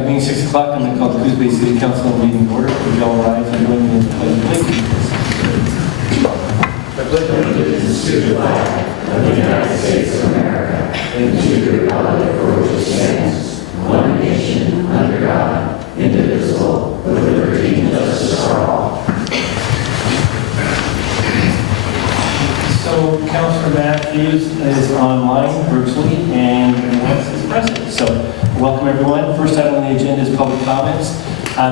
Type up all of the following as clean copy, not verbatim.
being 6 o'clock, I'm going to call the Coos Bay City Council meeting to order. Would you all rise and join me in the pledge of allegiance? I pledge allegiance to the flag of the United States of America and to the republic for which it stands, one nation, under God, indivisible, with liberty and justice for all. So Councilor Matthews is online virtually and West is present. So welcome everyone. First item on the agenda is public comments.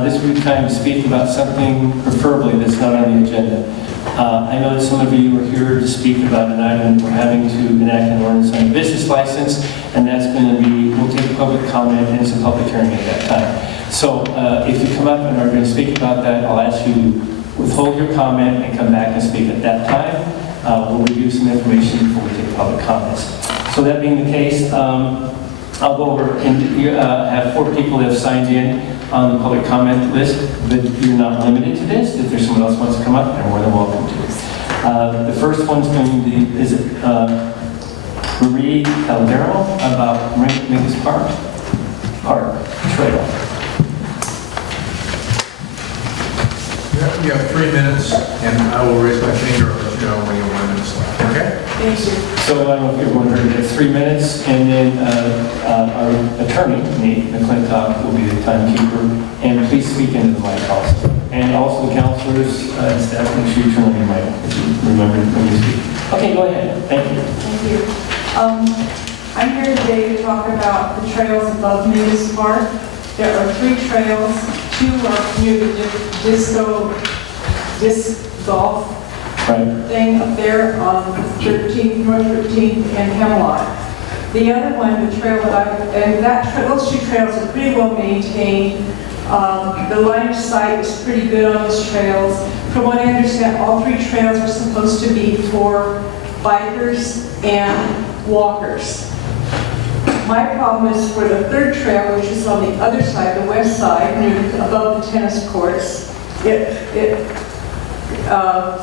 This would be time to speak about something preferably that's not on the agenda. I know that some of you are here to speak about an item we're having to enact an ordinance on a business license, and that's going to be, we'll take public comment and it's a public hearing at that time. So if you come up and are going to speak about that, I'll ask you to withhold your comment and come back and speak at that time. We'll review some information before we take public comments. So that being the case, I'll go over, and you have 4 people that have signed in on the public comment list, but you're not limited to this. If there's someone else who wants to come up, they're more than welcome to. The first one's going to be, is it Marie Caldero about Mingus Park Trail. You have 3 minutes, and I will raise my finger and let you know when you have 1 minute left, okay? Thank you. So I don't know if everyone heard it, 3 minutes, and then our attorney, Nate McClintock, will be the timekeeper, and please speak into the mic also. And also the counselors and staff, make sure you turn on your mic if you remember when you speak. Okay, go ahead. Thank you. Thank you. I'm here today to talk about the trails above Mingus Park. There are 3 trails. 2 are near the disc golf thing up there on 13th, North 13th and Hemlock. The other one, the trail those 2 trails are pretty well maintained. The line of sight is pretty good on those trails. From what I understand, all 3 trails are supposed to be for bikers and walkers. My problem is for the 3rd trail, which is on the other side, the west side, above the tennis courts. It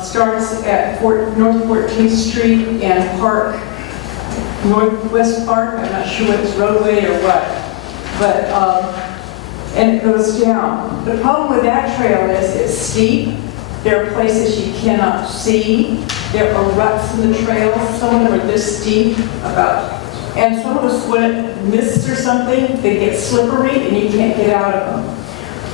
starts at North 14th Street and Park, Northwest Park. I'm not sure whether it's roadway or what, but and it goes down. The problem with that trail is it's steep. There are places you cannot see. There are ruts in the trails. Some of them are this steep, and some of us, when it mists or something, they get slippery and you can't get out of them.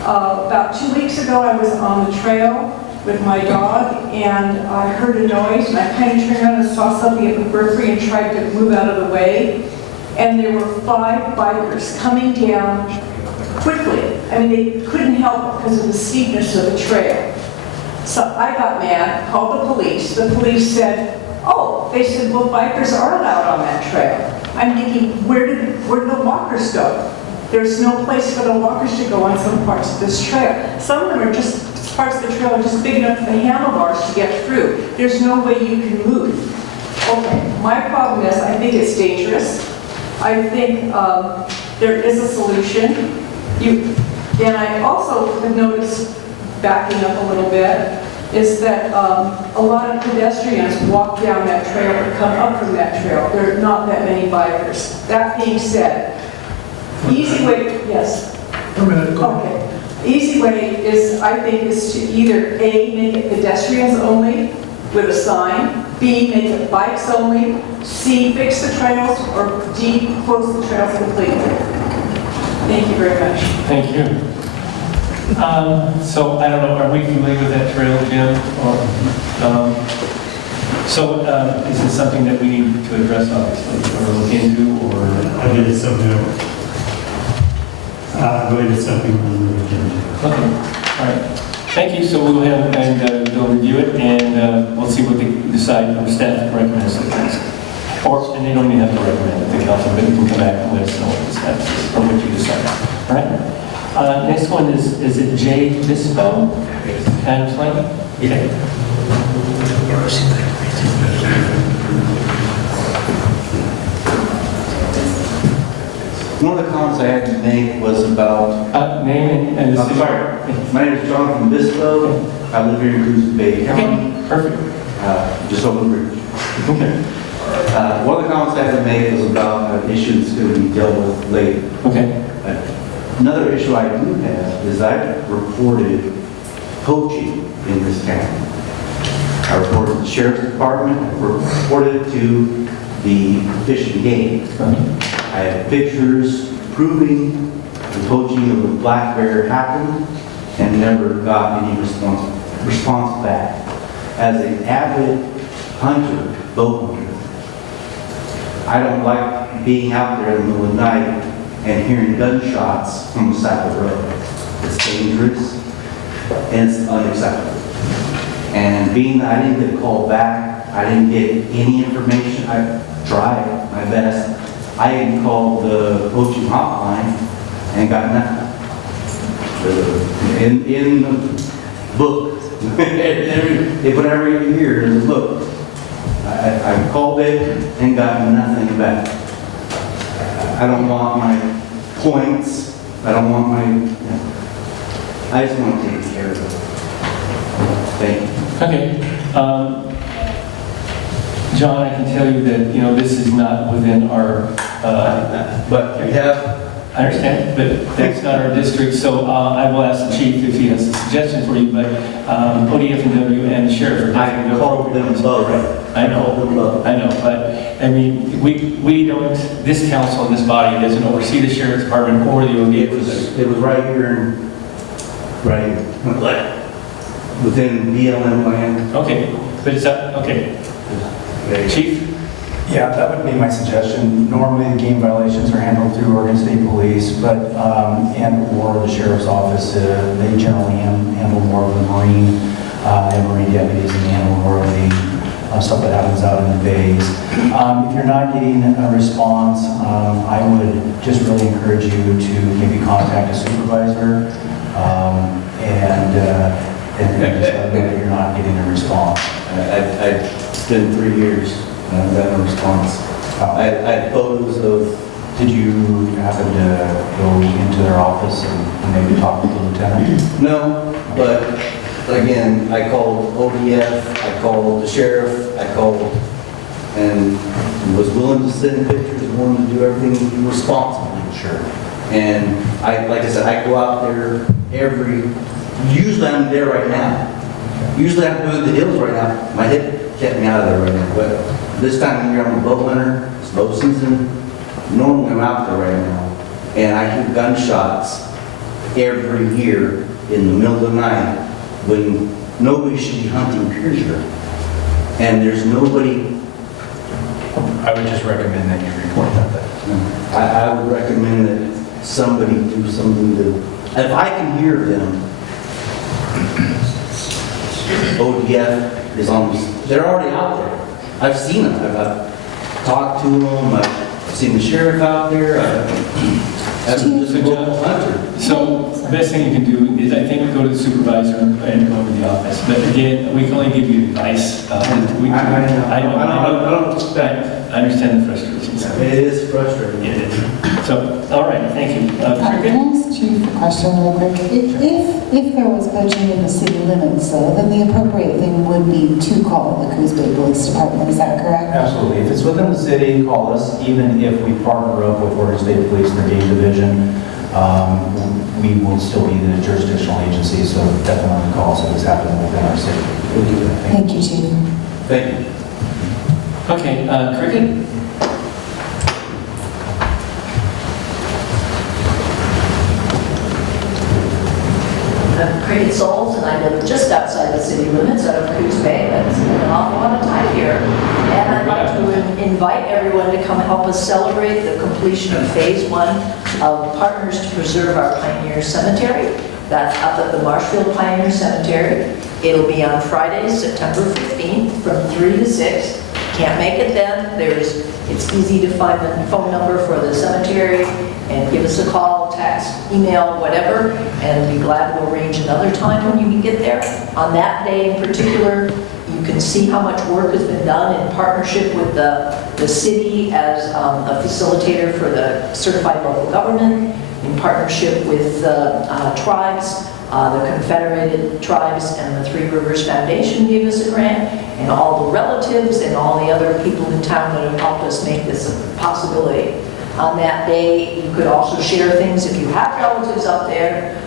About 2 weeks ago, I was on the trail with my dog, and I heard a noise, and I kind of turned around and saw something at the periphery and tried to move out of the way. And there were 5 bikers coming down quickly. I mean, they couldn't help it because of the steepness of the trail. So I got mad, called the police. The police said, they said, well, bikers are allowed on that trail. I'm thinking, where did the walkers go? There's no place for the walkers to go on some parts of this trail. Some of them are just, parts of the trail are just big enough for the handlebars to get through. There's no way you can move. Okay, my problem is I think it's dangerous. I think there is a solution. And I also have noticed, backing up a little bit, is that a lot of pedestrians walk down that trail or come up from that trail. There are not that many bikers. That being said, easy way, yes? 1 minute, go ahead. Okay. Easy way is, I think, is to either A, make it pedestrians only with a sign, B, make it bikes only, C, fix the trails, or D, close the trails completely. Thank you very much. Thank you. So I don't know, are we familiar with that trail, Jim? Is it something that we need to address, obviously, or look into, or? I believe it's something we'll look into. Okay, all right. Thank you. So we'll go ahead and they'll review it, and we'll see what they decide, or staff recommends to the council. And they don't even have to recommend it to the council, but you can come back and let us know what the staff is, or what you decide. All right? Next one is it Jay Bispo? Kind of like? Yeah. One of the comments I had to make was about... name and I'm sorry. My name is Jonathan Bispo. I live here in Coos Bay County. Okay, perfect. Just over the bridge. Okay. One of the comments I had to make was about an issue that's going to be dealt with later. Okay. Another issue I do have is I've reported poaching in this county. I reported to the sheriff's department, I reported to the Fish and Game. I have pictures proving the poaching of a black bear happened and never got any response back. As an avid hunter, bow hunter, I don't like being out there in the middle of the night and hearing gunshots from the side of the road. It's dangerous and it's unacceptable. And being that I didn't get a call back, I didn't get any information, I tried my best. I even called the poaching hotline and got nothing. In the book, they put every year in the book. I called it and got nothing back. I don't want my points. I don't want my. I just want to take care of it. Thank you. Okay. John, I can tell you that, this is not within our, But we have. I understand, but that's not our district, so I will ask the chief if he has a suggestion for you, but ODF&W and the sheriff are I definitely called them both. I called them both. know, but, I mean, we don't, this council and this body doesn't oversee the sheriff's department or the ODF. It was right here, right here. Within BLM land. Okay, but is that, okay. Chief? Yeah, that would be my suggestion. Normally, the game violations are handled through Oregon State Police, but, and/or the sheriff's office. They generally handle more of the marine, and marine deputies, and handle more of the stuff that happens out in the bays. If you're not getting a response, I would just really encourage you to maybe contact a supervisor, and just let them know that you're not getting a response. It's been 3 years and I've got no response. I had photos of. Did you happen to go into their office and maybe talk with the lieutenant? No, but again, I called ODF, I called the sheriff, I called and was willing to send pictures, willing to do everything responsibly. Sure. And like I said, I go out there usually I'm there right now. Usually I'm doing the hills right now. My hip kept me out of there right now. But this time of year I'm a bow hunter, it's bow season. Normally I'm out there right now. And I hear gunshots every year in the middle of the night when nobody should be hunting period. And there's nobody. I would just recommend that you report that. I would recommend that somebody do something to, if I can hear them, ODF is on, they're already out there. I've seen them, I've talked to them, I've seen the sheriff out there, I've just a local hunter. So the best thing you can do is, I think, go to the supervisor and go to the office. But again, we can only give you advice. I understand the frustrations. It is frustrating. It is. So, all right, thank you. Can I ask Chief a question real quick? If there was poaching in the city limits, though, then the appropriate thing would be to call the Coos Bay Police Department, is that correct? Absolutely. If it's within the city, call us. Even if we partner up with Oregon State Police and their game division, we will still be the jurisdictional agency, so definitely call us if it's happening within our city. Thank you, Chief. Thank you. Okay, Cricket? I'm Cricket Souls, and I live just outside the city limits out of Coos Bay. That's an awful lot of time here. And I'd like to invite everyone to come help us celebrate the completion of Phase 1 of Partners to Preserve Our Pioneer Cemetery. That's up at the Marshfield Pioneer Cemetery. It'll be on Friday, September 15th from 3 to 6. Can't make it then, it's easy to find the phone number for the cemetery and give us a call, text, email, whatever, and be glad to arrange another time when you can get there. On that day in particular, you can see how much work has been done in partnership with the city as a facilitator for the certified local government, in partnership with tribes. The Confederated Tribes and the Three Rivers Foundation gave us a grant, and all the relatives and all the other people in town that have helped us make this a possibility. on that day. You could also share things if you have relatives up there.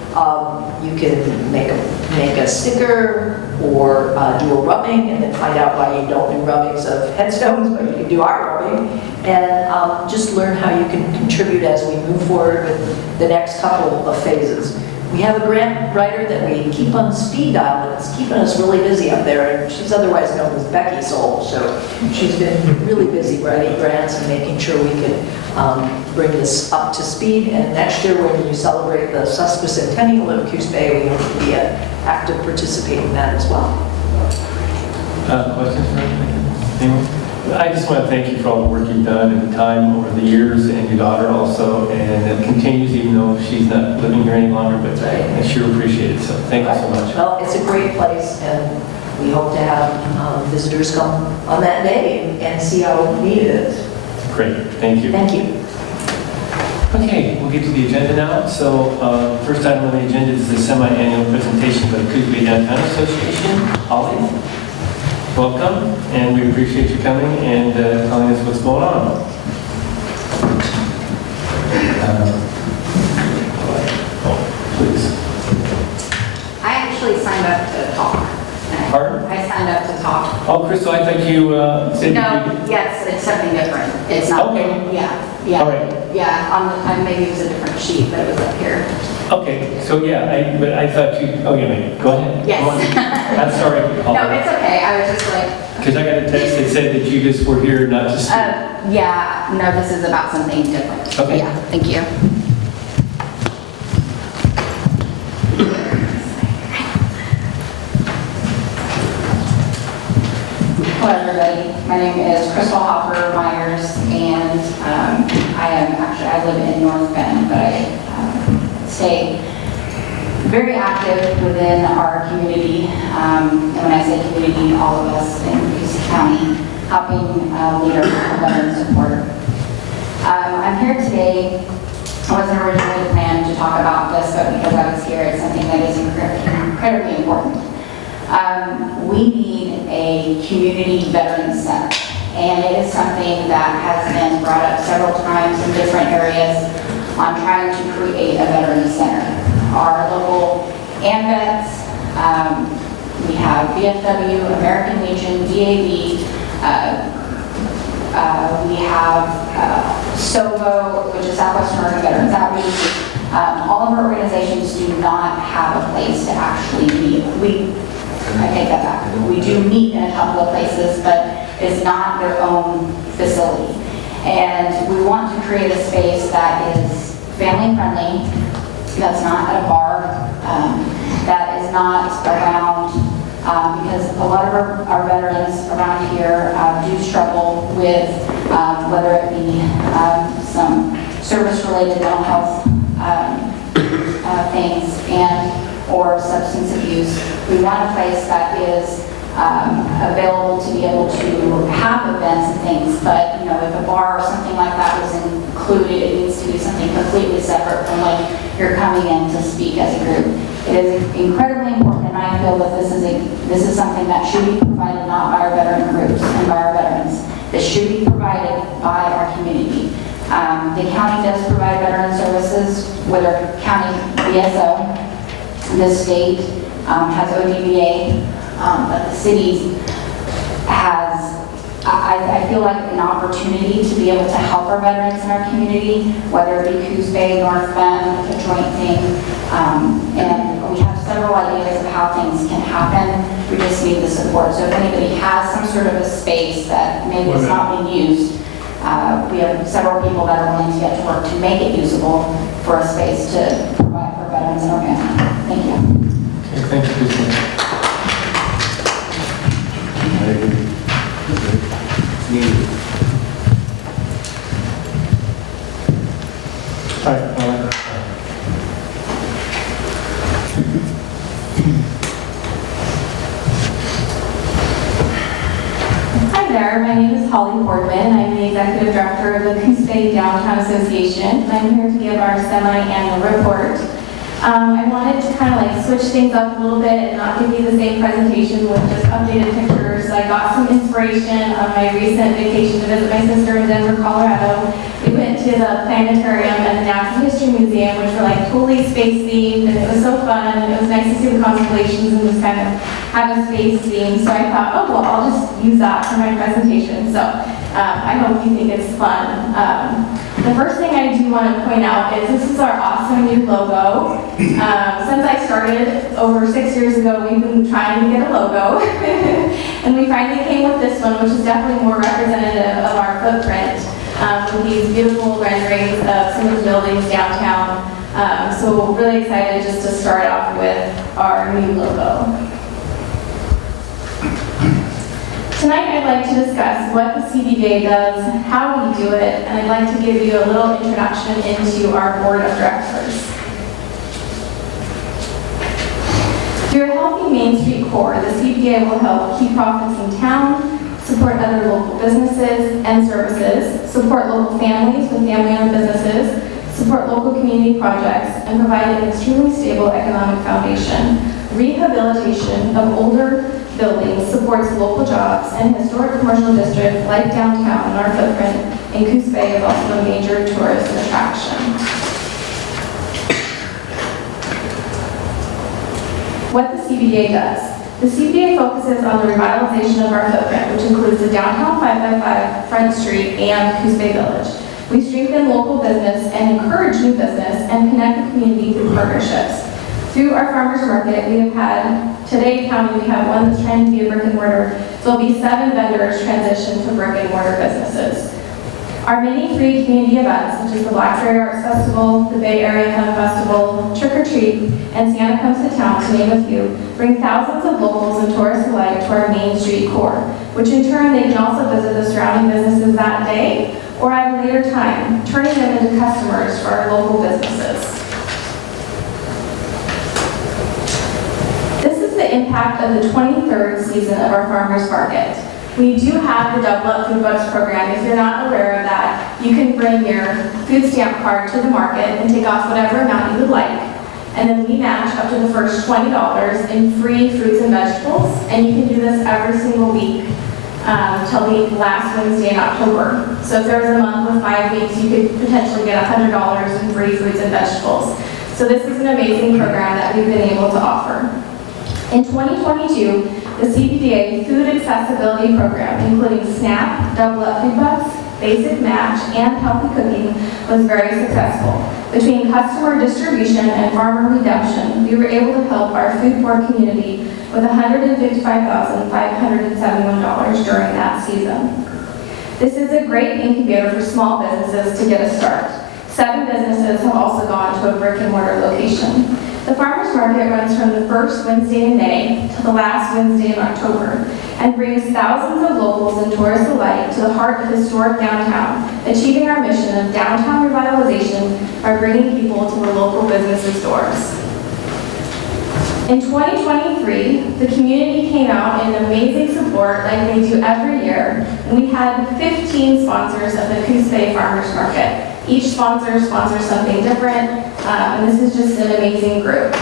You can make a sticker or do a rubbing and then find out why you don't do rubbings of headstones, but you can do our rubbing. And just learn how you can contribute as we move forward with the next couple of phases. We have a grant writer that we keep on speed dial, and it's keeping us really busy up there. And she's otherwise known as Becky Soul, so she's been really busy writing grants and making sure we can bring this up to speed. And next year, when you celebrate the sesquicentennial of Coos Bay, we hope to be an active participant in that as well. Questions for anyone? I just want to thank you for all the work you've done and the time over the years, and your daughter also, and it continues even though she's not living here any longer, but I sure appreciate it, so thank you so much. Well, it's a great place, and we hope to have visitors come on that day and see how neat it is. Great, thank you. Thank you. Okay, we'll get to the agenda now. So first item on the agenda is the semi-annual presentation by the Coos Bay Downtown Association. Holly, welcome, and we appreciate you coming and telling us what's going on. Please. I actually signed up to talk. Pardon? I signed up to talk. Oh, Crystal, I thought you said No, yes, it's something different. It's not. Okay. Yeah. All right. Yeah, maybe it was a different sheet, but it was up here. Okay, so yeah, but I thought you, oh, yeah, go ahead. Yes. Go on. I'm sorry. No, it's okay. I was just like, Because I got a text that said that you just were here not to speak. yeah, no, this is about something different. Okay. Yeah, thank you. Hello, everybody. My name is Crystal Hopper Myers, and I live in North Bend, but I stay very active within our community. And when I say community, all of us in Coos County, helping lead our veteran support. I'm here today. I wasn't originally planned to talk about this, but because I was here, it's something that is incredibly important. We need a community veterans center, and it is something that has been brought up several times in different areas on trying to create a veterans center. Our local AMVETS, we have VFW, American Legion, DAV, we have SOVO, which is Southwestern Oregon Veterans Outreach. All of our organizations do not have a place to actually meet. I take that back. We do meet in a couple of places, but it's not their own facility. And we want to create a space that is family friendly, that's not at a bar, that is not around, because a lot of our veterans around here do struggle with whether it be some service-related mental health things or substance abuse. We want a place that is available to be able to have events and things, but if a bar or something like that was included, it needs to be something completely separate from like you're coming in to speak as a group. It is incredibly important, and I feel that this is something that should be provided not by our veteran groups and by our veterans. This should be provided by our community. The county does provide veteran services with our county BSO. The state has ODBA, but the city has, I feel like, an opportunity to be able to help our veterans in our community, whether it be Coos Bay, North Bend, a joint thing. And we have several ideas of how things can happen. We just need the support. So if anybody has some sort of a space that maybe is not being used, we have several people that are willing to get to work to make it usable for a space to provide for veterans in our family. Thank you. Okay, thank you, Christine. All right. Hi there, my name is Holly Boardman. I'm the Executive Director of the Coos Bay Downtown Association. I'm here to give our semi-annual report. I wanted to kind of like switch things up a little bit and not give you the same presentation with just updated pictures. I got some inspiration on my recent vacation to visit my sister in Denver, Colorado. We went to is a planetarium and the Natural History Museum, which were like totally space themed, and it was so fun. It was nice to see the constellations and just kind of have a space theme. So I thought, oh, well, I'll just use that for my presentation. So I hope you think it's fun. The first thing I do want to point out is this is our awesome new logo. Since I started over 6 years ago, we've been trying to get a logo. And we finally came with this one, which is definitely more representative of our footprint, with these beautiful renderings of some of the buildings downtown. So really excited just to start off with our new logo. Tonight I'd like to discuss what the CBDA does, how we do it, and I'd like to give you a little introduction into our board of directors. Through a healthy Main Street core, the CBDA will help keep profits in town, support other local businesses and services, support local families with family-owned businesses, support local community projects, and provide an extremely stable economic foundation. Rehabilitation of older buildings supports local jobs, and historic commercial districts like downtown and our footprint in Coos Bay is also a major tourist attraction. What the CBDA does. The CBDA focuses on the revitalization of our footprint, which includes the downtown 555 Front Street and Coos Bay Village. We strengthen local business and encourage new business and connect the community through partnerships. Through our farmers market, we have had, today county, we have one that's trying to be a brick and mortar, so there'll be 7 vendors transition to brick and mortar businesses. Our many free community events, such as the Blackberry Arts Festival, the Bay Area Hemp Festival, Trick or Treat, and Santa Comes to Town, to name a few, bring thousands of locals and tourists alike to our Main Street core, which in turn they can also visit the surrounding businesses that day or at a later time, turning them into customers for our local businesses. This is the impact of the 23rd season of our farmers market. We do have the Double Up Food Bucks program. If you're not aware of that, you can bring your food stamp card to the market and take off whatever amount you would like. And then we match up to the first $20 in free fruits and vegetables. And you can do this every single week till the last Wednesday in October. So if there was a month with 5 weeks, you could potentially get $100 in free fruits and vegetables. So this is an amazing program that we've been able to offer. In 2022, the CBDA Food Accessibility Program, including SNAP, Double Up Food Bucks, Basic Match, and Healthy Cooking, was very successful. Between customer distribution and farmer redemption, we were able to help our food poor community with $155,571 during that season. This is a great incubator for small businesses to get a start. 7 businesses have also gone to a brick and mortar location. The farmers market runs from the first Wednesday in May to the last Wednesday in October and brings thousands of locals and tourists alike to the heart of historic downtown, achieving our mission of downtown revitalization by bringing people to the local businesses' doors. In 2023, the community came out in amazing support like they do every year, and we had 15 sponsors of the Coos Bay Farmers Market. Each sponsor sponsors something different, and this is just an amazing group.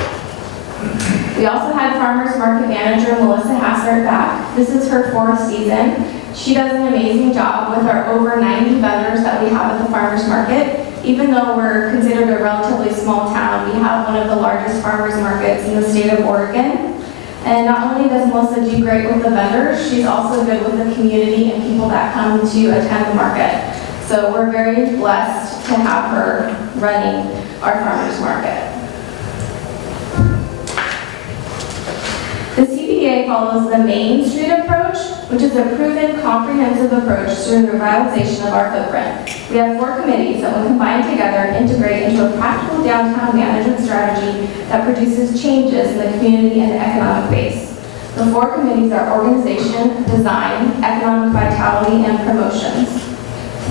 We also had Farmers Market Manager Melissa Hassert back. This is her 4th season. She does an amazing job with our over 90 vendors that we have at the Farmers Market. Even though we're considered a relatively small town, we have one of the largest farmers markets in the state of Oregon. And not only does Melissa do great with the vendors, she's also good with the community and people that come to attend the market. So we're very blessed to have her running our farmers market. The CBDA follows the Main Street approach, which is a proven comprehensive approach through the revitalization of our footprint. We have 4 committees that will combine together and integrate into a practical downtown management strategy that produces changes in the community and the economic base. The 4 committees are organization, design, economic vitality, and promotions.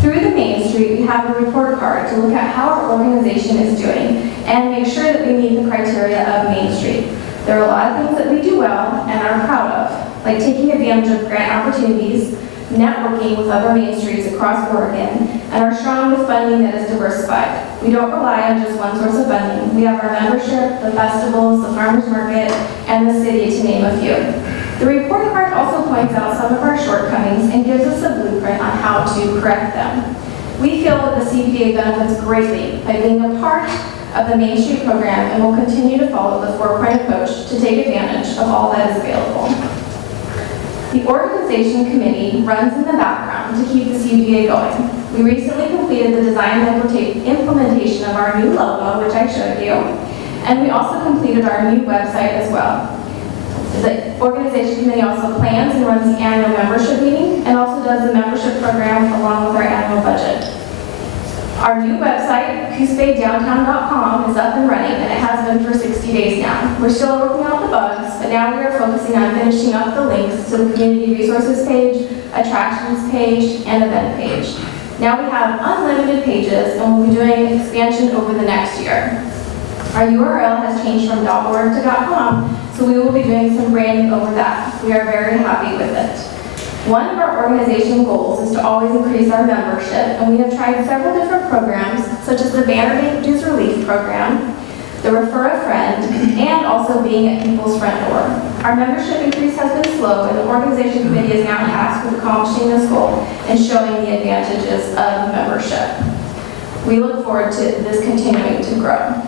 Through the Main Street, we have a report card to look at how our organization is doing and make sure that we meet the criteria of Main Street. There are a lot of things that we do well and are proud of, like taking advantage of grant opportunities, networking with other Main Streets across Oregon, and are strong with funding that is diversified. We don't rely on just one source of funding. We have our membership, the festivals, the farmers market, and the city, to name a few. The report card also points out some of our shortcomings and gives us a blueprint on how to correct them. We feel that the CPA benefits greatly by being a part of the Main Street program and will continue to follow the four-point approach to take advantage of all that is available. The organization committee runs in the background to keep the CPA going. We recently completed the design and implementation of our new logo, which I showed you, and we also completed our new website as well. The organization committee also plans and runs the annual membership meeting and also does the membership program along with our annual budget. Our new website, coosbaydowntown.com, is up and running, and it has been for 60 days now. We're still working out the bugs, but now we are focusing on finishing up the links to the community resources page, attractions page, and event page. Now we have unlimited pages, and we'll be doing expansion over the next year. Our URL has changed from .org to .com, so we will be doing some branding over that. We are very happy with it. One of our organization goals is to always increase our membership, and we have tried several different programs, such as the Bannerbank Dues Relief Program, the Refer a Friend, and also being at people's front door. Our membership increase has been slow, and the organization committee is now tasked with accomplishing this goal and showing the advantages of membership. We look forward to this continuing to grow.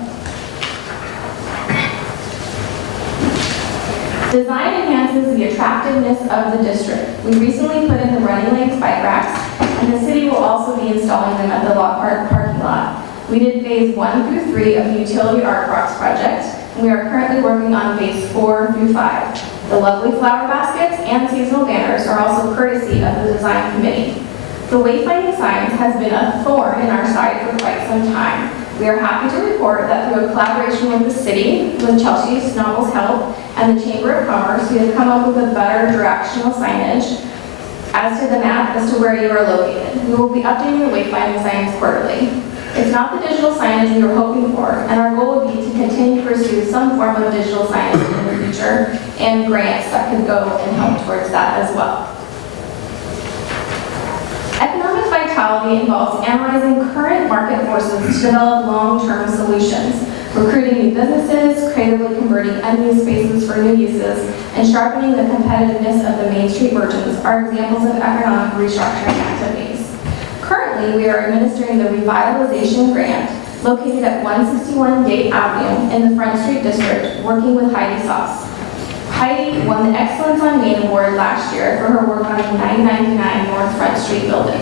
Design enhances the attractiveness of the district. We recently put in the running legs bike racks, and the city will also be installing them at the Lot Park parking lot. We did phase 1 through 3 of the utility art box project, and we are currently working on phase 4 through 5. The lovely flower baskets and seasonal banners are also courtesy of the design committee. The wayfinding signs has been a thorn in our side for quite some time. We are happy to report that through a collaboration with the city, with Chelsea Snobbles' help, and the Chamber of Commerce, we have come up with a better directional signage as to the map as to where you are located. We will be updating the wayfinding signs quarterly. It's not the digital signage we were hoping for, and our goal would be to continue to pursue some form of digital signage in the future and grants that could go and help towards that as well. Economic vitality involves analyzing current market forces to develop long-term solutions, recruiting new businesses, creatively converting unused spaces for new uses, and sharpening the competitiveness of the Main Street merchants are examples of economic restructuring activities. Currently, we are administering the Revitalization Grant located at 161 Date Avenue in the Front Street District, working with Heidi Sauce. Heidi won the Excellence on Main Award last year for her work on the 999 North Front Street building.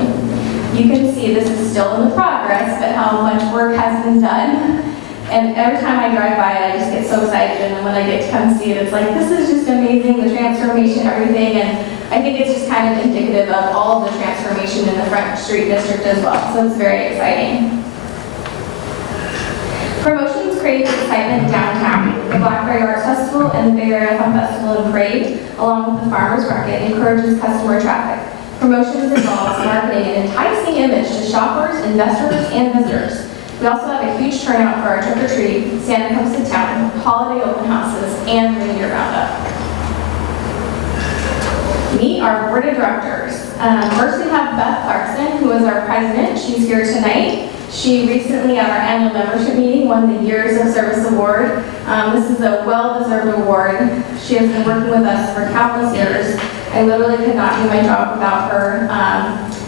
You can see this is still in the progress, but how much work has been done. And every time I drive by it, I just get so excited, and then when I get to come see it, it's like, this is just amazing, the transformation, everything, and I think it's just kind of indicative of all of the transformation in the Front Street District as well, so it's very exciting. Promotions create excitement downtown. The Blackberry Arts Festival and the Bay Area Film Festival and Parade, along with the Farmers Market, encourages customer traffic. Promotions involves marketing an enticing image to shoppers, investors, and visitors. We also have a huge turnout for our trick-or-treat, Santa Comes to Town, holiday open houses, and reindeer roundup. Meet our board of directors. First we have Beth Clarkson, who is our president. She's here tonight. She recently, at our annual membership meeting, won the Years of Service Award. This is a well-deserved award. She has been working with us for countless years. I literally could not do my job without her.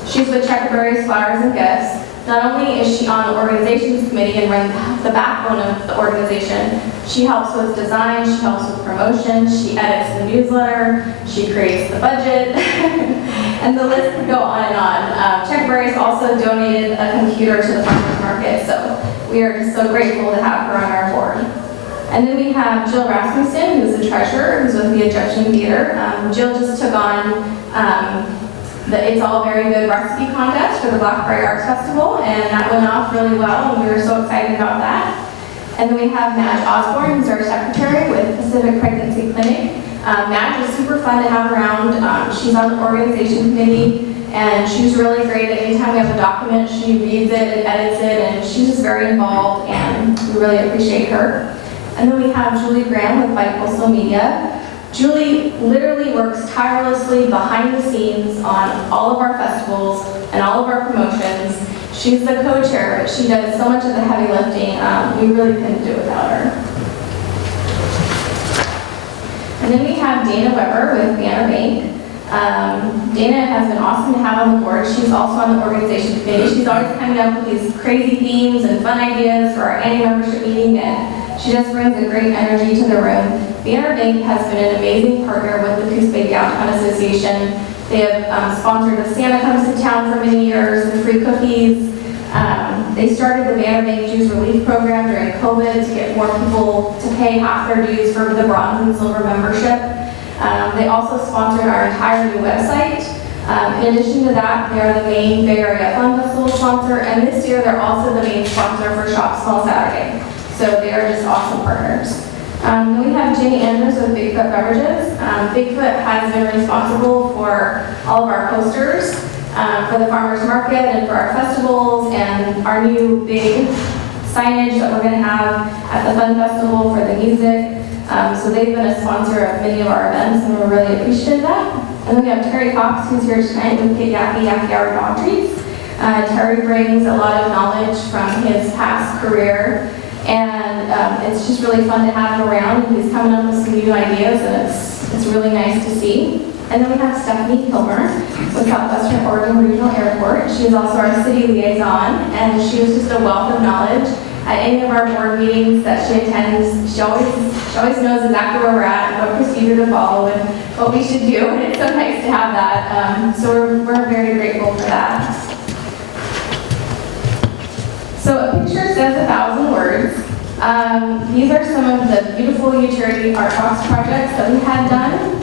She's with Checkerberry's Flowers and Gifts. Not only is she on the organizations committee and runs the backbone of the organization, she helps with design, she helps with promotion, she edits the newsletter, she creates the budget, and the list could go on and on. Checkerberry's also donated a computer to the farmers market, so we are just so grateful to have her on our board. And then we have Jill Rasmussen, who's the treasurer, who's with the Egyptian Theater. Jill just took on the It's All Very Good recipe contest for the Blackberry Arts Festival, and that went off really well, and we were so excited about that. And then we have Madge Osborne, who's our secretary with Pacific Pregnancy Clinic. Madge is super fun to have around. She's on the organization committee, and she's really great. Anytime we have a document, she reads it and edits it, and she's just very involved, and we really appreciate her. And then we have Julie Graham with Bike Postal Media. Julie literally works tirelessly behind the scenes on all of our festivals and all of our promotions. She's the co-chair, but she does so much of the heavy lifting. We really couldn't do it without her. And then we have Dana Weber with Bannerbank. Dana has been awesome to have on the board. She's also on the organization committee. She's always coming up with these crazy themes and fun ideas for our annual membership meeting, and she just brings a great energy to the room. Banner Bank has been an amazing partner with the Coos Bay Downtown Association. They have sponsored the Santa Comes to Town for many years, the free cookies. They started the Banner Bank Dues Relief Program during COVID to get more people to pay half their dues for the bronze and silver membership. They also sponsored our entire new website. In addition to that, they are the main Bay Area Fun Festival sponsor, and this year they're also the main sponsor for Shop Small Saturday. So they are just awesome partners. Then we have Jenny Andrews with Bigfoot Beverages. Bigfoot has been responsible for all of our posters, for the farmers market and for our festivals, and our new big signage that we're going to have at the Fun Festival for the music. So they've been a sponsor of many of our events, and we're really appreciative of that. And then we have Terry Cox, who's here tonight with Big Yappy Hour Dog Treats. Terry brings a lot of knowledge from his past career, and it's just really fun to have him around. He's coming up with some new ideas, and it's really nice to see. And then we have Stephanie Kilmer with Southwestern Oregon Regional Airport. She is also our city liaison, and she is just a wealth of knowledge. At any of our board meetings that she attends, she always knows exactly where we're at and what procedure to follow and what we should do, and it's so nice to have that. So we're very grateful for that. So a picture says 1,000 words. These are some of the beautiful utility art box projects that we had done.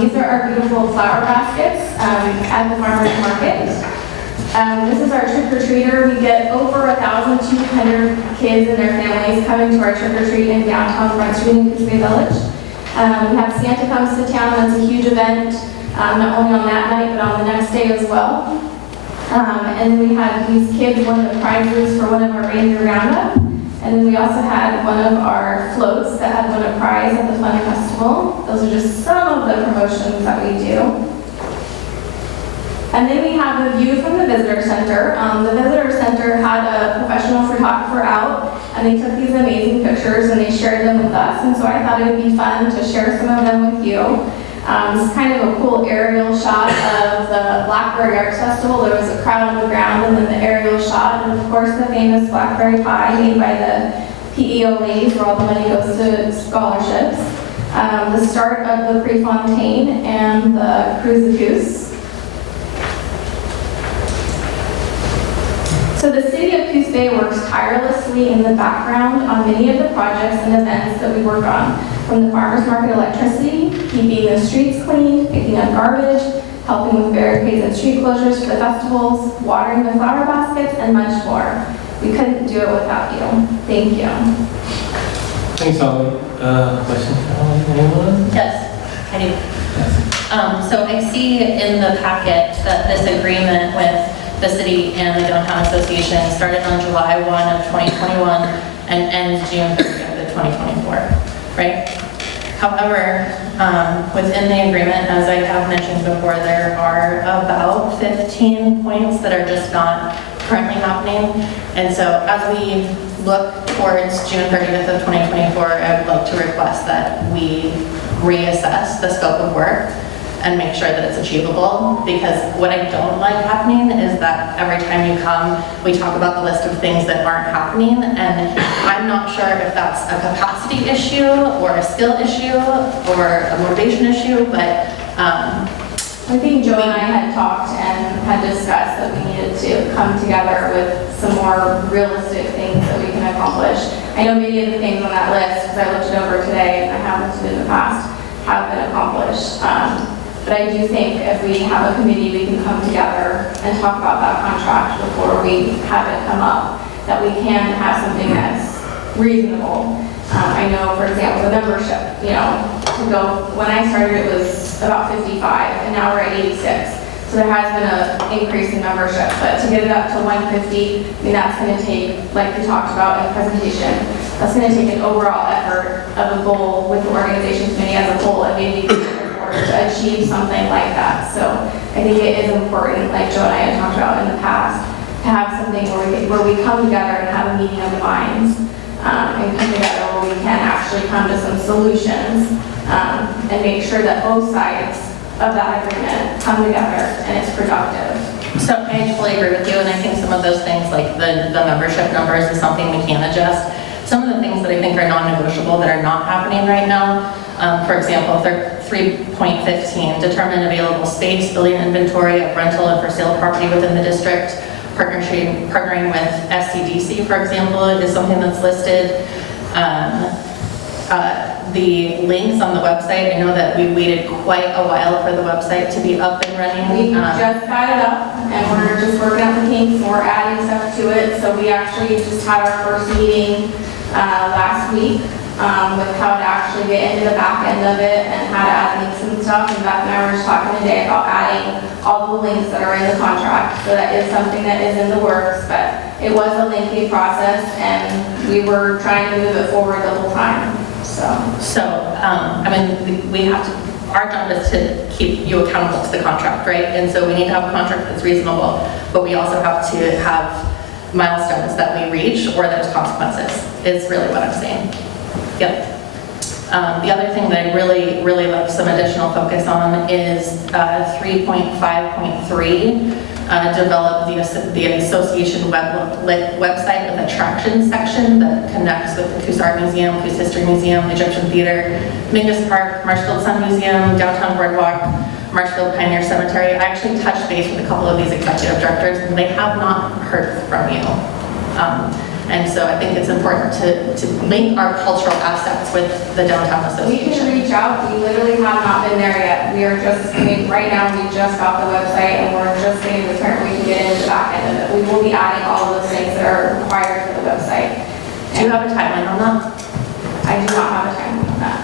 These are our beautiful flower baskets at the farmers market. This is our trick-or-treater. We get over 1,200 kids and their families coming to our trick-or-treat in downtown Front Street in Coos Bay Village. We have Santa Comes to Town. That's a huge event, not only on that night, but on the next day as well. And we had these kids win the prizes for one of our reindeer roundup. And then we also had one of our floats that had won a prize at the Fun Festival. Those are just some of the promotions that we do. And then we have a view from the visitor center. The visitor center had a professional photographer out, and they took these amazing pictures and they shared them with us. And so I thought it would be fun to share some of them with you. This is kind of a cool aerial shot of the Blackberry Arts Festival. There was a crowd on the ground, and then the aerial shot, and of course the famous Blackberry Pie made by the PEO ladies, where all the money goes to scholarships. The start of the Prefontaine and the Cruise the Coos. So the City of Coos Bay works tirelessly in the background on many of the projects and events that we work on, from the farmers market electricity, keeping the streets clean, picking up garbage, helping with barricades and street closures for the festivals, watering the flower baskets, and much more. We couldn't do it without you. Thank you. Thanks, Holly. Question for Holly? Anyone? Yes, I do. So I see in the packet that this agreement with the city and the Downtown Association started on July 1 of 2021 and ends June 30th of 2024, right? However, within the agreement, as I have mentioned before, there are about 15 points that are just not currently happening. And so as we look towards June 30th of 2024, I would like to request that we reassess the scope of work and make sure that it's achievable, because what I don't like happening is that every time you come, we talk about the list of things that aren't happening, and I'm not sure if that's a capacity issue or a skill issue or a motivation issue, but I think Joe and I had talked and had discussed that we needed to come together with some more realistic things that we can accomplish. I know many of the things on that list, because I looked it over today and I haven't in the past, have been accomplished. But I do think if we have a committee, we can come together and talk about that contract before we have it come up, that we can have something that's reasonable. I know, for example, the membership, to go, when I started it was about 55, and now we're at 86. So there has been an increase in membership, but to get it up to 150, that's going to take, like we talked about in the presentation, that's going to take an overall effort of a goal with the organization committee as a whole, and maybe to achieve something like that. So I think it is important, like Joe and I had talked about in the past, to have something where we come together and have a meeting of the minds, and come together where we can actually come to some solutions, and make sure that both sides of that agreement come together and it's productive. So I totally agree with you, and I think some of those things, like the membership numbers, is something we can adjust. Some of the things that I think are non-negotiable that are not happening right now, for example, 3.15, determine available space, building inventory of rental and for sale property within the district, partnering with SCDC, for example, is something that's listed. The links on the website, I know that we waited quite a while for the website to be up and running. We just got it up and we're just working out the kinks and we're adding stuff to it. So we actually just had our first meeting last week with how to actually get into the back end of it and how to add links and stuff. And Beth and I were just talking today about adding all the links that are in the contract. So that is something that is in the works, but it was a lengthy process and we were trying to move it forward the whole time. I mean, we have to, our job is to keep you accountable to the contract, right? And so we need to have a contract that's reasonable, but we also have to have milestones that we reach or there's consequences, is really what I'm saying. Yep. The other thing that I really, really like some additional focus on is 3.5.3, develop the association website with attractions section that connects with the Coos Art Museum, Coos History Museum, the Egyptian Theater, Mingus Park, Marshfield Sun Museum, Downtown Boardwalk, Marshfield Pioneer Cemetery. I actually touched base with a couple of these executive directors and they have not heard from you. And so I think it's important to link our cultural assets with the downtown We association. can reach out. We literally have not been there yet. We are just, right now we just got the website and we're just getting the turn. We can get into the back end of it. We will be adding all of those things that are required for the website. Do you have a timeline on that? I do not have a timeline on that.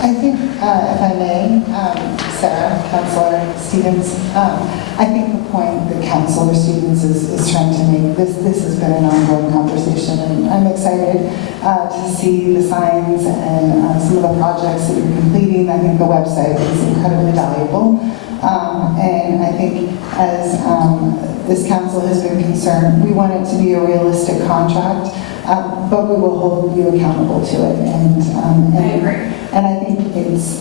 I think, if I may, Sarah, Councilor Stevens, I think the point that Councilor Stevens is trying to make, this has been an ongoing conversation, and I'm excited to see the signs and some of the projects that you're completing. I think the website is incredibly valuable. And I think as this council has been concerned, we want it to be a realistic contract, but we will hold you accountable to it. And I agree. And I think it's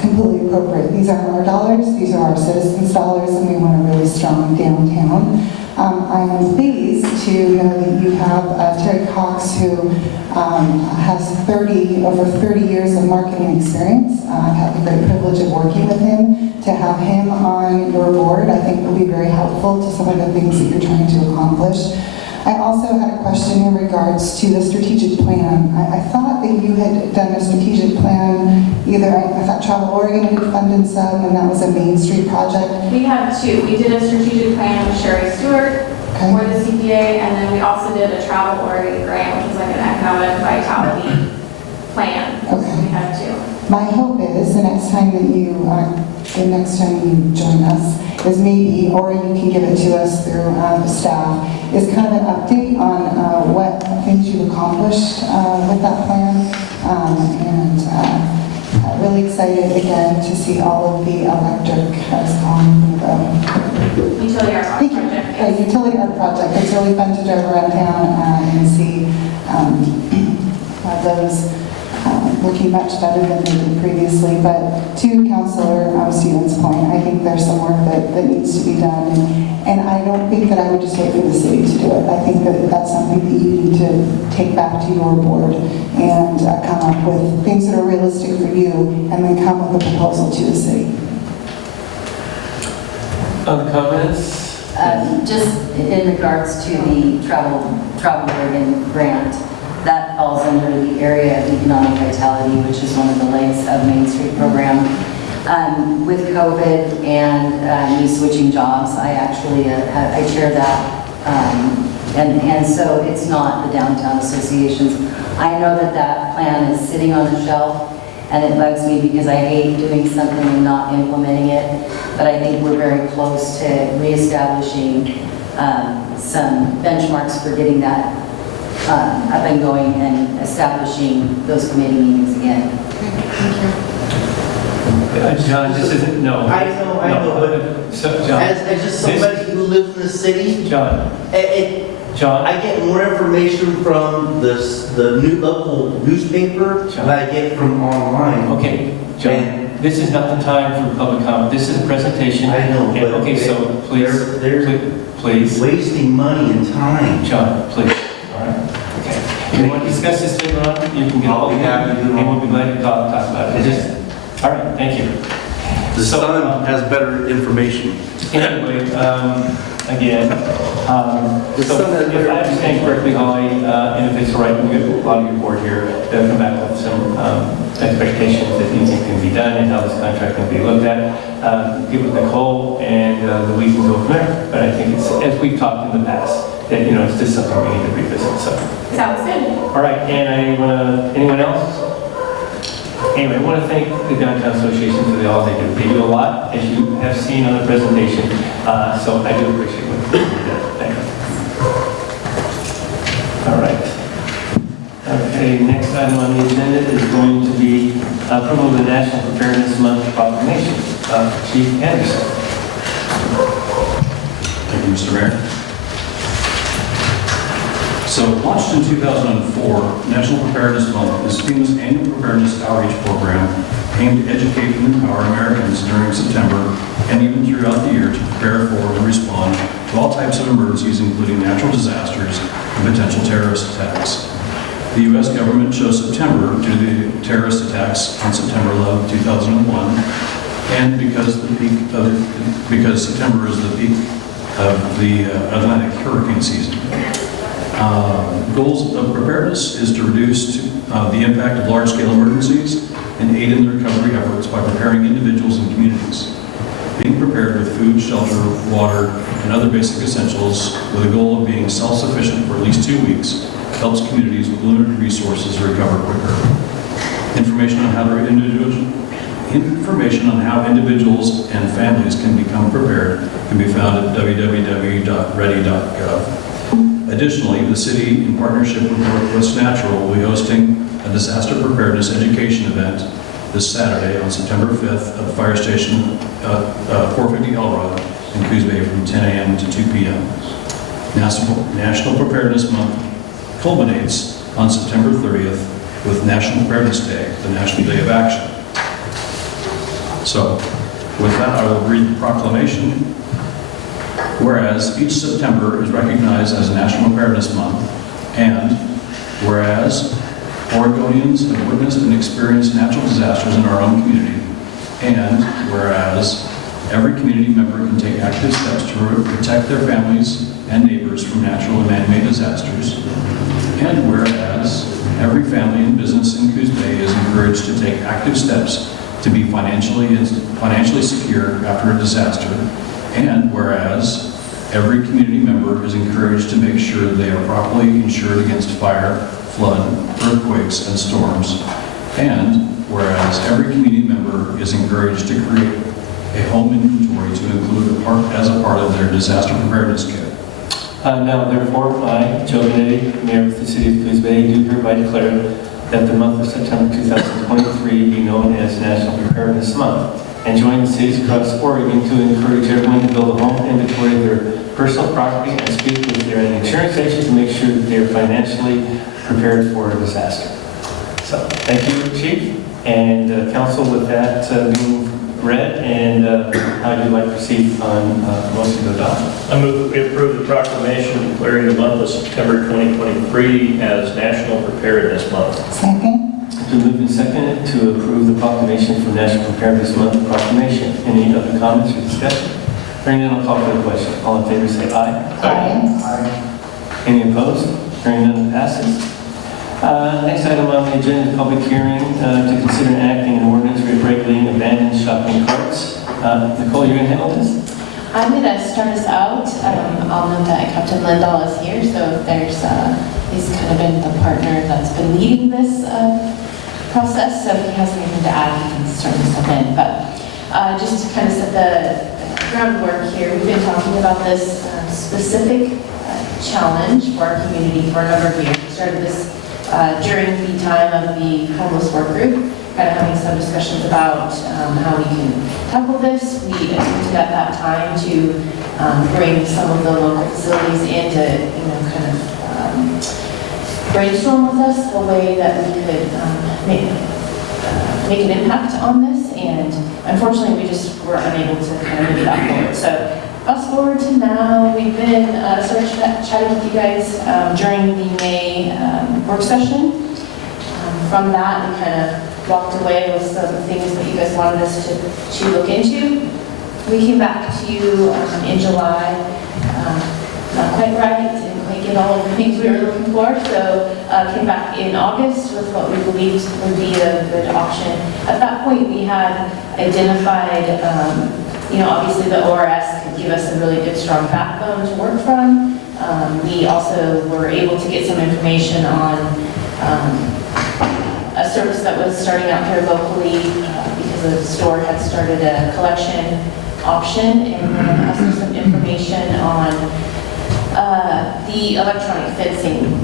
completely appropriate. These aren't our dollars, these are our citizens' dollars, and we want a really strong downtown. I am pleased to know that you have Terry Cox, who has over 30 years of marketing experience. I've had the great privilege of working with him. To have him on your board, I think will be very helpful to some of the things that you're trying to accomplish. I also had a question in regards to the strategic plan. I thought that you had done a strategic plan, I thought Travel Oregon had funded some, and that was a Main Street project. We have two. We did a strategic plan with Sherry Stewart for the CPA, and then we also did a Travel Oregon grant, which is like an economic vitality plan. Okay. So we have two. My hope is the next time you join us is maybe, or you can give it to us through the staff, is kind of an update on what things you've accomplished with that plan. Really excited again to see all of the electric has gone. Utility art Thank you. project. Utility art project. It's really fun to drive around town and see those looking much better than they did previously. But to Councilor Stevens' point, I think there's some work that needs to be done. And I don't think that I would just wait for the city to do it. I think that that's something that you need to take back to your board and come up with things that are realistic for you and then come with a proposal to the city. Other comments? Just in regards to the Travel Oregon grant, that falls under the area of economic vitality, which is one of the legs of Main Street program. With COVID and me switching jobs, I actually I chair that, and so it's not the downtown associations. I know that plan is sitting on the shelf, and it bugs me because I hate doing something and not implementing it. But I think we're very close to reestablishing some benchmarks for getting that up and going and establishing those committee meetings again. John, this isn't, no. I know, So, John. as just somebody who lives in the city, John. John? I get more information from the new local newspaper than I get from online. Okay, John, this is not the time for public comment. This is a presentation. I know, And- but Okay, so please, please, wasting money and time. John, please. All right, okay. If you want to discuss this later on, you can get all I'll be happy to do it. and we'll be glad to talk about it. Just, all right, thank you. The So, Sun has better information. Anyway, again, The so Sun has if better I understand correctly, Holly, and if it's all right, we have a lot of your board here, they'll come back with some expectations that you think can be done and how this contract can be looked at. Get with Nicole, and then we can go from there. But I think it's, as we've talked in the past, that, you know, it's just something we need to revisit, so. Sounds good. All right, and anyone else? Anyway, I want to thank the Downtown Association for all they do. They do a lot, as you have seen on the presentation, so I do appreciate what they do. Thank you. All right. Okay, next item on the agenda is going to be approval of the National Preparedness Month proclamation. Chief Anderson. Thank you, Mr. Mayor. So, launched in 2004, National Preparedness Month is FEMA's annual preparedness outreach program aimed to educate and empower Americans during September and even throughout the year to prepare for and respond to all types of emergencies, including natural disasters and potential terrorist attacks. The U.S. government chose September due to the terrorist attacks on September 11, 2001, and because September is the peak of the Atlantic hurricane season. Goals of preparedness is to reduce the impact of large-scale emergencies and aid in the recovery efforts by preparing individuals and communities. Being prepared with food, shelter, water, and other basic essentials with a goal of being self-sufficient for at least 2 weeks helps communities with limited resources recover quicker. Information on how individuals and families can become prepared can be found at www.ready.gov. Additionally, the city, in partnership with Northwest Natural, will be hosting a disaster preparedness education event this Saturday on September 5th at the fire station 450 Elrod in Coos Bay from 10 a.m. to 2 p.m. National Preparedness Month culminates on September 30th with National Preparedness Day, the National Day of Action. So, with that, I will read the proclamation. Whereas each September is recognized as National Preparedness Month, and whereas Oregonians have witnessed and experienced natural disasters in our own community, and whereas every community member can take active steps to protect their families and neighbors from natural and man-made disasters, and whereas every family and business in Coos Bay is encouraged to take active steps to be financially secure after a disaster, and whereas every community member is encouraged to make sure they are properly insured against fire, flood, earthquakes, and storms, and whereas every community member is encouraged to create a home inventory to include as a part of their disaster preparedness kit. Now, therefore, I, Joe Benetti, Mayor of the City of Coos Bay, do hereby declare that the month of September 2023 be known as National Preparedness Month, and join the cities across Oregon to encourage everyone to build a home inventory of their personal property and speak with their insurance agent to make sure that they are financially prepared for a disaster. So, thank you, Chief, and Council, with that being read, and how do you like to proceed on motion to adopt? I move that we approve the proclamation declaring the month of September 2023 as National Preparedness Month. Second? It's been moved and seconded to approve the proclamation for National Preparedness Month proclamation. Any other comments or discussion? Hearing none, I'll call for the question. All in favor, say aye. Aye. Any opposed? Hearing none, passes. Next item on the agenda is public hearing to consider enacting an ordinance regulating abandoned shopping carts. Nicole, you're going to handle this? I'm going to start us out. I'll note that Captain Lindahl is here, so if there's, he's kind of been the partner that's been leading this process, so if he has anything to add, he can certainly step in. But just to kind of set the groundwork here, we've been talking about this specific challenge for our community for a number of years. We started this during the time of the homeless work group, kind of having some discussions about how we can tackle this. We attempted at that time to bring some of the local facilities in to, kind of brainstorm with us a way that we could make an impact on this. And unfortunately, we just were unable to kind of move that forward. So fast forward to now, we've been sort of chatting with you guys during the May work session. From that, we kind of walked away with some things that you guys wanted us to look into. We came back to you in July, not quite right, didn't quite get all of the things we were looking for, so came back in August with what we believed would be a good option. At that point, we had identified, obviously the ORS could give us a really good, strong backbone to work from. We also were able to get some information on a service that was starting out here locally because the store had started a collection option, and then also some information on the electronic fencing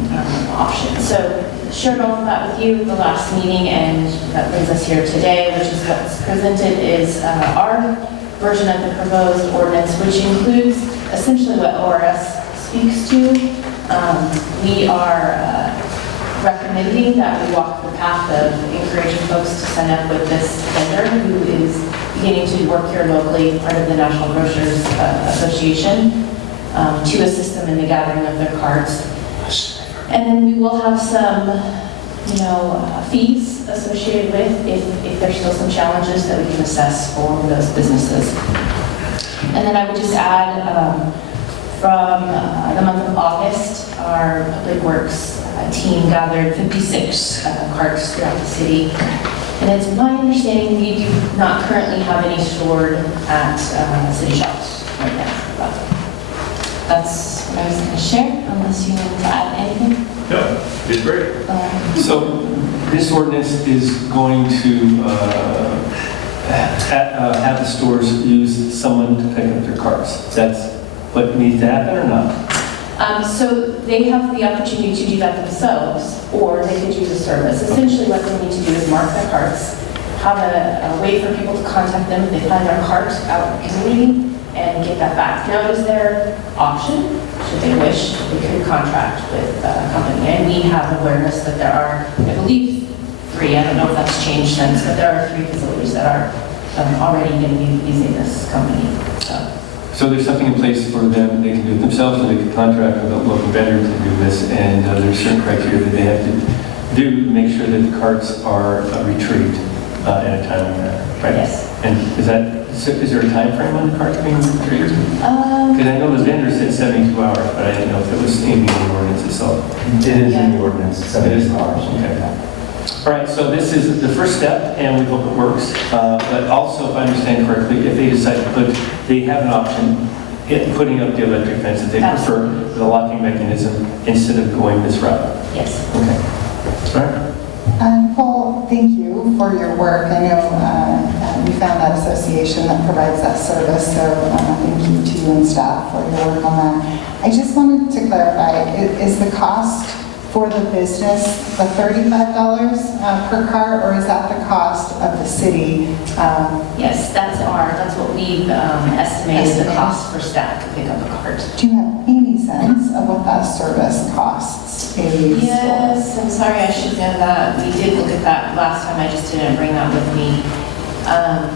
option. So shared all of that with you at the last meeting, and that brings us here today, which is what's presented is our version of the proposed ordinance, which includes essentially what ORS speaks to. We are recommending that we walk the path of encouraging folks to sign up with this vendor who is beginning to work here locally, part of the National Grocers Association, to assist them in the gathering of their cards. And then we will have some, fees associated with if there's still some challenges that we can assess for those businesses. And then I would just add, from the month of August, our Public Works team gathered 56 carts throughout the city. And it's my understanding we do not currently have any stored at city shops right now. But that's what I was going to share, unless you want to add anything. No, it's great. So this ordinance is going to have the stores use someone to pick up their carts. That's what needs to happen or not? So they have the opportunity to do that themselves, or they could use a service. Essentially what they need to do is mark their carts, have a way for people to contact them if they find their cart out in the community, and get that back. Now, it is their option, should they wish, they could contract with a company. And we have awareness that there are, I believe, 3, I don't know if that's changed since, but there are 3 facilities that are already going to be using this company. So there's something in place for them, they can do it themselves, or they can contract with a local vendor to do this, and there's certain criteria that they have to do to make sure that the carts are retrieved in a timely manner, right? Yes. And is there a time frame on the carts being retrieved? Because I know the vendor said 72 hours, but I didn't know if it was in the ordinance itself. It is in the ordinance, 72 hours. Okay. All right, so this is the first step, and we hope it works. But also, if I understand correctly, if they decide to they have an option in putting up the electric fence that they prefer with a locking mechanism instead of going this route. Yes. Okay. All right. Paul, thank you for your work. I know we found that association that provides that service, so thank you to you and staff for your work on that. I just wanted to clarify, is the cost for the business the $35 per cart, or is that the cost of the city? Yes, that's what we've estimated the cost for staff to pick up a cart. Do you have any sense of what that service costs a store? Yes, I'm sorry, I should know that. We did look at that last time, I just didn't bring that with me. I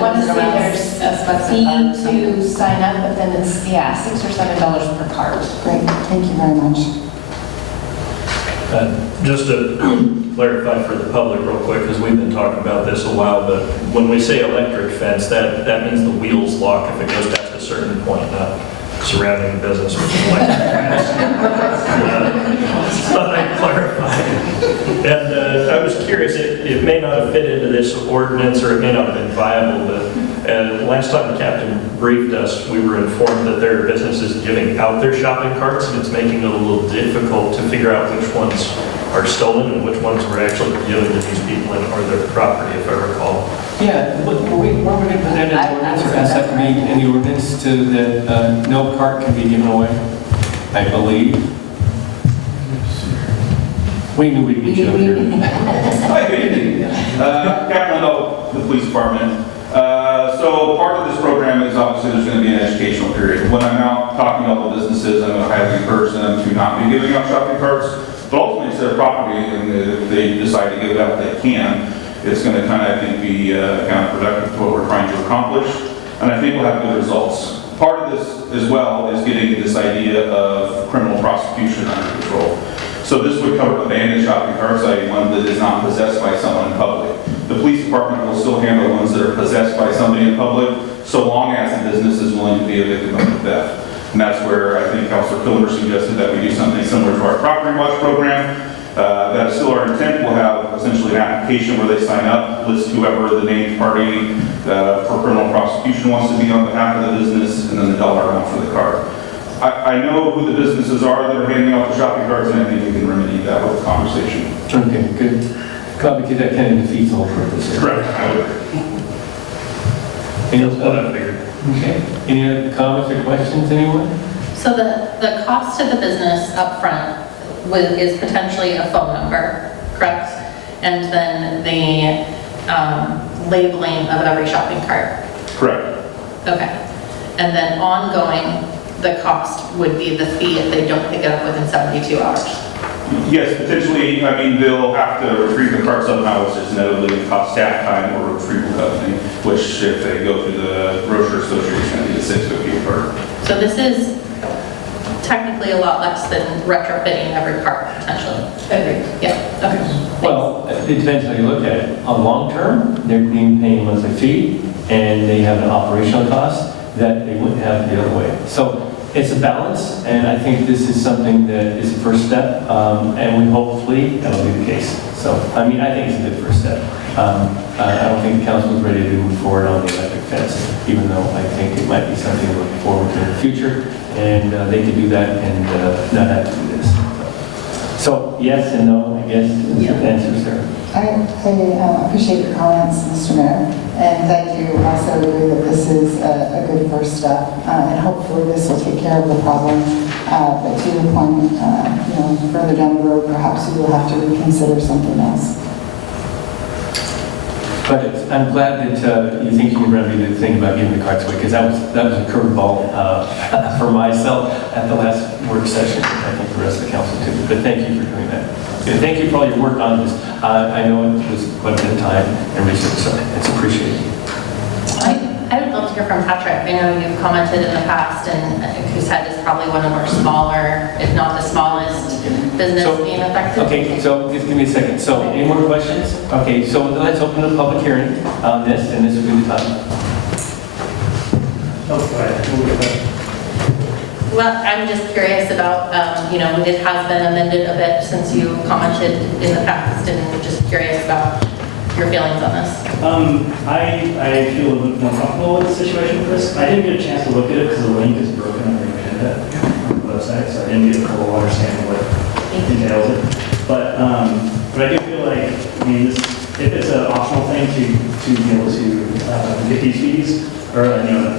want to say there's a fee to sign up, but then it's, $6 or $7 per cart. Great, thank you very much. Just to clarify for the public real quick, because we've been talking about this a while, but when we say electric fence, that means the wheels lock if it goes past a certain point, not surrounding the business with electric fence. Thought I'd clarify. And I was curious, it may not have fit into this ordinance, or it may not have been viable, but last time the captain briefed us, we were informed that there are businesses giving out their shopping carts, and it's making it a little difficult to figure out which ones are stolen and which ones were actually given to these people and are their property, if I recall. Yeah, were we going to present an ordinance or ask that to be in the ordinance to that no cart can be given away? I believe. We knew we'd get you up here. Hi, good evening. Captain of the police department. So part of this program is obviously there's going to be an educational period. When I'm out talking to all the businesses, I'm going to highly encourage them to not be giving out shopping carts, but ultimately it's their property, and if they decide to give it out, they can. It's going to kind of, I think, be counterproductive to what we're trying to accomplish, and I think we'll have good results. Part of this as well is getting this idea of criminal prosecution under control. So this would cover abandoned shopping carts, i.e. one that is not possessed by someone in public. The police department will still handle ones that are possessed by somebody in public, so long as the business is willing to be a victim of the theft. And that's where I think Councilor Pillar suggested that we do something similar to our property watch program. That is still our intent. We'll have essentially an application where they sign up, list whoever the named party for criminal prosecution wants to be on behalf of the business, and then the dollar amount for the card. I know who the businesses are that are handing out the shopping carts, and I think we can remedy that with a conversation. Okay, good. Because that kind of defeats the whole purpose here. Correct. I would agree. That's what I figured. Okay. Any other comments or questions, anyone? So the cost to the business up front is potentially a phone number, correct? And then the labeling of every shopping cart. Correct. Okay. And then ongoing, the cost would be the fee if they don't pick it up within 72 hours. Yes, potentially. I mean, they'll have to retrieve the cart somehow, which is inevitably going to cost staff time or retrieval company, which if they go through the grocery association, it's $6.50 a cart. So this is technically a lot less than retrofitting every cart, potentially. Agreed. Yeah, okay. Well, it depends how you look at it. On long term, they're being paid a monthly fee, and they have an operational cost that they wouldn't have the other way. So it's a balance, and I think this is something that is a first step, and we hopefully that'll be the case. So, I mean, I think it's a good first step. I don't think the council is ready to move forward on the electric fence, even though I think it might be something to look forward to in the future, and they could do that and not have to do this. So, yes and no, I guess, is the answers there. I appreciate your comments, Mr. Mayor, and I do also agree that this is a good first step, and hopefully this will take care of the problem. But to your point, further down the road, perhaps we will have to reconsider something else. But I'm glad that you think you can remedy the thing about giving the carts away, because that was a curveball for myself at the last work session. I think the rest of the council too. But thank you for doing that. And thank you for all your work on this. I know it was quite a bit of time and research, so it's appreciated. I would love to hear from Patrick. I know you've commented in the past, and Coos is probably one of our smaller, if not the smallest, business being affected. Okay, so just give me a second. So, any more questions? Okay, so let's open the public hearing on this, and this will be the time. Well, I'm just curious about, it has been amended a bit since you commented in the past, and just curious about your feelings on this. I feel a little bit more comfortable with the situation with this. I didn't get a chance to look at it because the link is broken on the agenda on the website, so I didn't get a full understanding of what entails it. But I do feel like, if it's an optional thing to be able to get these fees or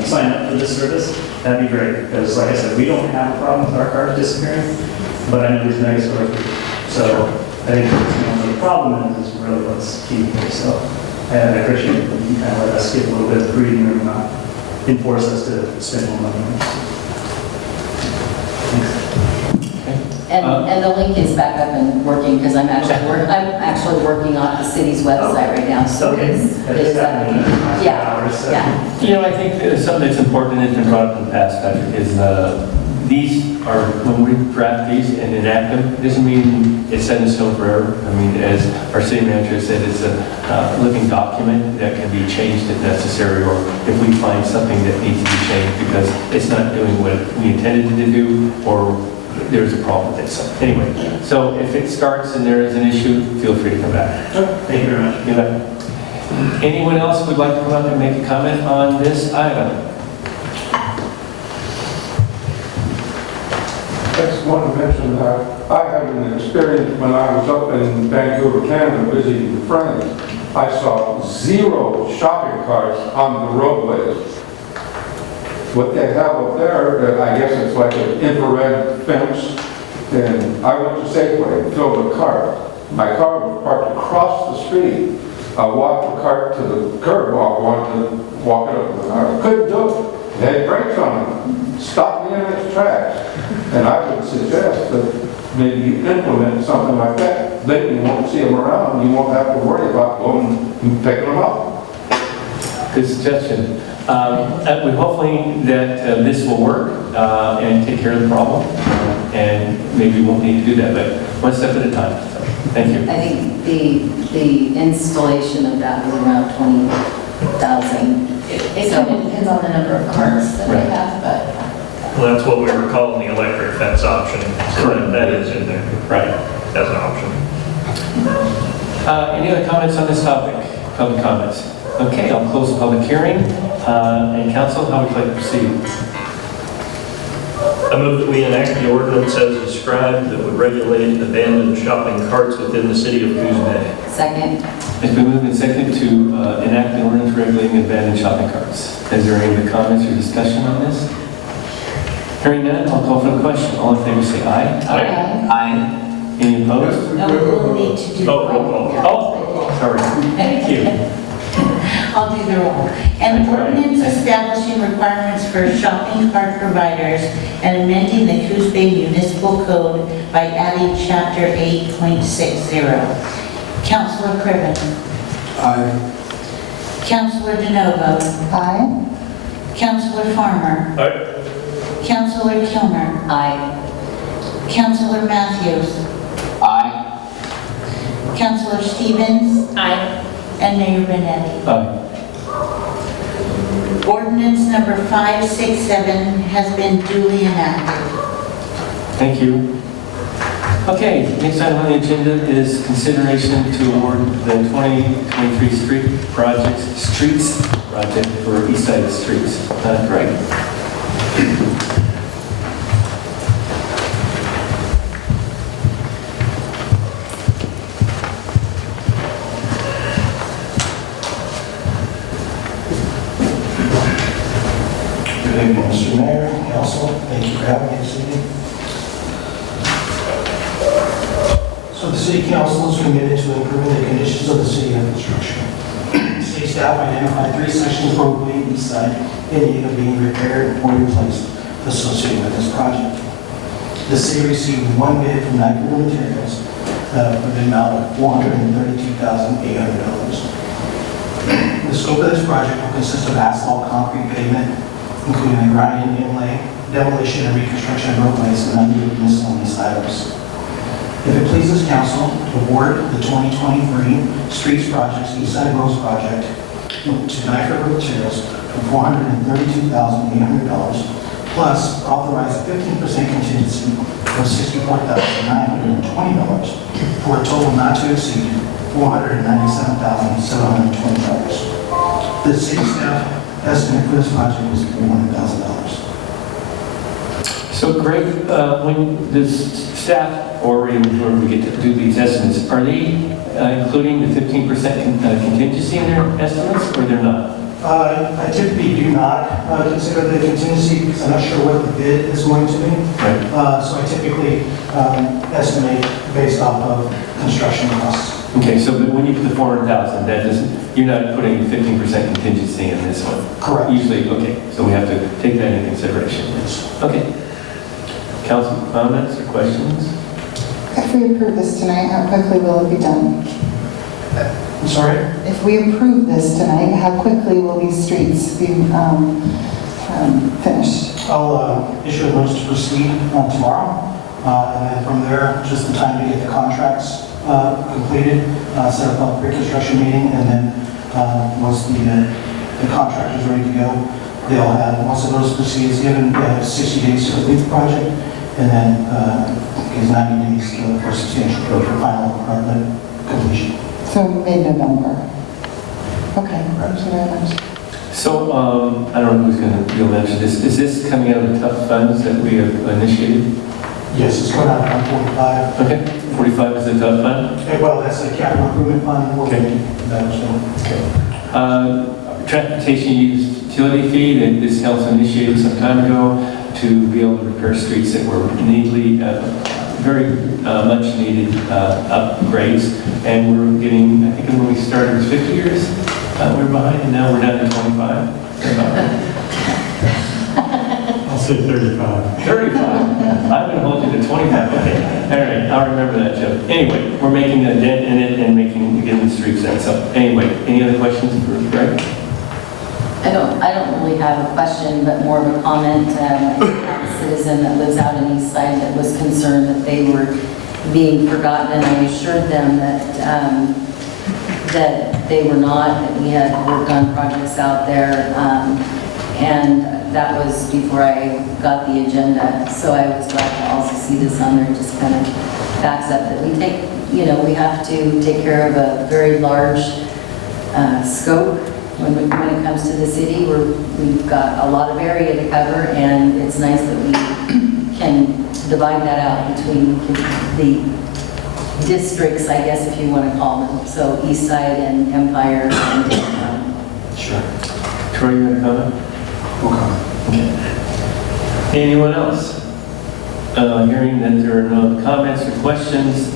sign up for this service, that'd be great. Because like I said, we don't have a problem with our cards disappearing, but I know these mega stores do. So I think the problem is really what's key here. So I appreciate it. You kind of let us get a little bit of breathing room, not enforce us to spend more money. And the link is back up and working because I'm actually working on the city's website right now. So okay. Yeah. I think something that's important and has been brought up in the past, Patrick, is these are, when we draft these and enact them, it doesn't mean it's set in stone forever. I mean, as our city manager said, it's a living document that can be changed if necessary, or if we find something that needs to be changed because it's not doing what we intended it to do, or there's a problem with it. So anyway, so if it starts and there is an issue, feel free to come back. Thank you very much. You bet. Anyone else would like to come up and make a comment on this item? I just want to mention that I had an experience when I was up in Vancouver, Canada, visiting friends. I saw 0 shopping carts on the roadways. What they have up there, I guess it's like an infrared fence, and I went to Safeway and filled a cart. My car was parked across the street, I walked the cart to the curb, wanted to walk it up, and I couldn't do it. It had brakes on it, stopped me in its tracks. And I would suggest that maybe you implement something like that. Then you won't see them around, you won't have to worry about going and picking them up. Good suggestion. We hopefully that this will work and take care of the problem, and maybe we won't need to do that, but one step at a time. So, thank you. I think the installation of that was around 20,000. It kind of depends on the number of carts that we Right. have, but Well, that's what we were calling the electric fence option. So that is in there Right. as an option. Any other comments on this topic? Public comments? Okay, I'll close the public hearing. And council, how would you like to proceed? I move that we enact the ordinance as described that would regulate abandoned shopping carts within the city of Coos Bay. Second. It's been moved and seconded to enact the ordinance regulating abandoned shopping carts. Is there any other comments or discussion on this? Hearing none, I'll call for the question. All in favor say aye. Aye. Aye. Any opposed? no, we'll need to do. Oh, sorry. Thank you. I'll do the roll. An ordinance establishing requirements for shopping cart providers and amending the Coos Bay Municipal Code by adding Chapter 8.60. Councilor Criven. Aye. Councilor DeNovo. Aye. Councilor Farmer. Aye. Councilor Kilmer. Aye. Councilor Matthews. Aye. Councilor Stevens. Aye. And Mayor Benetti. Aye. Ordinance number 567 has been duly enacted. Thank you. Okay, next item on the agenda is consideration to award the 2023 streets project for East Side Streets. Greg. Good evening, Mr. Mayor, Council. Thank you for having me this evening. So the City Council is committed to improving the conditions of the city infrastructure. City staff identified 3 sections of roadway in East Side in need of being repaired or replaced associated with this project. The city received 1 bid from Niagara Materials for the amount of $432,800. The scope of this project will consist of asphalt concrete pavement, including the grinding, inlay, demolition, and reconstruction of roadways and other miscellaneous items. If it pleases council to award the 2023 Streets Projects East Side Roads Project to Niagara Materials for $432,800, plus authorize a 15% contingency of $64,920 for a total not to exceed $497,720. The city staff estimate for this project is $400,000. So Greg, when does staff or whoever we get to do these estimates, are they including the 15% contingency in their estimates, or they're not? I typically do not consider the contingency because I'm not sure what the bid is going to be. Right. So I typically estimate based off of construction costs. Okay, so when you put the 400,000, that doesn't, you're not putting 15% contingency in this one? Correct. Usually, okay, so we have to take that into consideration. Okay. Council comments or questions? If we approve this tonight, how quickly will it be done? I'm sorry? If we approve this tonight, how quickly will these streets be finished? I'll issue a notice to proceed tomorrow. And then from there, just the time to get the contracts completed, set up a pre-construction meeting, and then once the contractor's ready to go, they'll have, once the notice to proceed is given, they have 60 days to complete the project, and then gives 90 days for substantial, for final completion. So mid-November. Okay, thank you very much. So, I don't know who's going to be able to answer this. Is this coming out of the tough funds that we have initiated? Yes, it's going out of 45. Okay, 45 is the tough fund? Well, that's a capital improvement fund. Okay. Transportation utility fee that this council initiated some time ago to be able to repair streets that were needly very much needed upgrades. And we're getting, I think when we started, it was 50 years we were behind, and now we're down to 25. I'll say 35. 35. I'm going to hold you to 25. Okay. All right. I'll remember that, Joe. Anyway, we're making a dent in it and getting the streets in. So anyway, any other questions for Greg? I don't really have a question, but more of a comment. I have a citizen that lives out in East Side that was concerned that they were being forgotten, and I assured them that that they were not, that we had worked on projects out there, and that was before I got the agenda. So I was glad to also see this on there, just kind of backs up that we take, we have to take care of a very large scope when it comes to the city. We've got a lot of area to cover, and it's nice that we can divide that out between the districts, I guess, if you want to call them. So East Side and Empire and downtown. Sure. Troy, you have a comment? No comment. Okay. Anyone else? Hearing that there are no comments or questions,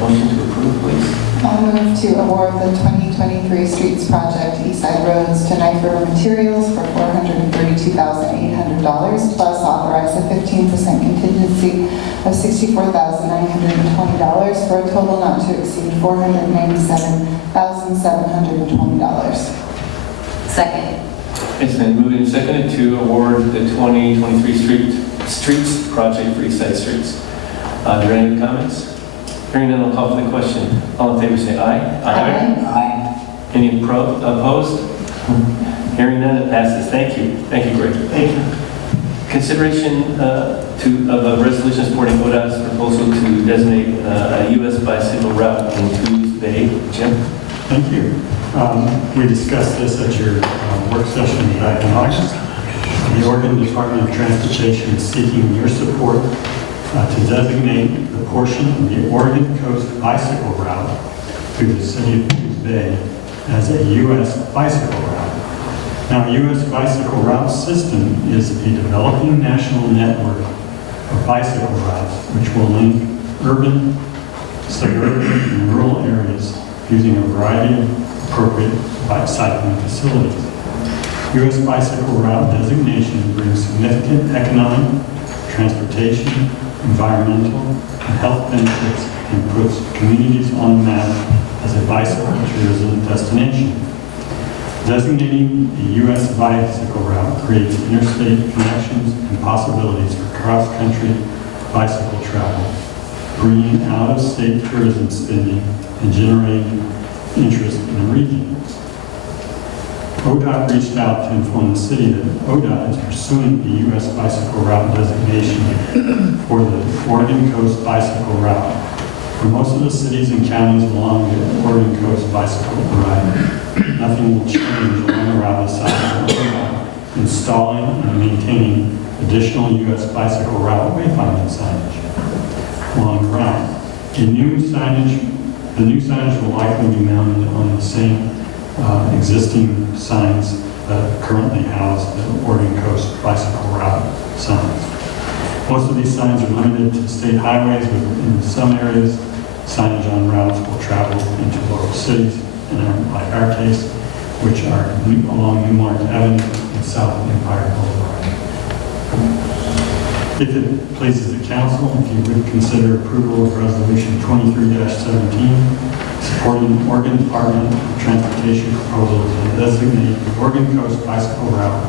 motion to approve, please. I'll move to award the 2023 Streets Project Eastside Roads to Knife River Materials for $432,800, plus authorize a 15% contingency of $64,920 for a total not to exceed $497,720. Second. It's been moved and seconded to award the 2023 Streets Project for Eastside Streets. Are there any comments? Hearing none, I'll call for the question. All in favor say aye. Aye. Any opposed? Hearing none, it passes. Thank you. Thank you, Greg. Thank you. Consideration of a resolution supporting ODOT's proposal to designate a U.S. bicycle route in Coos Bay. Jim? Thank you. We discussed this at your work session back in August. The Oregon Department of Transportation is seeking your support to designate the portion of the Oregon Coast bicycle route through the city of Coos Bay as a U.S. bicycle route. Now, a U.S. bicycle route system is a developing national network of bicycle routes which will link urban, suburban, and rural areas using a variety of appropriate cycling facilities. U.S. bicycle route designation brings significant economic, transportation, environmental, and health benefits and puts communities on the map as a bicycle tourism destination. Designating the U.S. bicycle route creates interstate connections and possibilities for cross-country bicycle travel, bringing out-of-state tourism spending and generating interest in the region. ODOT reached out to inform the city that ODOT is pursuing the U.S. bicycle route designation for the Oregon Coast bicycle route. For most of the cities and counties along the Oregon Coast bicycle route, nothing will change along the route aside from ODOT installing and maintaining additional U.S. bicycle route wayfinding signage along the route. The new signage will likely be mounted on the same existing signs that currently house the Oregon Coast bicycle route signs. Most of these signs are limited to state highways, but in some areas, signage on routes will travel into local cities, and like our case, which are along Newmark Avenue and South Empire Boulevard. If it pleases the council, if you would consider approval of Resolution 23-17, supporting the Oregon Department of Transportation proposal to designate the Oregon Coast bicycle route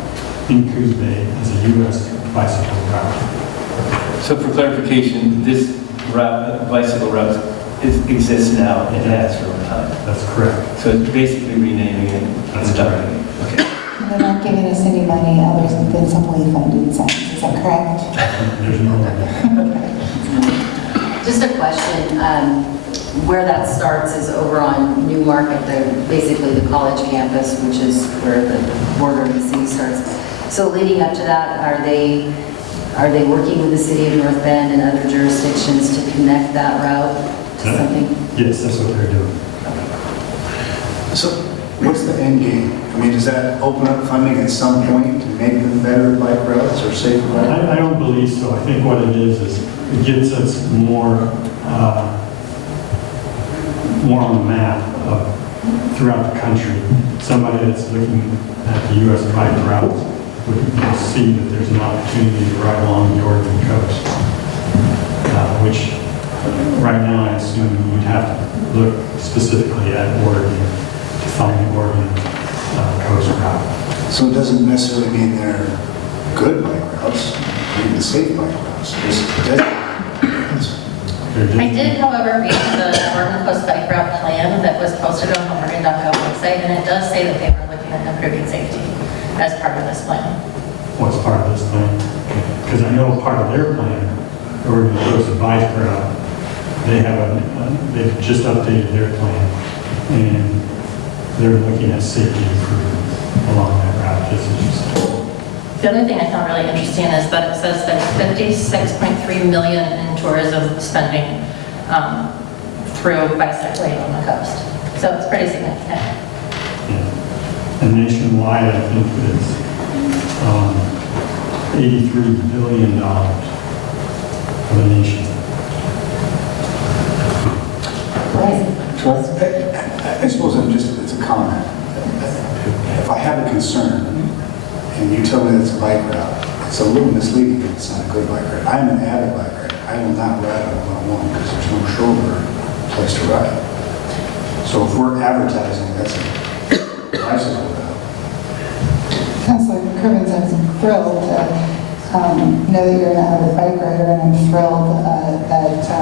in Coos Bay as a U.S. bicycle route. So for clarification, this route, bicycle route exists now and has for a time. That's correct. So it's basically renaming it. That's correct. Okay. And they're not giving us any money other than some wayfinding signs, is that correct? There's no way. Just a question. Where that starts is over on Newmark at basically the college campus, which is where the border of the city starts. So leading up to that, are they working with the city of North Bend and other jurisdictions to connect that route to something? Yes, that's what they're doing. So what's the end game? I mean, does that open up funding at some point to make them better bike routes or safer bike routes? I don't believe so. I think what it is it gets us more on the map throughout the country. Somebody that's looking at the U.S. bike routes would see that there's an opportunity to ride along the Oregon coast, which right now I assume you'd have to look specifically at Oregon to find the Oregon coast route. So it doesn't necessarily mean they're good bike routes, even safe bike routes, just designated routes. I did, however, read the Oregon Coast Bike Route Plan that was posted on the Oregon.gov website, and it does say that they were looking at improving safety as part of this plan. What's part of this plan? Because I know part of their plan, Oregon Coast Bike Route, they've just updated their plan, and they're looking at safety improvements along that route, just as you said. The other thing I found really interesting is that it says that $56.3 million in tourism spending through bicycling on the coast. So it's pretty significant. Yeah. And nationwide, I think it's $83 billion for the nation. I suppose it's a comment. If I have a concern, and you tell me that it's a bike route, it's a little misleading if it's not a good bike route. I'm an avid bike rider. I will not ride on 101 because there's no shoulder place to ride. So if we're advertising, that's a bicycle route. Councilor Cribbins, I'm thrilled to know that you're an avid bike rider, and I'm thrilled that...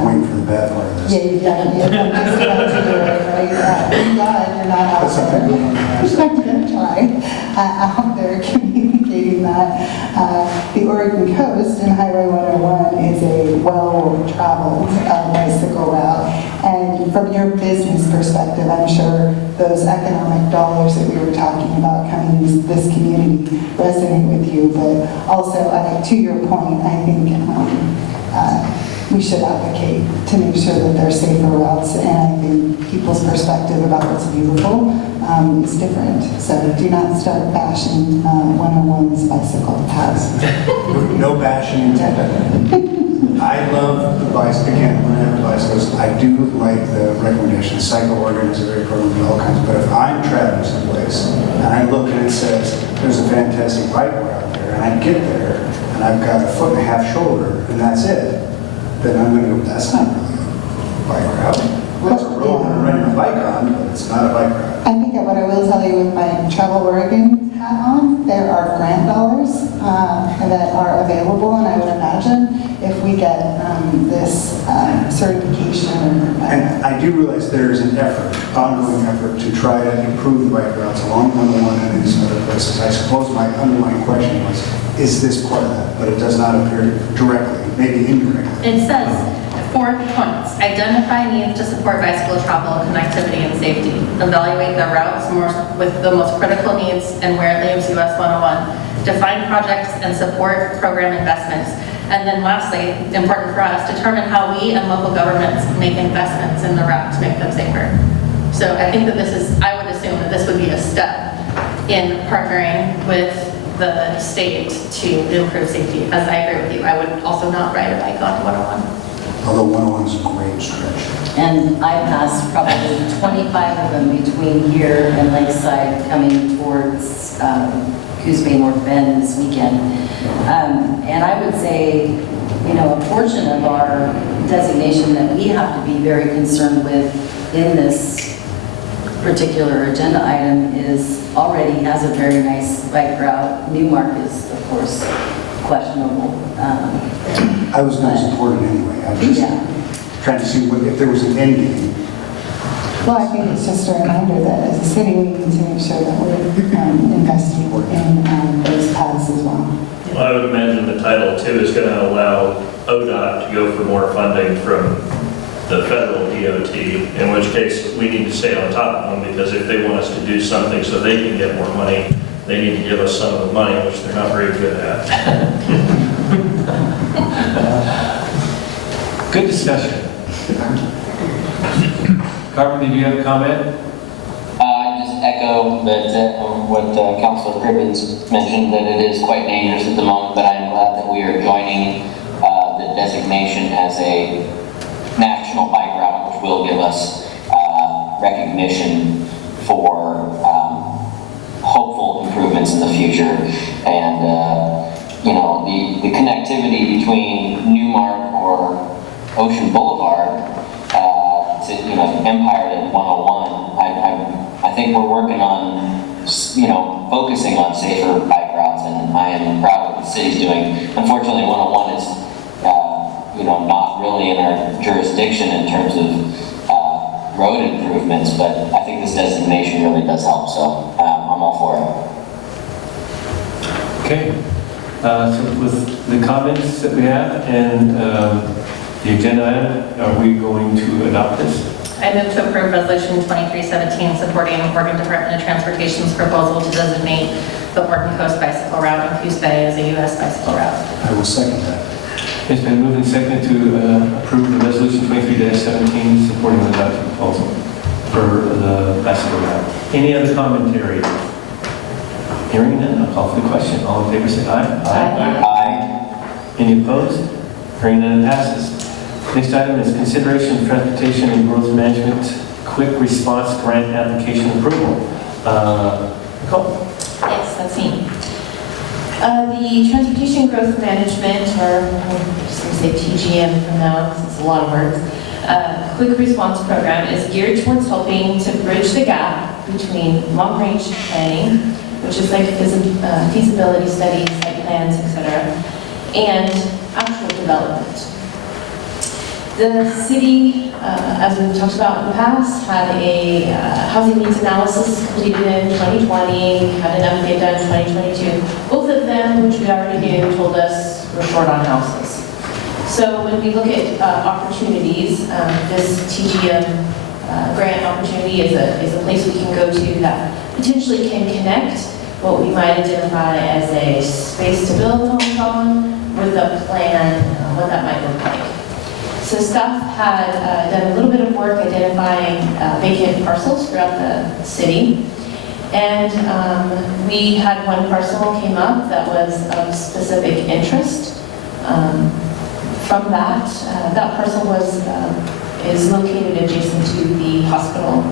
Waiting for the bad part of this. Yeah, you've done it. You're just about to do it, right? Thank God you're not out there. I'm going to try out there communicating that the Oregon coast and Highway 101 is a well-traveled bicycle route. And from your business perspective, I'm sure those economic dollars that we were talking about coming to this community resonate with you. But also, to your point, I think we should advocate to make sure that they're safer routes. And I think people's perspective about what's beautiful is different. So do not start bashing 101's bicycle paths. No bashing intended. I love the bicycle. Again, when I have bicycles, I do like the recommendation. Cycle Oregon is a great program and all kinds. But if I'm traveling someplace and I look and it says there's a fantastic bike route there, and I get there and I've got a 1.5 foot shoulder and that's it, then I'm going to go, that's not really a bike route. Well, it's a road I'm riding a bike on, but it's not a bike route. I think what I will tell you with my Travel Oregon hat on, there are grant dollars that are available, and I would imagine if we get this certification. And I do realize there is an effort, ongoing effort, to try to improve the bike routes along 101 and in some other places. I suppose my underlying question was, is this part of that? But it does not appear directly, maybe indirectly. It says 4 points. Identify needs to support bicycle travel, connectivity, and safety. Evaluate the routes with the most critical needs and where it leaves US 101. Define projects and support program investments. And then lastly, important for us, determine how we and local governments make investments in the route to make them safer. So I think that this is, I would assume that this would be a step in partnering with the state to improve safety. As I agree with you, I would also not ride a bike on 101. Although 101 is a great stretch. And I passed probably 25 of them between here and Lakeside coming towards Coos Bay North Bend this weekend. And I would say, you know, a portion of our designation that we have to be very concerned with in this particular agenda item is already has a very nice bike route. Newmark is, of course, questionable. I was going to support it anyway. I was trying to see if there was an end game. Well, I think it's just a reminder that as a city, we need to make sure that we're investing in those paths as well. Well, I would imagine the Title II is going to allow ODOT to go for more funding from the federal DOT, in which case we need to stay on top of them, because if they want us to do something so they can get more money, they need to give us some of the money, which they're not very good at. Good discussion. Carmen, did you have a comment? I just echo echo what Councilor Cribbins mentioned, that it is quite dangerous at the moment, but I'm glad that we are joining the designation as a national bike route, which will give us recognition for hopeful improvements in the future. And, you know, the connectivity between Newmark or Ocean Boulevard to, you know, Empire to 101, I think we're working on, you know, focusing on safer bike routes, and I am proud of what the city's doing. Unfortunately, 101 is, you know, not really in our jurisdiction in terms of road improvements, but I think this designation really does help, so I'm all for it. Okay. So with the comments that we have and the agenda item, are we going to adopt this? I move to approve Resolution 2317 supporting Oregon Department of Transportation's proposal to designate the Oregon Coast Bicycle Route in Coos Bay as a U.S. bicycle route. I will second that. It's been moved and seconded to approve the resolution 23-17 supporting the adopted proposal for the bicycle route. Any other commentary? Hearing none, I'll call for the question. All in favor say aye. Aye. Aye. Any opposed? Hearing none, it passes. Next item is consideration of transportation and growth management quick response grant application approval. Nicole? Yes, that's me. The Transportation Growth Management, or I'm just going to say TGM from now, because it's a lot of words, Quick Response Program is geared towards helping to bridge the gap between long-range planning, which is like feasibility studies, site plans, etc., and actual development. The city, as we've talked about in the past, had a housing needs analysis completed in 2020, had an update done in 2022. Both of them, which we already knew, told us we're short on houses. So when we look at opportunities, this TGM grant opportunity is a place we can go to that potentially can connect what we might identify as a space to build homes on with a plan, what that might look like. So staff had done a little bit of work identifying vacant parcels throughout the city. And we had one parcel came up that was of specific interest. From that, that parcel is located adjacent to the hospital,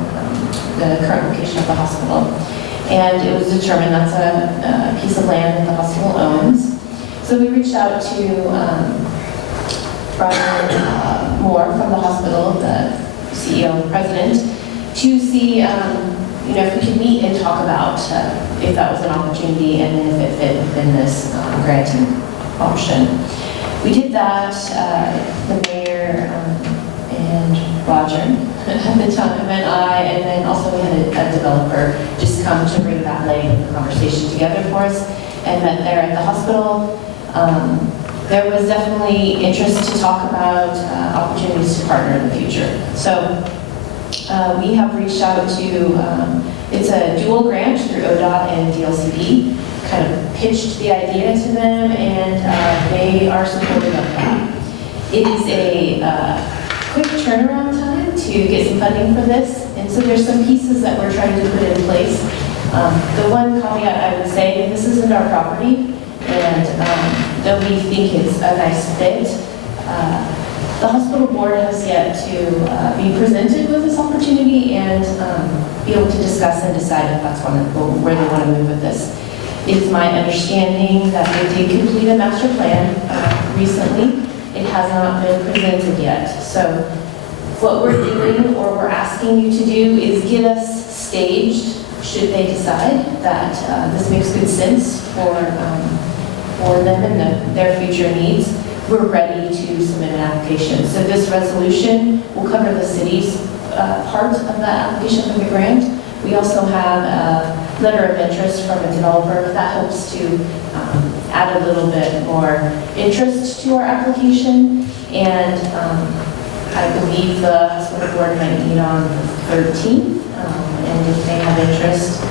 the current location of the hospital. And it was determined that's a piece of land that the hospital owns. So we reached out to Brian Moore from the hospital, the CEO and president, to see if we could meet and talk about if that was an opportunity and then if it fit within this granting option. We did that, the mayor and Roger at the time, and I, and then also we had a developer just come to bring that leg of the conversation together for us, and met there at the hospital. There was definitely interest to talk about opportunities to partner in the future. So we have reached out to, it's a dual grant through ODOT and DLCP, kind of pitched the idea to them, and they are supportive of that. It is a quick turnaround time to get some funding for this, and so there's some pieces that we're trying to put in place. The one caveat I would say, this isn't our property, and though we think it's a nice fit, the hospital board has yet to be presented with this opportunity and be able to discuss and decide if that's where they want to move with this. It's my understanding that they did complete a master plan recently. It has not been presented yet. So what we're doing, or we're asking you to do, is get us staged should they decide that this makes good sense for them and their future needs. We're ready to submit an application. So this resolution will cover the city's part of the application for the grant. We also have a letter of interest from a developer that helps to add a little bit more interest to our application. And I believe the hospital board might meet on the 13th. And if they have interest,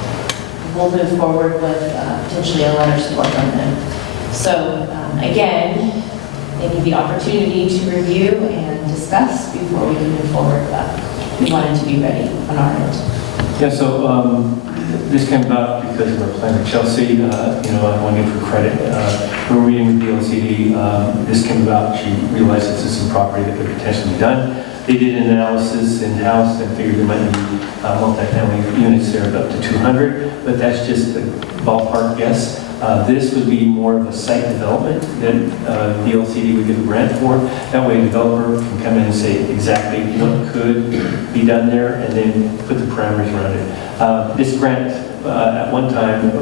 we'll move forward with potentially a letter of support from them. So again, they need the opportunity to review and discuss before we can move forward. But we wanted to be ready on our end. Yeah, so this came about because of our planner Chelsea. I want to give her credit. When we were meeting with BLCD, this came about. She realized this is some property that could potentially be done. They did an analysis in-house and figured there might be multifamily units there of up to 200, but that's just a ballpark guess. This would be more of a site development that BLCD would give a grant for. That way a developer can come in and say exactly what could be done there and then put the parameters around it. This grant at one time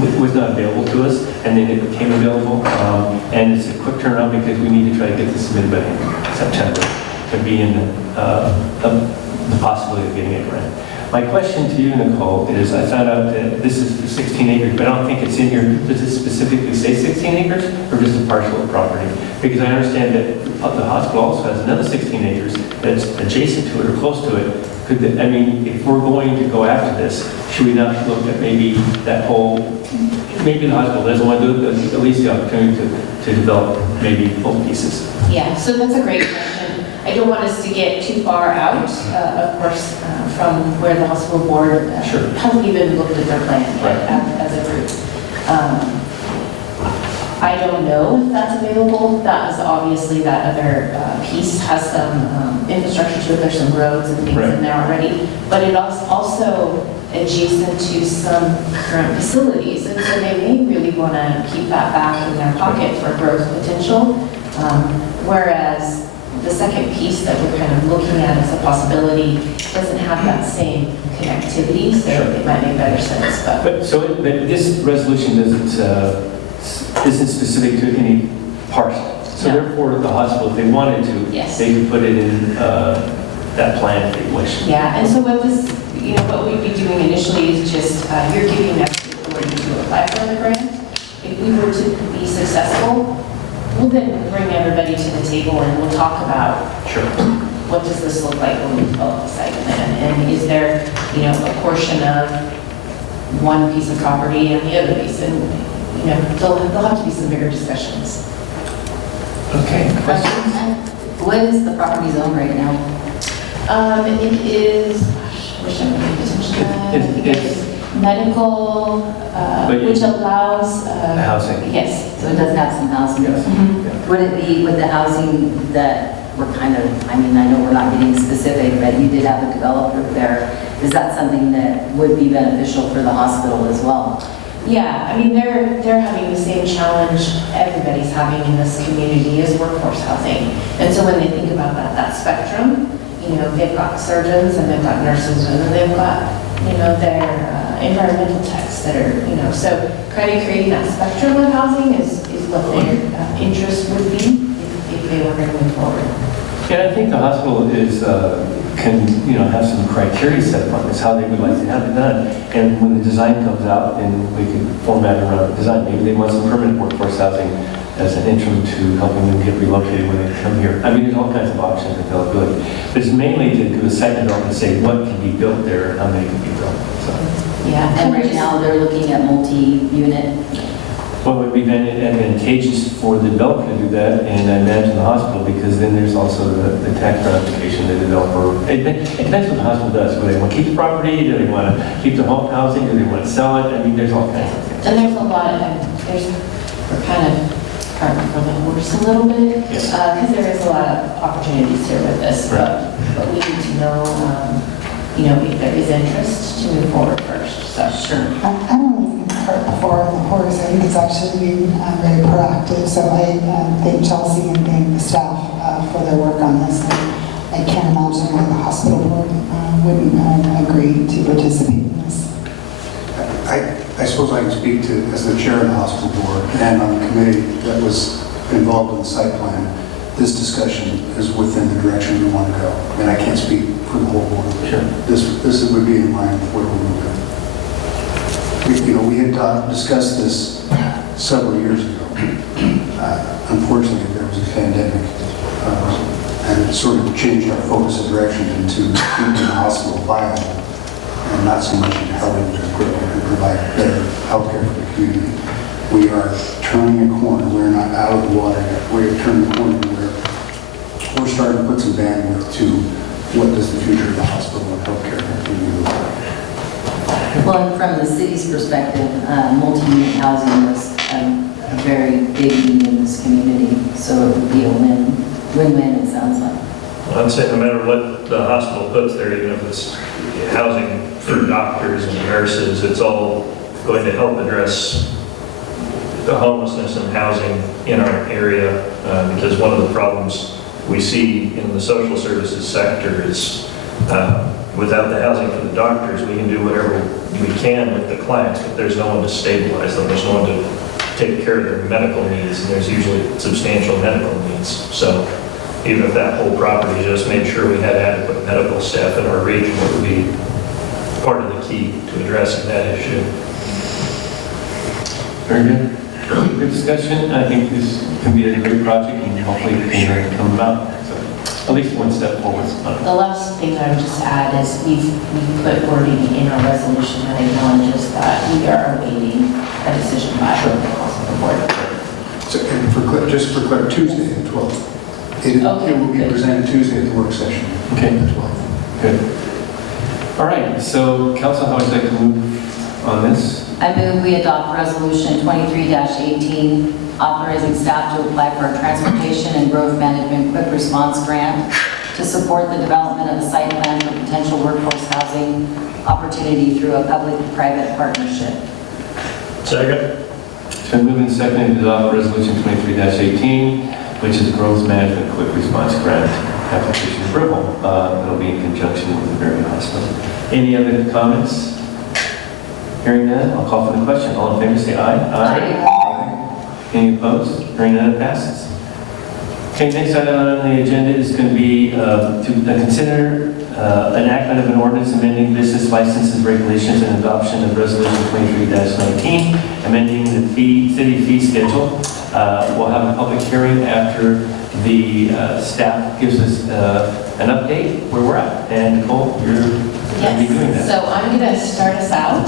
was not available to us, and then it became available. And it's a quick turnaround because we need to try to get this submitted by September to be in the possibility of getting a grant. My question to you, Nicole, is I found out that this is for 16 acres, but I don't think it's in here. Does it specifically say 16 acres or just a parcel of property? Because I understand that the hospital also has another 16 acres that's adjacent to it or close to it. If we're going to go after this, should we not look at maybe that whole, maybe the hospital doesn't want to do it, but at least the opportunity to develop maybe both pieces? Yeah, so that's a great question. I don't want us to get too far out, of course, from where the hospital board hasn't even looked at their plan yet as a group. I don't know if that's available. That is obviously that other piece has some infrastructure to it. There's some roads and things in there already, but it also adjacent to some current facilities, and so they may really want to keep that back in their pocket for growth potential. Whereas the second piece that we're kind of looking at as a possibility doesn't have that same connectivity, so it might make better sense. But this resolution isn't specific to any parcel. So therefore, the hospital, if they wanted to, they could put it in that plan if they wish. Yeah, and so what this, what we'd be doing initially is just you're giving us the authority to apply for the grant. If we were to be successful, we'll then bring everybody to the table and we'll talk about what does this look like when we develop the site plan, and is there, a portion of one piece of property and the other piece, and there'll have to be some bigger discussions. Okay. What is the property zone right now? It is, gosh, I wish I would pay attention to that. I think it's medical, which allows housing. Yes. So it does have some housing. Mm-hmm. Would it be with the housing that we're kind of, I know we're not getting specific, but you did have a developer there. Is that something that would be beneficial for the hospital as well? Yeah, they're having the same challenge everybody's having in this community is workforce housing. And so when they think about that spectrum, they've got surgeons and they've got nurses and then they've got, their environmental techs that are, so kind of creating that spectrum of housing is what their interest would be if they were going to move forward. Yeah, I think the hospital can have some criteria set upon this, how they would like to have it done. And when the design comes out, then we can format around the design. Maybe they want some permanent workforce housing as an interim to helping them get relocated when they come here. There's all kinds of options and availability. But it's mainly to do a site development and say what can be built there and how many can be built. So. Yeah, and right now they're looking at multi-unit. Well, it would be advantageous for the developer to do that, and I imagine the hospital, because then there's also the tax ramification, the developer. It depends what the hospital does. Do they want to keep the property? Do they want to keep the home housing? Do they want to sell it? There's all kinds of things. And there's a lot of, we're kind of carting for the horse a little bit, because there is a lot of opportunities here with this, but we need to know, if there is interest to move forward first. So I don't know if you've heard before the horse. I think it's actually being very proactive. So I thank Chelsea and thank the staff for their work on this. I can't imagine why the hospital board wouldn't agree to participate in this. I suppose I can speak to, as the chair of the hospital board and on the committee that was involved in the site plan, this discussion is within the direction we want to go. And I can't speak for the whole board. Sure. This would be in line with where we're moving. We had discussed this several years ago. Unfortunately, there was a pandemic, and it sort of changed our focus and direction into keeping the hospital viable, and not so much into helping to grow and provide better health care for the community. We are turning a corner. We're not out of the water yet. We're turning a corner where we're starting to put some bandwidth to what does the future of the hospital and healthcare continue to look like? Well, and from the city's perspective, multi-unit housing was a very big need in this community, so it would be a win-win, it sounds like. Well, I'd say no matter what the hospital puts there, even if it's housing for doctors and nurses, it's all going to help address the homelessness and housing in our area, because one of the problems we see in the social services sector is without the housing for the doctors, we can do whatever we can with the clients, but there's no one to stabilize them, there's no one to take care of their medical needs, and there's usually substantial medical needs. So even if that whole property just made sure we had adequate medical staff in our region, it would be part of the key to addressing that issue. Very good. Good discussion. I think this can be a great project and hopefully it can come about. So at least one step forward. The last thing I would just add is we've put wording in our resolution that acknowledges that we are awaiting a decision by the hospital board. So, and just for clear, Tuesday the 12th. It will be presented Tuesday at the work session. Okay. The 12th. Good. All right. So council, how would you like to move on this? I move we adopt Resolution 23-18, authorizing staff to apply for a Transportation and Growth Management Quick Response Grant to support the development of a site plan for potential workforce housing opportunity through a public-private partnership. Second. It's been moved and seconded to adopt Resolution 23-18, which is Growth Management Quick Response Grant application approval. It'll be in conjunction with the Berry Hospital. Any other comments? Hearing none, I'll call for the question. All in favor, say aye. Aye. Any opposed? Hearing none, it passes. Okay, next item on the agenda is going to be to consider enactment of an ordinance amending business licenses, regulations, and adoption of Resolution 23-19, amending the city fee schedule. We'll have a public hearing after the staff gives us an update where we're at. And Nicole, you're going to be doing that. So I'm going to start us out.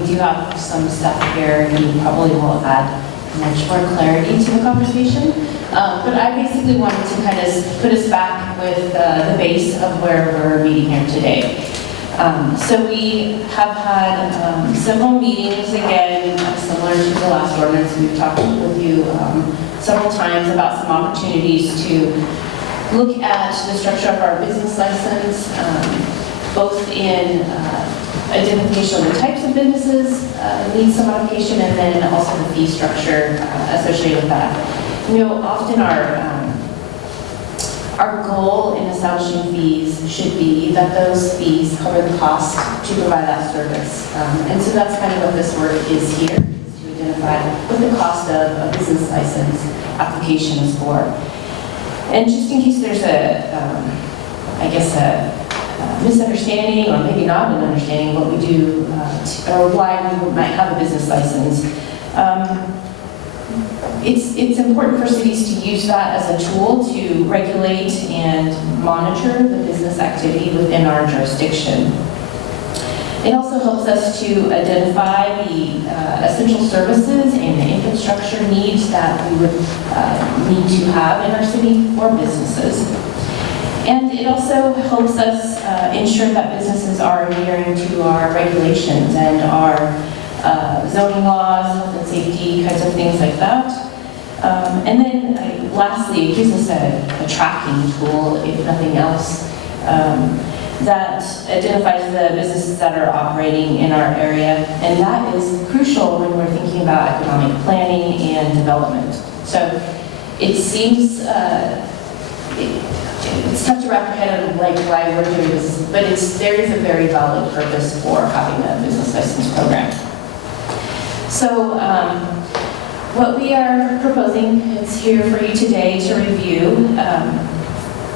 We do have some stuff here, and you probably will add much more clarity to the conversation. But I basically wanted to kind of put us back with the base of where we're meeting here today. So we have had several meetings, again, similar to the last ordinance. We've talked with you several times about some opportunities to look at the structure of our business license, both in identification of the types of businesses need some modification, and then also the fee structure associated with that. You know, often our goal in establishing fees should be that those fees cover the cost to provide that service. And so that's kind of what this work is here, is to identify what the cost of a business license application is for. And just in case there's I guess a misunderstanding, or maybe not an understanding what we do, or why we might have a business license. It's important for cities to use that as a tool to regulate and monitor the business activity within our jurisdiction. It also helps us to identify the essential services and the infrastructure needs that we would need to have in our city for businesses. And it also helps us ensure that businesses are adhering to our regulations and our zoning laws, health and safety, kinds of things like that. And then lastly, it gives us a tracking tool, if nothing else, that identifies the businesses that are operating in our area. And that is crucial when we're thinking about economic planning and development. So it seems, it's tough to wrap your head on like why we're doing this, but there is a very valid purpose for having a business license program. So what we are proposing is here for you today to review.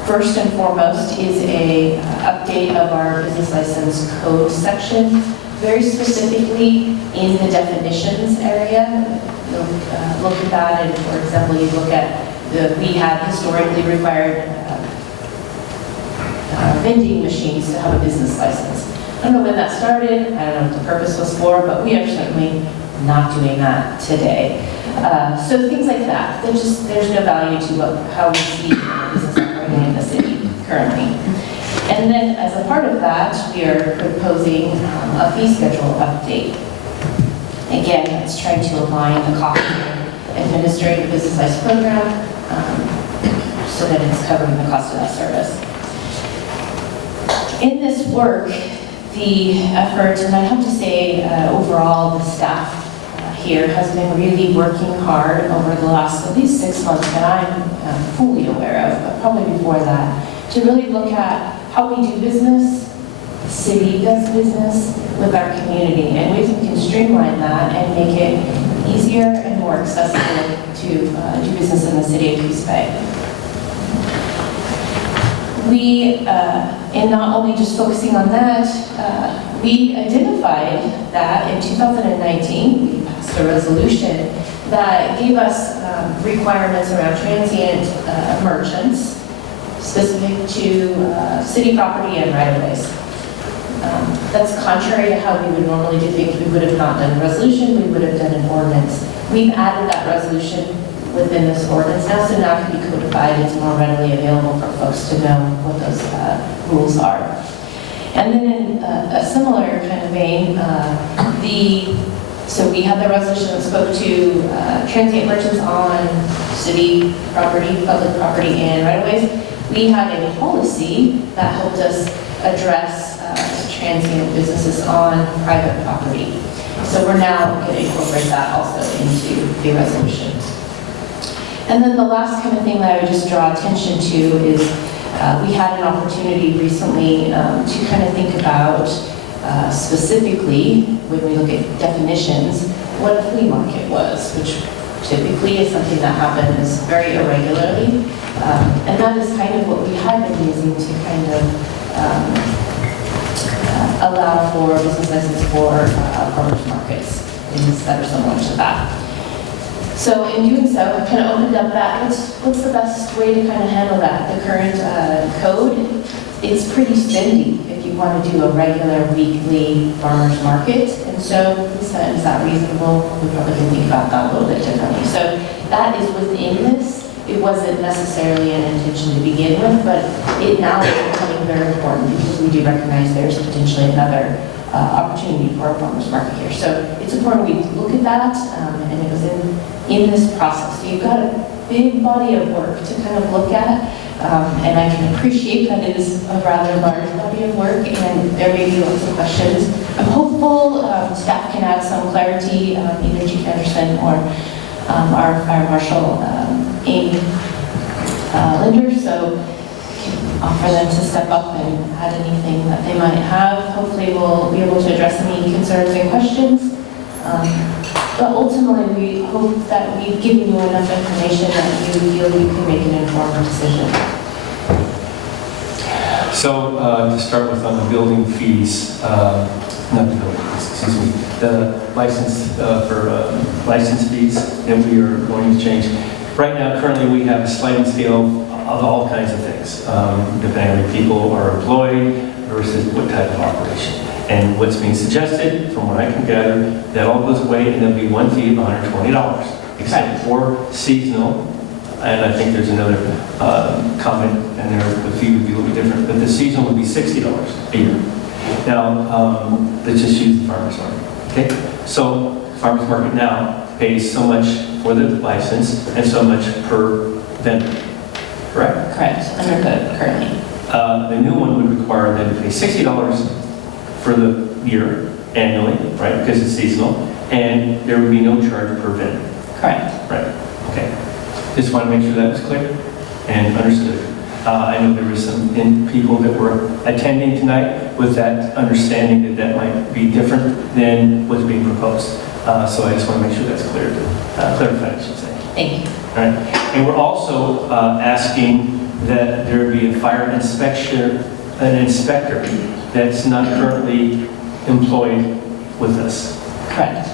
First and foremost is a update of our business license code section, very specifically in the definitions area. Look at that, and for example, you look at we have historically required vending machines to have a business license. I don't know when that started, I don't know what the purpose was for, but we are certainly not doing that today. So things like that, there's no value to how we see business operating in the city currently. And then as a part of that, we are proposing a fee schedule update. Again, that's trying to align the cost of administering the business license program so that it's covering the cost of that service. In this work, the effort, and I have to say overall the staff here has been really working hard over the last at least 6 months that I'm fully aware of, but probably before that, to really look at how we do business, the city does business with our community, and ways we can streamline that and make it easier and more accessible to do business in the city of Coos Bay. We, and not only just focusing on that, we identified that in 2019, we passed a resolution that gave us requirements around transient merchants specific to city property and right-of-ways. That's contrary to how we would normally do things. We would have not done a resolution, we would have done an ordinance. We've added that resolution within this ordinance now, so now it can be codified. It's more readily available for folks to know what those rules are. And then in a similar kind of vein, so we had the resolution that spoke to transient merchants on city property, public property, and right-of-ways. We had a policy that helped us address transient businesses on private property. So we're now going to incorporate that also into the resolution. And then the last kind of thing that I would just draw attention to is we had an opportunity recently to kind of think about specifically, when we look at definitions, what a flea market was, which typically is something that happens very irregularly. And that is kind of what we had been using to kind of allow for business license for farmers markets, things that are similar to that. So in doing so, I've kind of opened up that, what's the best way to kind of handle that? The current code, it's pretty spendy if you want to do a regular weekly farmers market. And so is that reasonable? We probably can think about that a little bit differently. So that is within this. It wasn't necessarily an intention to begin with, but it now is becoming very important because we do recognize there's potentially another opportunity for a farmers market here. So it's important we look at that, and it was in this process. So you've got a big body of work to kind of look at, and I can appreciate that it is a rather large body of work, and there may be lots of questions. I'm hopeful staff can add some clarity, either Chief Anderson or our Fire Marshal, Amy Linder, so offer them to step up and add anything that they might have. Hopefully we'll be able to address any concerns and questions. But ultimately, we hope that we've given you enough information that you feel you can make an informed decision. So to start with on the building fees, not the building fees, excuse me, the license for license fees that we are going to change. Right now, currently, we have a sliding scale of all kinds of things, depending on if people are employed versus what type of operation. And what's being suggested, from what I can gather, that all goes away and there'll be one fee of $120, except for seasonal. And I think there's another comment in there, the fee would be a little bit different, but the seasonal would be $60 a year. Now, let's just use the farmer's market, okay? So farmer's market now pays so much for the license and so much per vendor, correct? Correct, under code currently. The new one would require them to pay $60 for the year annually, right, because it's seasonal, and there would be no charge per vendor. Correct. Right, okay. Just want to make sure that was clear and understood. I know there were some people that were attending tonight with that understanding that that might be different than what's being proposed. So I just want to make sure that's clear, clarified, I should say. Thank you. All right. And we're also asking that there be a fire inspection, an inspector that's not currently employed with us. Correct.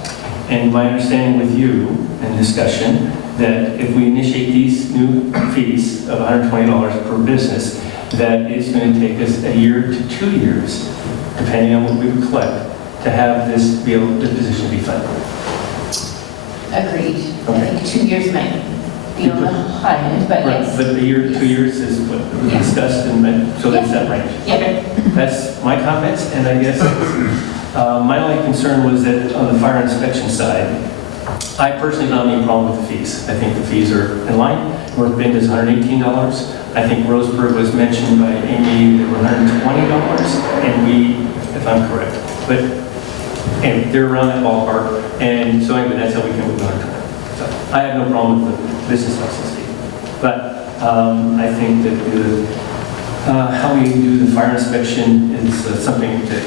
And my understanding with you in discussion that if we initiate these new fees of $120 per business, that it's going to take us a year to 2 years, depending on what we would collect, to have this position be funded. Agreed. Okay. I think 2 years might be on the high end, but Right, yes. but a year, 2 years is what was discussed, and so that's that range. Yeah. Okay, that's my comments, and I guess my only concern was that on the fire inspection side, I personally don't have any problem with the fees. I think the fees are in line. North Bend is $118. I think Roseburg was mentioned by Amy, they were $120, and we, if I'm correct, but anyway, they're around that ballpark, and so anyway, that's how we came with 120. So I have no problem with the business license fee, but I think that how we do the fire inspection is something that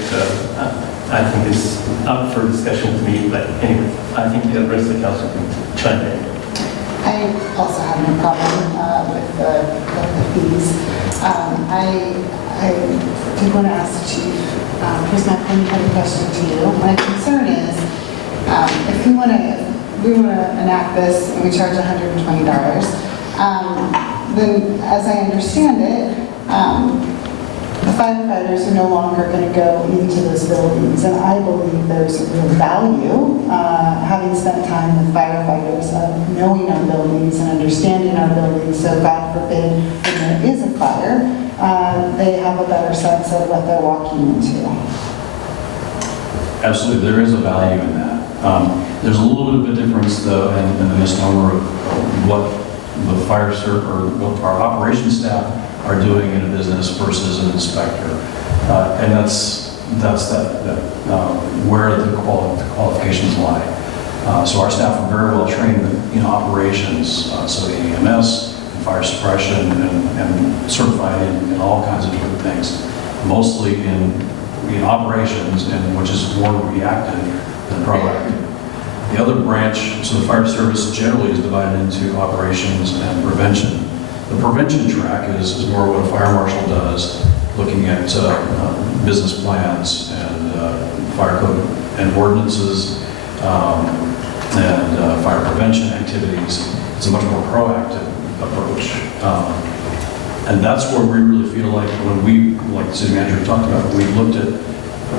I think is up for discussion with me, but anyway, I think the rest of the council can chime in. I also have no problem with the fees. I did want to ask the chief, Chris McLean had a question to you. My concern is, if we want to enact this and we charge $120, then as I understand it, the firefighters are no longer going to go into those buildings, and I believe there's a real value, having spent time with firefighters, of knowing our buildings and understanding our buildings, so God forbid when there is a fire, they have a better sense of what they're walking into. Absolutely, there is a value in that. There's a little bit of a difference, though, in the misnomer of what the fire service or what our operations staff are doing in a business versus an inspector, and that's where the qualifications lie. So our staff are very well trained in operations, so the EMS, and fire suppression, and certified in all kinds of different things, mostly in operations, and which is more reactive than proactive. The other branch, so the fire service generally is divided into operations and prevention. The prevention track is more what a fire marshal does, looking at business plans and fire code and ordinances and fire prevention activities. It's a much more proactive approach. And that's where we really feel like when we, like the city manager talked about, we looked at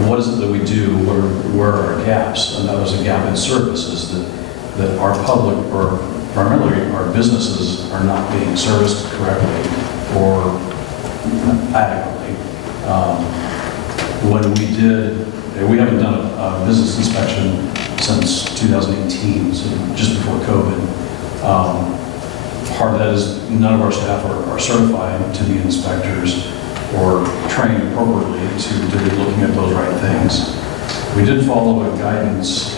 what is it that we do, where are our gaps, and that was a gap in services that our public, or primarily our businesses, are not being serviced correctly or adequately. When we haven't done a business inspection since 2018, so just before COVID. Part of that is none of our staff are certified to be inspectors or trained appropriately to be looking at those right things. We did follow a guidance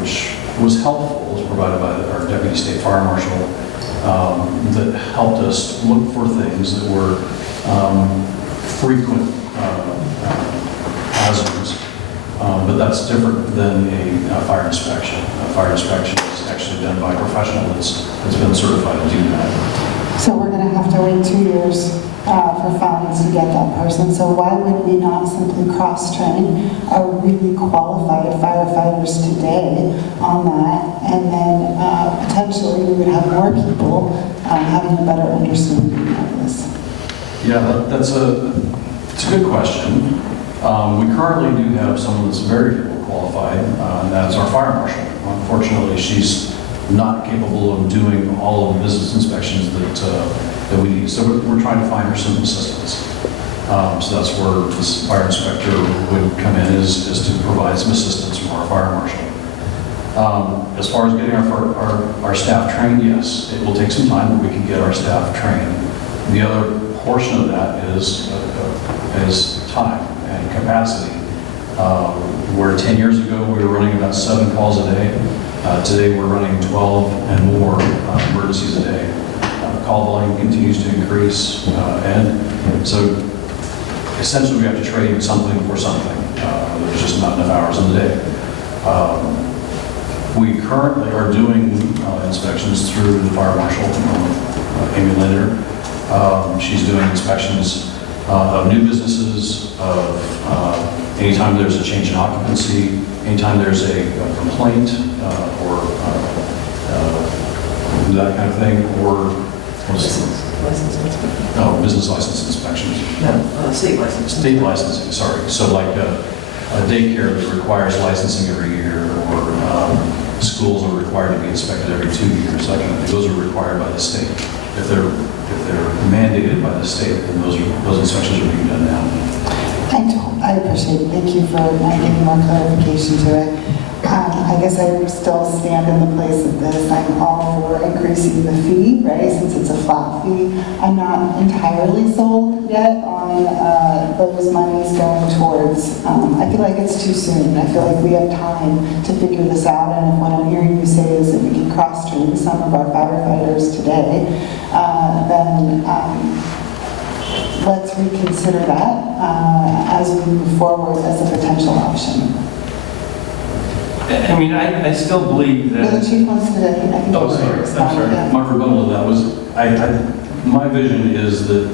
which was helpful, was provided by our Deputy State Fire Marshal, that helped us look for things that were frequent hazards. But that's different than a fire inspection. A fire inspection is actually done by a professional that's been certified to do that. So we're going to have to wait 2 years for fines to get that person. So why would we not simply cross-train our really qualified firefighters today on that? And then potentially we would have more people having a better understanding of this. Yeah, it's a good question. We currently do have someone that's very qualified, and that's our fire marshal. Unfortunately, she's not capable of doing all of the business inspections that we need. So we're trying to find her some assistance. So that's where this fire inspector would come in, is to provide some assistance from our fire marshal. As far as getting our staff trained, yes, it will take some time, but we can get our staff trained. The other portion of that is time and capacity. Where 10 years ago we were running about 7 calls a day. Today we're running 12 and more emergencies a day. Call volume continues to increase, and so essentially we have to trade something for something. There's just not enough hours in the day. We currently are doing inspections through the fire marshal, Amy Linder. She's doing inspections of new businesses, of anytime there's a change in occupancy, anytime there's a complaint or that kind of thing, or business license inspections. No, state licensing. State licensing, sorry. So like a daycare that requires licensing every year, or schools are required to be inspected every 2 years. That kind of thing. Those are required by the state. If they're mandated by the state, then those inspections are being done now. I appreciate it. Thank you for giving more clarification to it. I guess I still stand in the place of this. I'm all for increasing the fee, right, since it's a flat fee. I'm not entirely sold yet on those monies going towards, I feel like it's too soon. I feel like we have time to figure this out, and what I'm hearing you say is that we can cross-train some of our firefighters today, then let's reconsider that as we move forward as a potential option. I mean, I still believe that... The chief wants to, I think. Oh, sorry. I'm sorry. My rebuttal to that was, my vision is that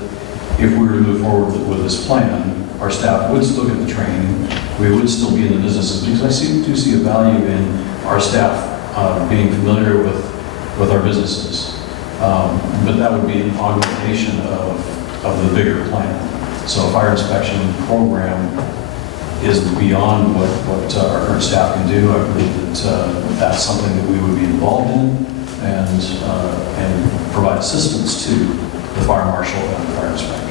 if we were to move forward with this plan, our staff would still get the training, we would still be in the businesses, because I do see a value in our staff being familiar with our businesses. But that would be an augmentation of the bigger plan. So a fire inspection program is beyond what our current staff can do. I believe that that's something that we would be involved in and provide assistance to the fire marshal and the fire inspector.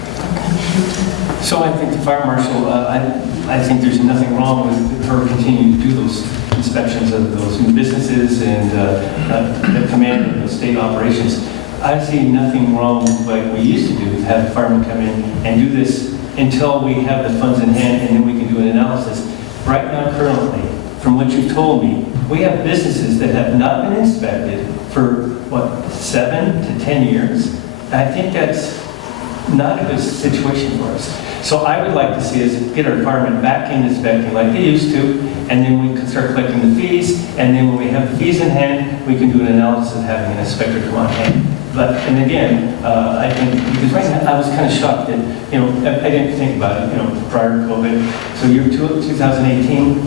So I think the fire marshal, I think there's nothing wrong with her continuing to do those inspections of those new businesses and the command of the state operations. I see nothing wrong with like we used to do, is have the firemen come in and do this until we have the funds in hand, and then we can do an analysis. Right now, currently, from what you've told me, we have businesses that have not been inspected for, 7 to 10 years? I think that's not a good situation for us. So I would like to see us get our firemen back in inspecting like they used to, and then we can start collecting the fees, and then when we have the fees in hand, we can do an analysis of having an inspector come on hand. But, and again, I think, because right now, I was kind of shocked that, I didn't think about it, prior to COVID. So year 2018,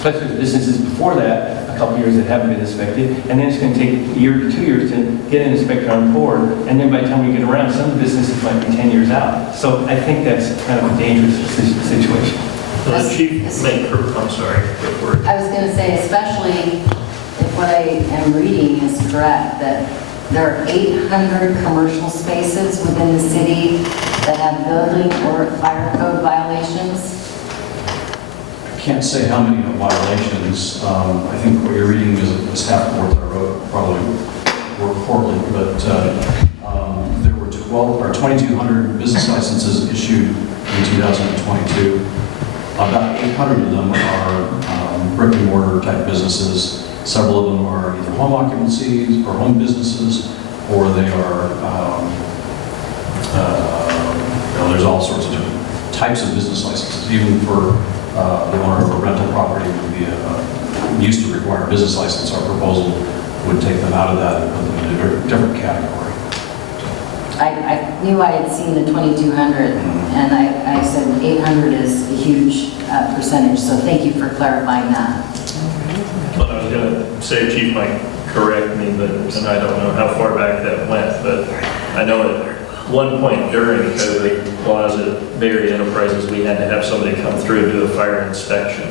plus there's businesses before that, a couple years that haven't been inspected, and then it's going to take a year to 2 years to get an inspector on board, and then by the time we get around, some of the businesses might be 10 years out. So I think that's kind of a dangerous situation. Well, the chief I'm sorry. I was going to say, especially if what I am reading is correct, that there are 800 commercial spaces within the city that have building or fire code violations. I can't say how many violations. I think what you're reading is a staff report that I wrote, probably worked poorly, but there were 2,200 business licenses issued in 2022. About 800 of them are brick and mortar type businesses. Several of them are either home occupancies or home businesses, or they are, there's all sorts of different types of business licenses. Even for the owner of a rental property would be used to require a business license. Our proposal would take them out of that and put them in a different category. I knew I had seen the 2,200, and I said 800 is a huge percentage, so thank you for clarifying that. Well, I was going to say, Chief might correct me, and I don't know how far back that went, but I know at one point during COVID, while I was at Bay Area Enterprises, we had to have somebody come through and do a fire inspection.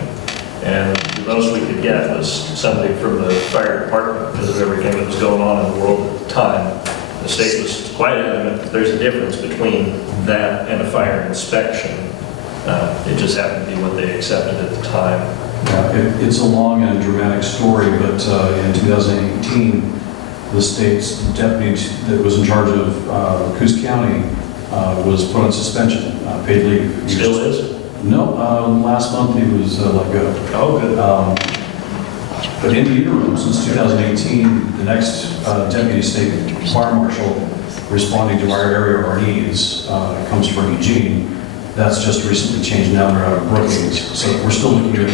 And the most we could get was somebody from the fire department because of everything that was going on in the world at the time. The state was quite adamant that there's a difference between that and a fire inspection. It just happened to be what they accepted at the time. Yeah, it's a long and dramatic story, but in 2018, the state's deputy that was in charge of Coos County was put on suspension, paid leave. Still is? No, last month he was let go. Oh, good. But in the interim, since 2018, the next deputy state fire marshal responding to our area of our needs comes from Eugene. That's just recently changed. Now they're out of Brookings. So we're still looking at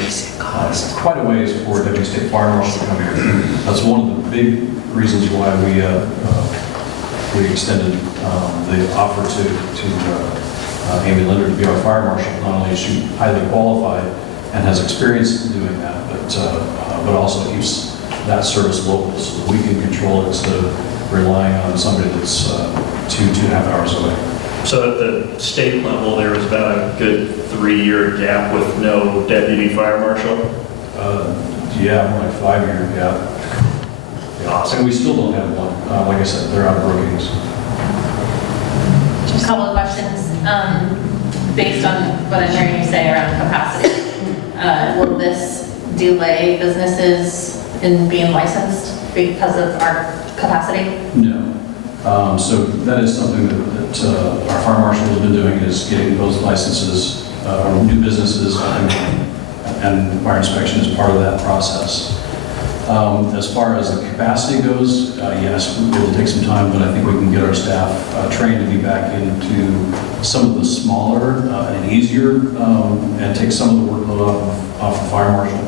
quite a ways for deputy state fire marshal to come here. That's one of the big reasons why we extended the offer to Amy Linder to be our fire marshal. Not only is she highly qualified and has experience in doing that, but also keeps that service local so that we can control it instead of relying on somebody that's 2.5 hours away. So at the state level, there was about a good 3-year gap with no deputy fire marshal? Yeah, more like 5-year, yeah. And we still don't have one. Like I said, they're out of Brookings. Just a couple of questions. Based on what I'm hearing you say around capacity, will this delay businesses in being licensed because of our capacity? No. So that is something that our fire marshal has been doing, is getting those licenses, new businesses, and fire inspection is part of that process. As far as the capacity goes, yes, it will take some time, but I think we can get our staff trained to be back into some of the smaller and easier, and take some of the workload off the fire marshal.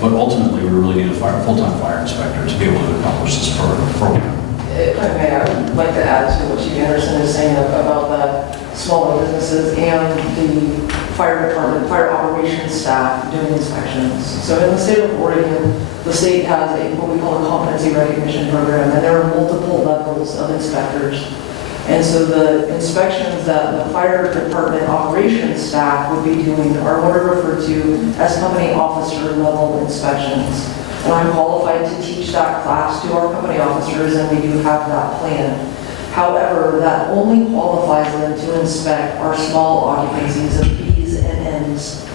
But ultimately, we really need a full-time fire inspector to be able to accomplish this program. If I may, I would like to add to what Chief Anderson is saying about the smaller businesses and the fire department, fire operations staff doing inspections. So in the state of Oregon, the state has what we call a competency recognition program, and there are multiple levels of inspectors. And so the inspections that the fire department operations staff would be doing are what are referred to as company officer level inspections. And I'm qualified to teach that class to our company officers, and we do have that plan. However, that only qualifies them to inspect our small occupancies of Bs and Ms.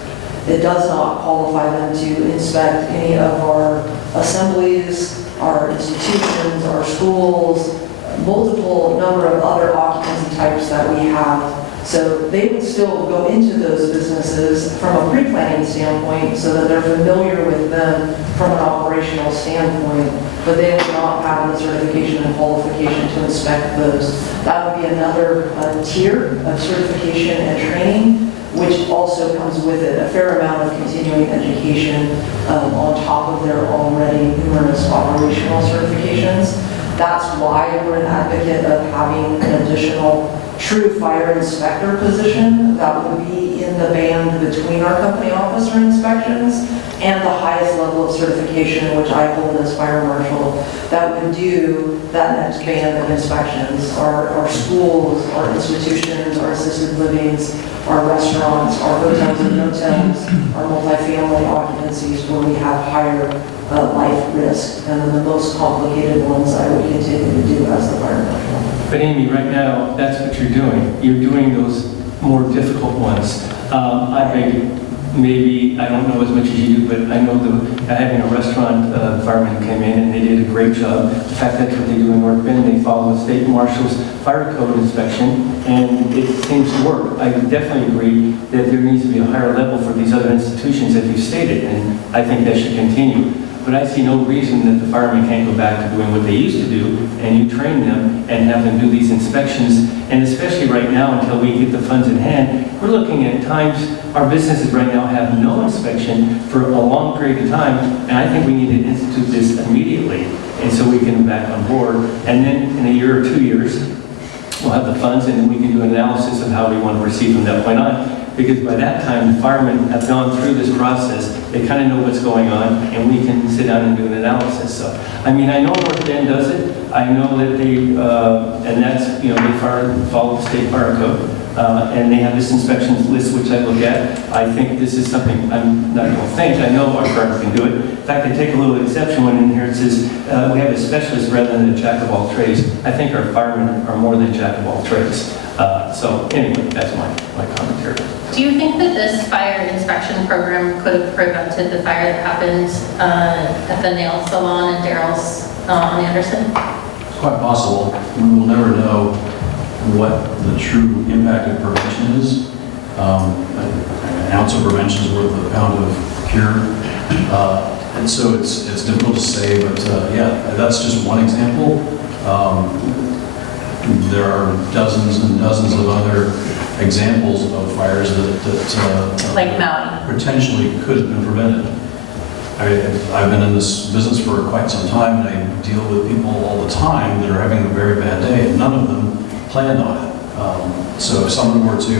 It does not qualify them to inspect any of our assemblies, our institutions, our schools, multiple number of other occupancy types that we have. So they would still go into those businesses from a pre-planning standpoint so that they're familiar with them from an operational standpoint, but they would not have the certification and qualification to inspect those. That would be another tier of certification and training, which also comes with it a fair amount of continuing education on top of their already numerous operational certifications. That's why we're an advocate of having an additional true fire inspector position that would be in the band between our company officer inspections and the highest level of certification, which I hold as fire marshal, that would do that next band of inspections. Our schools, our institutions, our assisted livings, our restaurants, our hotels and motels, our multifamily occupancies where we have higher life risk, and then the most complicated ones I would continue to do as the fire marshal. But Amy, right now, that's what you're doing. You're doing those more difficult ones. I think maybe, I don't know as much as you do, but I know having a restaurant fireman came in and they did a great job. In fact, that's what they do in North Bend. They follow the state marshal's fire code inspection, and it seems to work. I definitely agree that there needs to be a higher level for these other institutions, as you stated, and I think that should continue. But I see no reason that the firemen can't go back to doing what they used to do, and you train them and have them do these inspections. And especially right now, until we get the funds in hand, we're looking at times, our businesses right now have no inspection for a long period of time, and I think we need to institute this immediately, and so we can get back on board. And then in a year or 2 years, we'll have the funds, and then we can do an analysis of how we want to proceed from that point on. Because by that time, the firemen have gone through this process, they kind of know what's going on, and we can sit down and do an analysis. So, I mean, I know North Bend does it. I know that they, and that's, you know, they follow the state fire code, and they have this inspection list, which I look at. I think this is something, I'm not going to think, I know our firm can do it. In fact, I take a little exception when in here it says we have a specialist rather than a jack of all trades. I think our firemen are more than jack of all trades. So anyway, that's my commentary. Do you think that this fire inspection program could have prevented the fire that happened at the nail salon in Daryl's on Anderson? It's quite possible. We will never know what the true impact of prevention is. An ounce of prevention is worth a pound of cure. And so it's difficult to say, but yeah, that's just one example. There are dozens and dozens of other examples of fires that like Maui potentially could have been prevented. I've been in this business for quite some time, and I deal with people all the time that are having a very bad day, and none of them planned on it. So if someone were to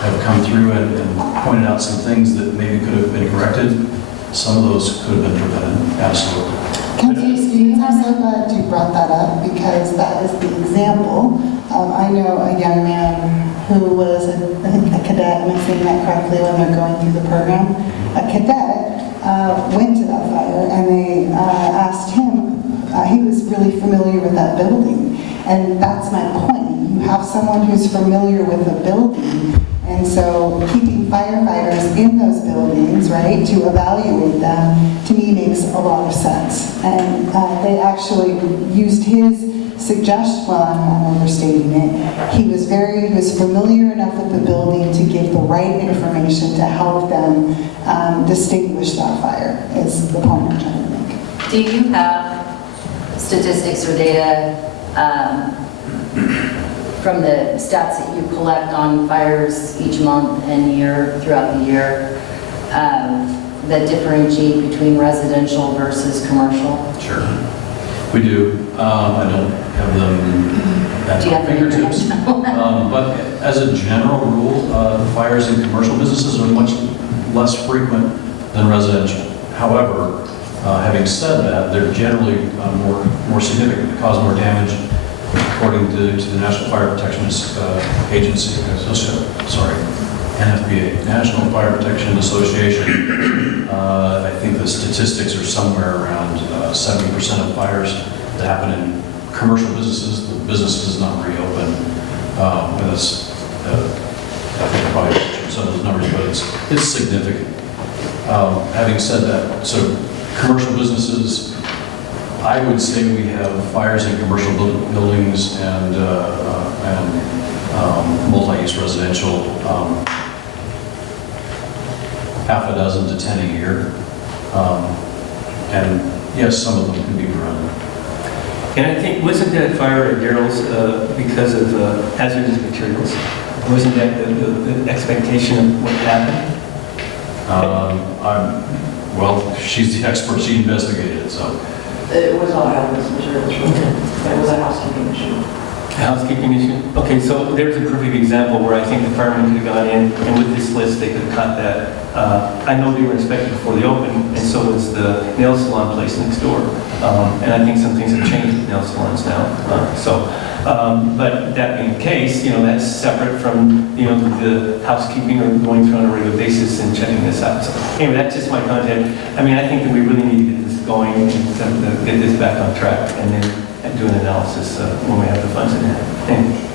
have come through and pointed out some things that maybe could have been corrected, some of those could have been prevented, absolutely. I'm so glad you brought that up, because that is the example. I know a young man who was a cadet, am I saying that correctly, when they're going through the program? A cadet went to that fire and they asked him, he was really familiar with that building. And that's my point. You have someone who's familiar with the building, and so keeping firefighters in those buildings, right, to evaluate them, to me makes a lot of sense. And they actually used his suggestion, well, I'm overstating it. He was familiar enough with the building to give the right information to help them distinguish that fire, is the point I'm trying to make. Do you have statistics or data from the stats that you collect on fires each month and year throughout the year that differentiate between residential versus commercial? Sure. We do. I don't have them at my fingertips. But as a general rule, fires in commercial businesses are much less frequent than residential. However, having said that, they're generally more significant, cause more damage, according to the National Fire Protection Agency, NFPA, National Fire Protection Association. I think the statistics are somewhere around 70% of fires that happen in commercial businesses, the business does not reopen. And that's, I think I probably mentioned some of those numbers, but it's significant. Having said that, so commercial businesses, I would say we have fires in commercial buildings and multi-use residential, half a dozen to 10 a year. And yes, some of them can be run. And I think, wasn't that fire at Daryl's because of hazardous materials? Wasn't that the expectation of what happened? Well, she's the expert, she investigated it, so. It was not hazardous materials, it was a housekeeping issue. A housekeeping issue? Okay, so there's a perfect example where I think the firemen could have gone in, and with this list, they could have caught that. I know they were inspected before they opened, and so was the nail salon place next door. And I think some things have changed with nail salons now. But that being the case, that's separate from, the housekeeping or going through on a regular basis and checking this out. So anyway, that's just my content. I mean, I think that we really need to get this going and to get this back on track and then do an analysis when we have the funds in hand. Anyway.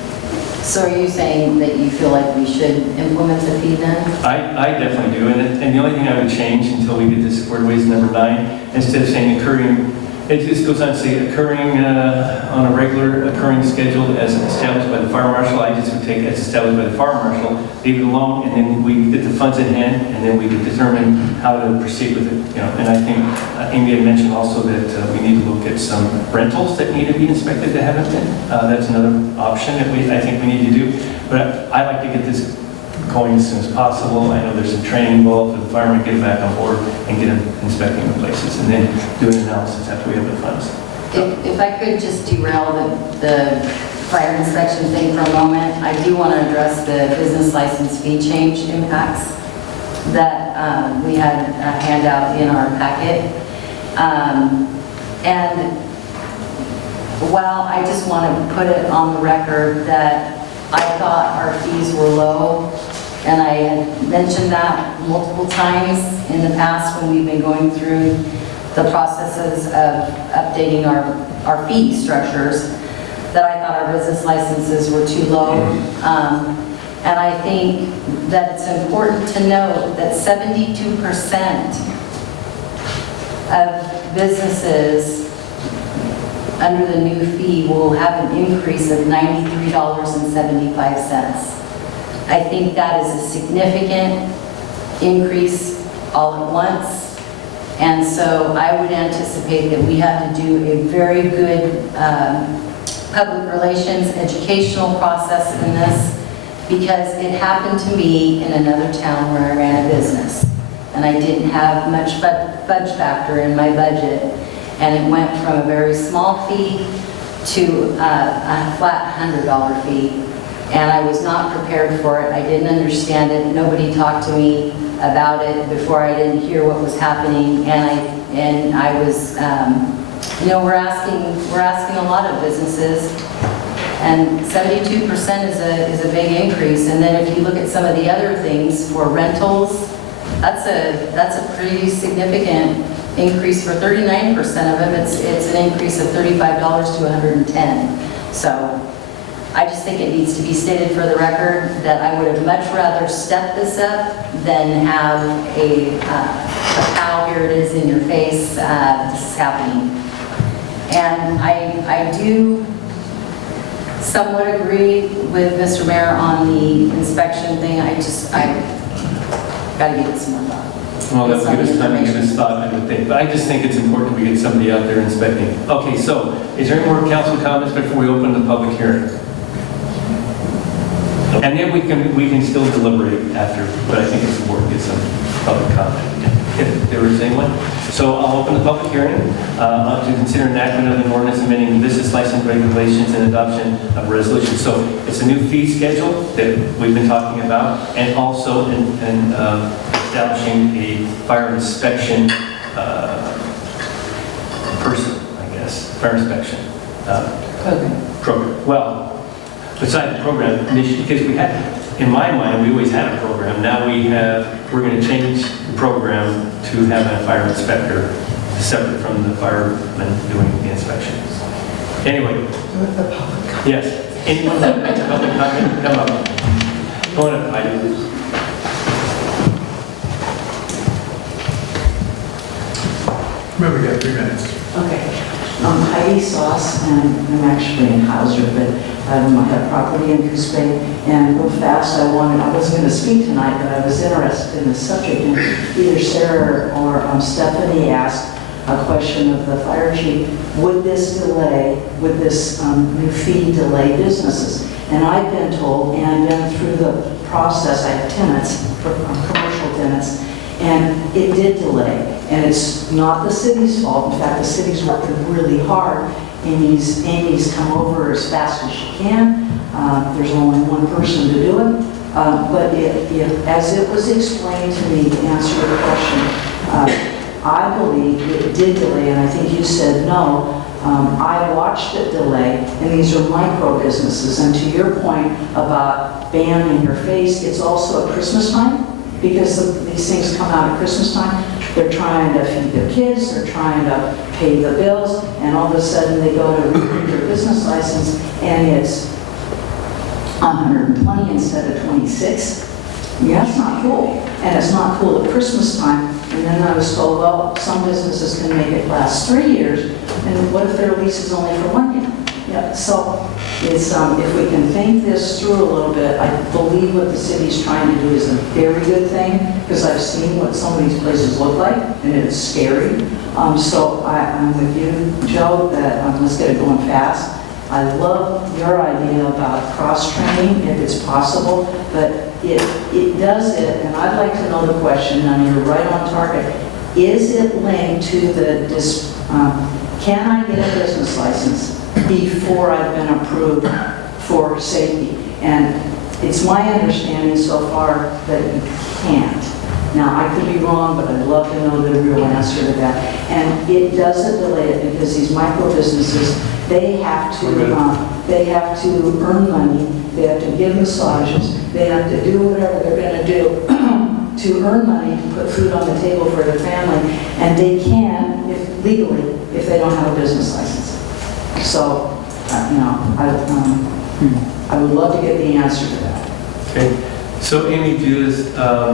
So are you saying that you feel like we should implement the fee then? I definitely do, and the only thing I would change until we get this squared away is number 9. Instead of saying occurring, it just goes on to say occurring on a regular occurring schedule as established by the fire marshal. I just would take as established by the fire marshal, leave it alone, and then we get the funds in hand, and then we can determine how to proceed with it. And I think Amy had mentioned also that we need to look at some rentals that need to be inspected that haven't been. That's another option that I think we need to do. But I'd like to get this going as soon as possible. I know there's some training involved for the firemen to get back on board and get them inspecting the places, and then do an analysis after we have the funds. If I could just derail the fire inspection thing for a moment, I do want to address the business license fee change impacts that we had a handout in our packet. And while I just want to put it on the record that I thought our fees were low, and I had mentioned that multiple times in the past when we've been going through the processes of updating our fee structures, that I thought our business licenses were too low. And I think that it's important to note that 72% of businesses under the new fee will have an increase of $93.75. I think that is a significant increase all at once. And so I would anticipate that we have to do a very good public relations educational process in this, because it happened to me in another town where I ran a business. And I didn't have much fudge factor in my budget. And it went from a very small fee to a flat $100 fee. And I was not prepared for it. I didn't understand it. Nobody talked to me about it before. I didn't hear what was happening. And I was, we're asking a lot of businesses, and 72% is a big increase. And then if you look at some of the other things for rentals, That's a pretty significant increase for 39% of them. It's an increase of $35 to $110. So I just think it needs to be stated for the record that I would have much rather step this up than have a cow, here it is in your face, this is happening. And I do somewhat agree with Mr. Mayor on the inspection thing. I gotta give it some more thought. Well, that's give us time to give us thought, I would think. But I just think it's important we get somebody out there inspecting. Okay, so is there any more council comments before we open the public hearing? And then we can still deliberate after, but I think it's important to get some public comment, if there is anyone. So I'll open the public hearing to consider enactment of an ordinance amending the business license regulations and adoption of a resolution. So it's a new fee schedule that we've been talking about, and also establishing a fire inspection person, I guess, fire inspection program. Well, besides the program, because we had, in my mind, we always had a program. Now we're going to change the program to have a fire inspector separate from the fireman doing the inspections. Anyway. Yes. Anyone that makes a public comment, come up. Go on up, Heidi. Remember, we got 3 minutes. Okay. I'm Heidi Sauce, and I'm actually in Hauser, but I have property in Coos Bay. And real fast, I was going to speak tonight, but I was interested in the subject. And either Sarah or Stephanie asked a question of the fire chief: would this new fee delay businesses? And I've been told, and been through the process, I have tenants, commercial tenants, and it did delay. And it's not the city's fault. In fact, the city's working really hard. Amy's come over as fast as she can. There's only one person to do it. But as it was explained to me, to answer your question, I believe it did delay, and I think you said no. I watched it delay, and these are micro businesses. And to your point about ban in your face, it's also at Christmas time, because these things come out at Christmas time. They're trying to feed their kids, they're trying to pay the bills, and all of a sudden they go to renew their business license, and it's 120 instead of 26. Yeah, it's not cool. And it's not cool at Christmas time. And then I was told, well, some businesses can make it last 3 years, and what if their lease is only for 1 year? Yeah, so it's, if we can think this through a little bit, I believe what the city's trying to do is a very good thing, because I've seen what some of these places look like, and it's scary. So I'm with you, Joe, that let's get it going fast. I love your idea about cross-training, if it's possible, but it does it, and I'd like to know the question, and you're right on target. Is it linked to can I get a business license before I've been approved for safety? And it's my understanding so far that you can't. Now, I could be wrong, but I'd love to know the real answer to that. And it doesn't delay it, because these micro businesses, they have to earn money, they have to give massages, they have to do whatever they're going to do to earn money to put food on the table for their family, and they can, legally, if they don't have a business license. So, I would love to get the answer to that. Okay. So Amy, does a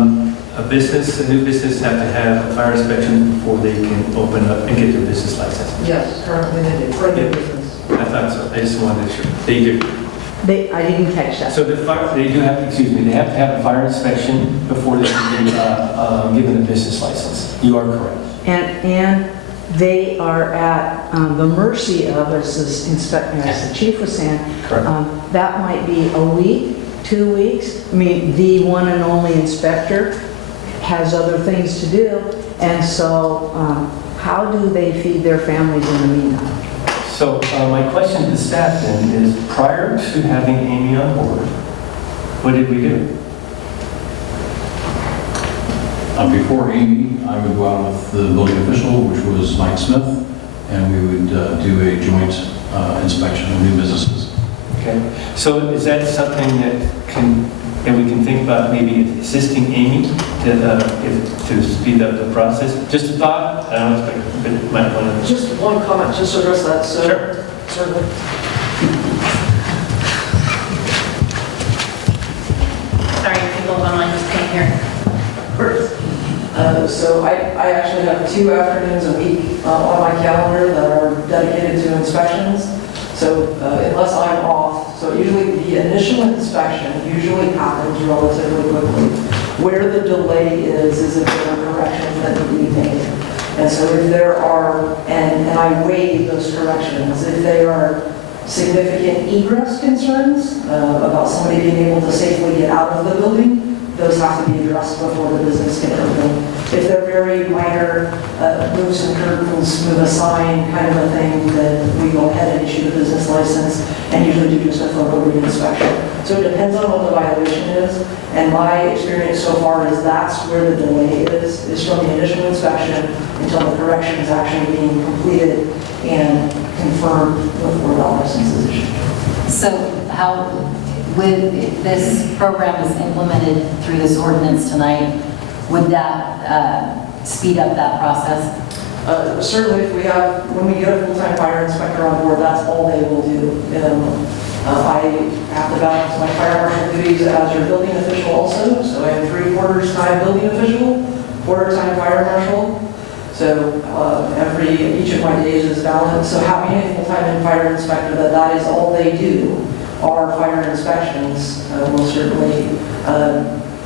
new business have to have a fire inspection before they can open up and get their business license? Yes, currently they do, for their business. I thought so. I just wanted to make sure. They do. I didn't catch that. So they have to have a fire inspection before they can be given a business license. You are correct. And they are at the mercy of, as the chief was saying, that might be a week, 2 weeks. I mean, the one and only inspector has other things to do, and so how do they feed their families in the meantime? So my question to the staff then is, prior to having Amy on board, what did we do? Before Amy, I would go out with the building official, which was Mike Smith, and we would do a joint inspection of new businesses. Okay. So is that something that we can think about maybe assisting Amy to speed up the process. Just a thought, I don't expect, but might want to. Just one comment, just to address that, so. Sure. Certainly. Sorry, people online just can't hear. So I actually have 2 afternoons a week on my calendar that are dedicated to inspections. So unless I'm off, so usually the initial inspection usually happens relatively quickly. Where the delay is if there are corrections that need to be made. And so if there are, and I weigh those corrections, if they are significant egress concerns about somebody being able to safely get out of the building, those have to be addressed before the business can open. If they're very minor, move some curtains, move a sign, kind of a thing, then we go ahead and issue the business license and usually do just a thorough re-inspection. So it depends on what the violation is, and my experience so far is that's where the delay is from the initial inspection until the correction is actually being completed and confirmed before the license is issued. So how, if this program is implemented through this ordinance tonight, would that speed up that process? Certainly, if we have, when we get a full-time fire inspector on board, that's all they will do. I have to balance my fire marshal duties as your building official also, so I am 3/4 time building official, 1/4 time fire marshal. So each of my days is balanced. So having a full-time fire inspector, that is all they do, are fire inspections, will certainly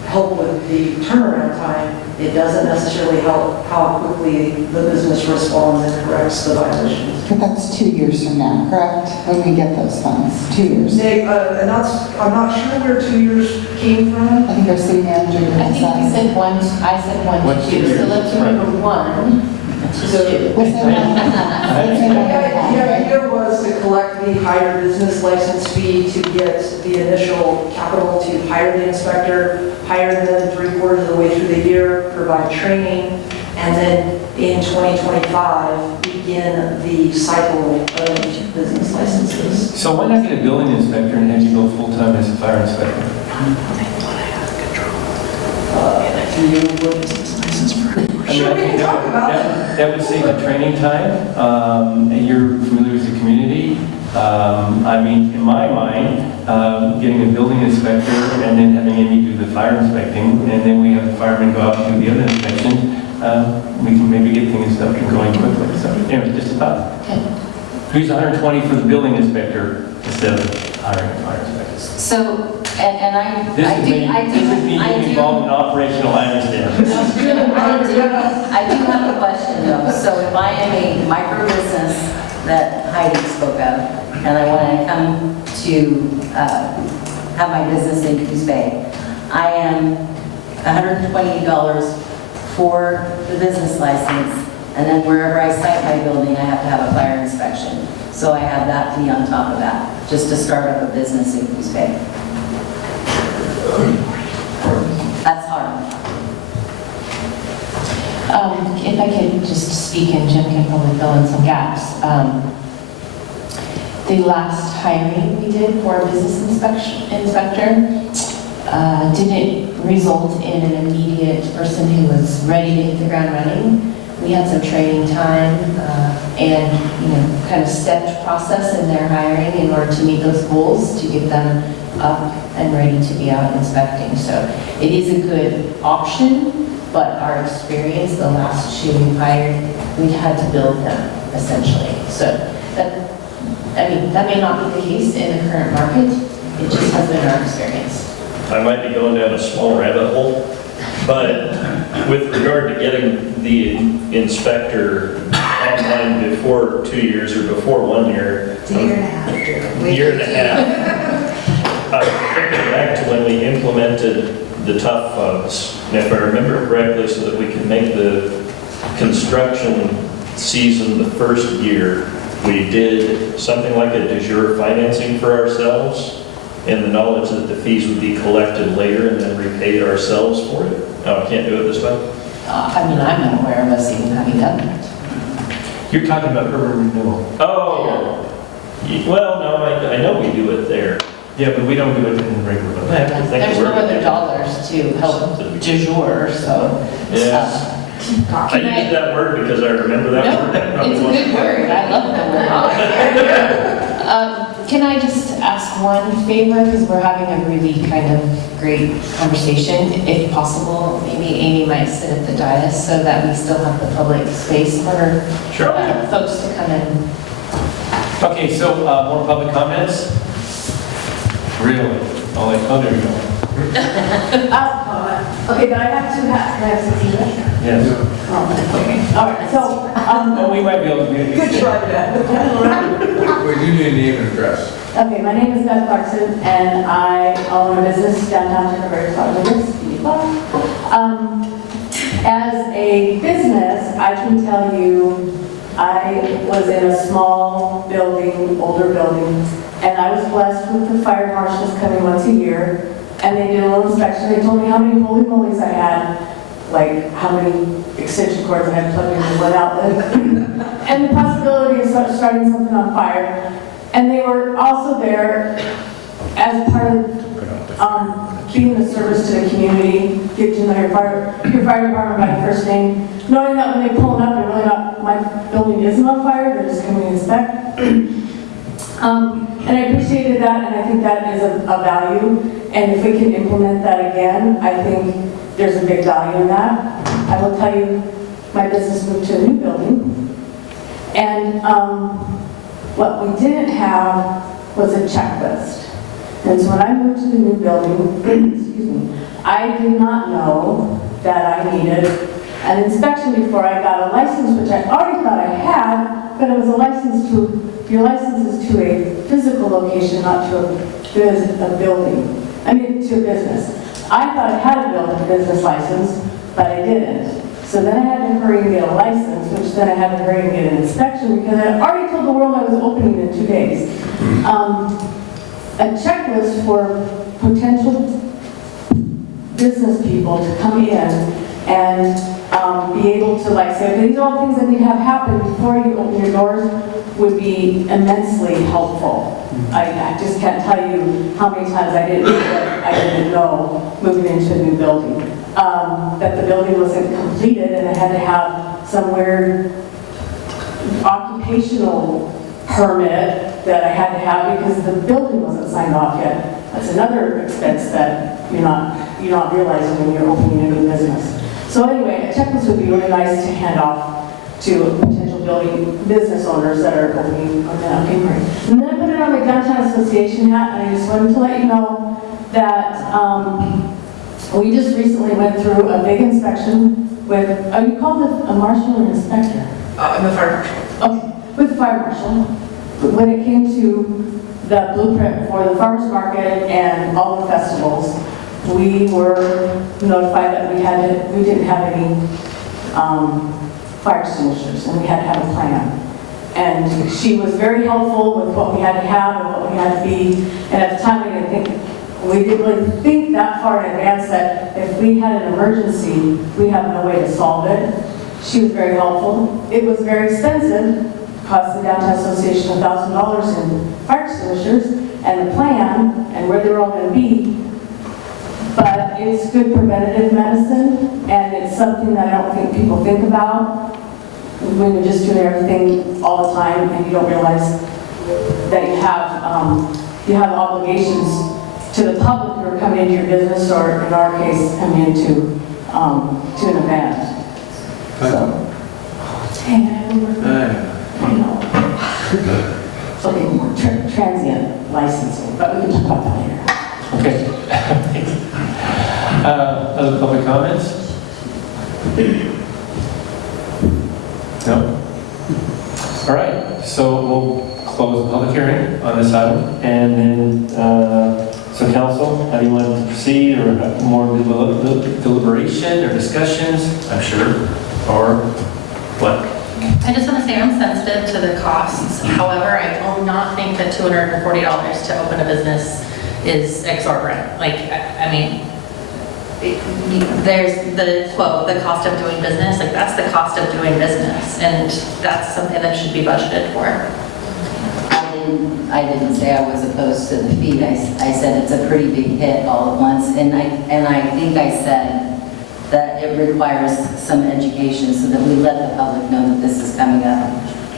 help with the turnaround time. It doesn't necessarily help how quickly the business responds and corrects the violations. But that's 2 years from now, correct? When we get those funds, 2 years. And I'm not sure where 2 years came from. I think our city manager I think you said 1, I said 1 to 2, so let's remember 1 to 2. We'll say one. The idea was to collect the higher business license fee to get the initial capital to hire the inspector, hire them 3/4 of the way through the year, provide training, and then in 2025, begin the cycle of business licenses. So why not get a building inspector and have you go full-time as a fire inspector? Sure, we can talk about it. That would save the training time, and you're familiar with the community. I mean, in my mind, getting a building inspector and then having Amy do the fire inspecting, and then we have the firemen go out and do the other inspection, we can maybe get things up and going quickly. So, anyway, just about. Who's 120 for the building inspector instead of hiring a fire inspector? So, and I This is me involved in operational, I understand. I do have a question though. So if I am a micro business that Heidi spoke of, and I want to come to have my business in Coos Bay, I am $120 for the business license, and then wherever I site my building, I have to have a fire inspection. So I have that fee on top of that, just to start up a business in Coos Bay. That's hard. If I could just speak, and Jim can probably fill in some gaps. The last hiring we did for a business inspector didn't result in an immediate person who was ready to hit the ground running. We had some training time and kind of stepped process in their hiring in order to meet those goals, to get them up and ready to be out inspecting. So it is a good option, but our experience, the last 2 we hired, we had to build them essentially. So that may not be the case in the current market. It just has been our experience. I might be going down a small rabbit hole, but with regard to getting the inspector online before 2 years or before 1 year. It's a year and a half. Year and a half. Thinking back to when we implemented the tough funds, and if I remember correctly, so that we could make the construction season the first year, we did something like a de jure financing for ourselves, in the knowledge that the fees would be collected later and then repaid ourselves for it. Oh, I can't do it this way? I'm not aware of us even having done that. You're talking about urban renewal. Oh, well, no, I know we do it there. Yeah, but we don't do it in regular budget. There's no other dollars to help du jour, so. Yes. I use that word because I remember that No, word. That probably it's a wasn't- good word, I love the word. Can I just ask one favor, because we're having a really kind of great conversation, if possible, maybe Amy might sit at the dais so that we still have the public space for folks to come in. Okay, so more public comments? Really? Oh, there you go. Okay, but I have to have, can I have some feedback? Yes. Okay, all right, so, Oh, we might be able to do it. good try, Beth. Wait, you need name and address. Okay, my name is Beth Clarkson, and I own a business downtown Chicago, As a business, I can tell you, I was in a small building, older building, and I was blessed with the fire marshals coming once a year, and they did a little inspection. They told me how many holy mollies I had, like how many extension cords I had plugged into one outlet, and the possibility of starting something on fire. And they were also there as part of being a service to the community, get to know your fire department by first name, knowing that when they pull it up, they're really not, my building isn't on fire, they're just coming to inspect. And I appreciated that, and I think that is a value. And if we can implement that again, I think there's a big value in that. I will tell you, my business moved to a new building, and what we didn't have was a checklist. And so when I moved to the new building, excuse me, I did not know that I needed an inspection before I got a license, which I already thought I had, but it was a license to, your license is to a physical location, not to a building. I mean, to a business. I thought I had a business license, but I didn't. So then I had to hurry and get a license, which then I had to hurry and get an inspection because I already told the world I was opening in 2 days. A checklist for potential business people to come in and be able to like say, okay, these are all things that need to have happen before you open your doors would be immensely helpful. I just can't tell you how many times I didn't know moving into a new building. That the building wasn't completed and I had to have some weird occupational permit that I had to have because the building wasn't signed off yet. That's another expense that you're not realizing when you're opening a new business. So anyway, a checklist would be really nice to hand off to potential building business owners that are opening on that. Okay, great. And then I put it on my downtown association hat, and I just wanted to let you know that we just recently went through a big inspection with, are you called a marshal or an inspector? I'm the fire marshal. Okay, with the fire marshal. When it came to the blueprint for the farmers market and all the festivals, we were notified that we didn't have any fire extinguishers, and we had to have a plan. And she was very helpful with what we had to have and what we had to be. And at the time, we didn't really think that far in advance that if we had an emergency, we have no way to solve it. She was very helpful. It was very expensive. Cost the Downtown Association $1,000 in fire extinguishers and the plan and where they were all going to be. But it's good preventative medicine, and it's something that I don't think people think about when you're just doing everything all the time and you don't realize that you have obligations to the public who are coming into your business, or in our case, coming into to an event. So, dang, I know. Okay, transient licensing, but we can talk about that later. Okay. Other public comments? No? All right, so we'll close the public hearing on this item, and then, so council, how do you want to proceed, or more deliberation or discussions, I'm sure, or what? I just want to say I'm sensitive to the costs. However, I do not think that $240 to open a business is exorbitant. Like, I mean, there's the quote, the cost of doing business, like that's the cost of doing business. And that's something that should be budgeted for. I did didn't say I was opposed to the fee. I said it's a pretty big hit all at once. And I think I said that it requires some education so that we let the public know that this is coming up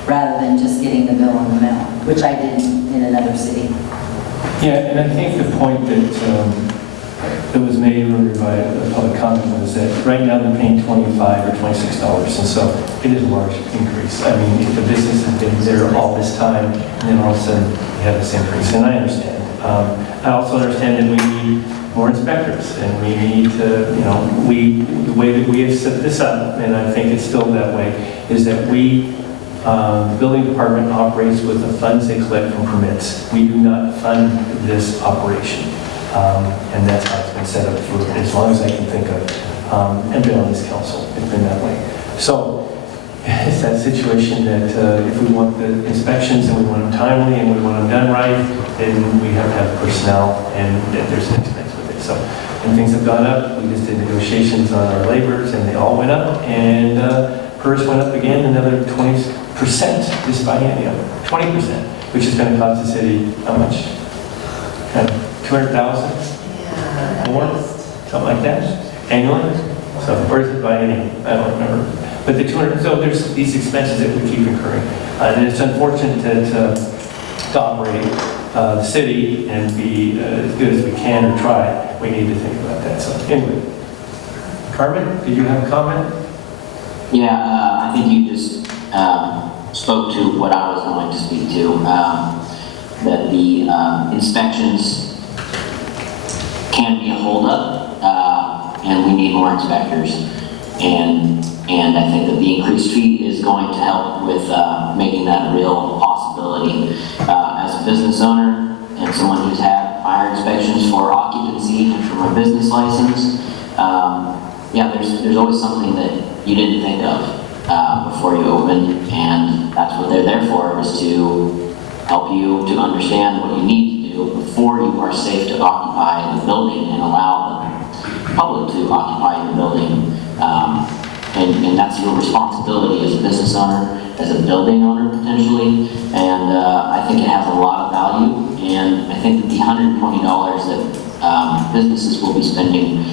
rather than just getting the bill in the mail, which I did in another city. Yeah, and I think the point that was made earlier by the public comment was that right now they're paying $25 or $26, and so it is a large increase. I mean, if the business has been there all this time, and then all of a sudden you have this increase, and I understand. I also understand that we need more inspectors, and we need to, the way that we have set this up, and I think it's still that way, is that the building department operates with the funds they collect from permits. We do not fund this operation. And that's how it's been set up for as long as I can think of, and been on this council. It's been that way. So it's that situation that if we want the inspections and we want them timely and we want them done right, then we have to have personnel, and there's an expense with it. So when things have gone up, we just did negotiations on our labors, and they all went up, and PERS went up again another 20% this biennium, 20%, which is going to cost the city how much? Kind of 200,000? Yeah. More? Something like that? Annually? So, or is it biennium? I don't remember. But the 200, so there's these expenses that we keep incurring. And it's unfortunate to operate the city and be as good as we can or try. We need to think about that. So anyway, Carmen, did you have a comment? Yeah, I think you just spoke to what I was going to speak to. That the inspections can be a holdup, and we need more inspectors. And I think that the increased fee is going to help with making that a real possibility. As a business owner and someone who's had fire inspections for occupancy and for my business license, yeah, there's always something that you didn't think of before you open, and that's what they're there for, is to help you to understand what you need to do before you are safe to occupy the building and allow the public to occupy your building. And that's your responsibility as a business owner, as a building owner potentially, and I think it has a lot of value, and I think that the $120 that businesses will be spending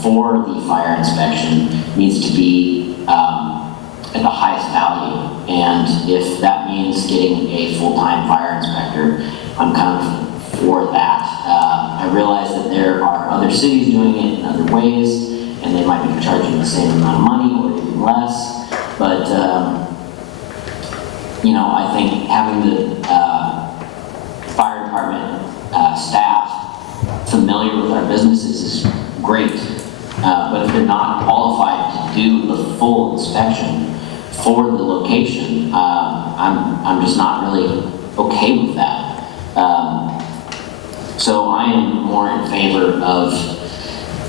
for the fire inspection needs to be at the highest value. And if that means getting a full-time fire inspector, I'm kind of for that. I realize that there are other cities doing it in other ways, and they might be charging the same amount of money or even less, but I think having the fire department staff familiar with our businesses is great, but if they're not qualified to do the full inspection for the location, I'm just not really okay with that. So I am more in favor of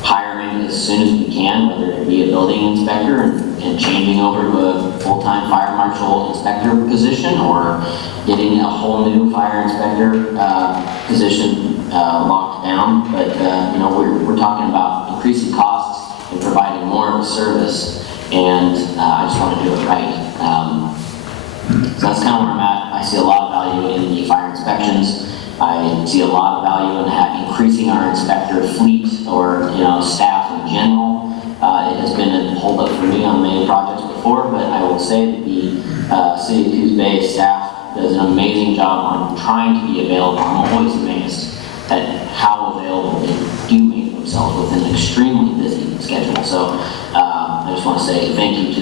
hiring as soon as we can, whether it be a building inspector and changing over to a full-time fire marshal inspector position, or getting a whole new fire inspector position locked down. But we're talking about increasing costs and providing more of a service, and I just want to do it right. So that's kind of where I'm at. I see a lot of value in the fire inspections. I see a lot of value in increasing our inspector fleet, or staff in general. It has been a holdup for me on many projects before, but I will say that the City of Coos Bay staff does an amazing job on trying to be available. I'm always amazed at how available they do make themselves with an extremely busy schedule. So I just want to say thank you to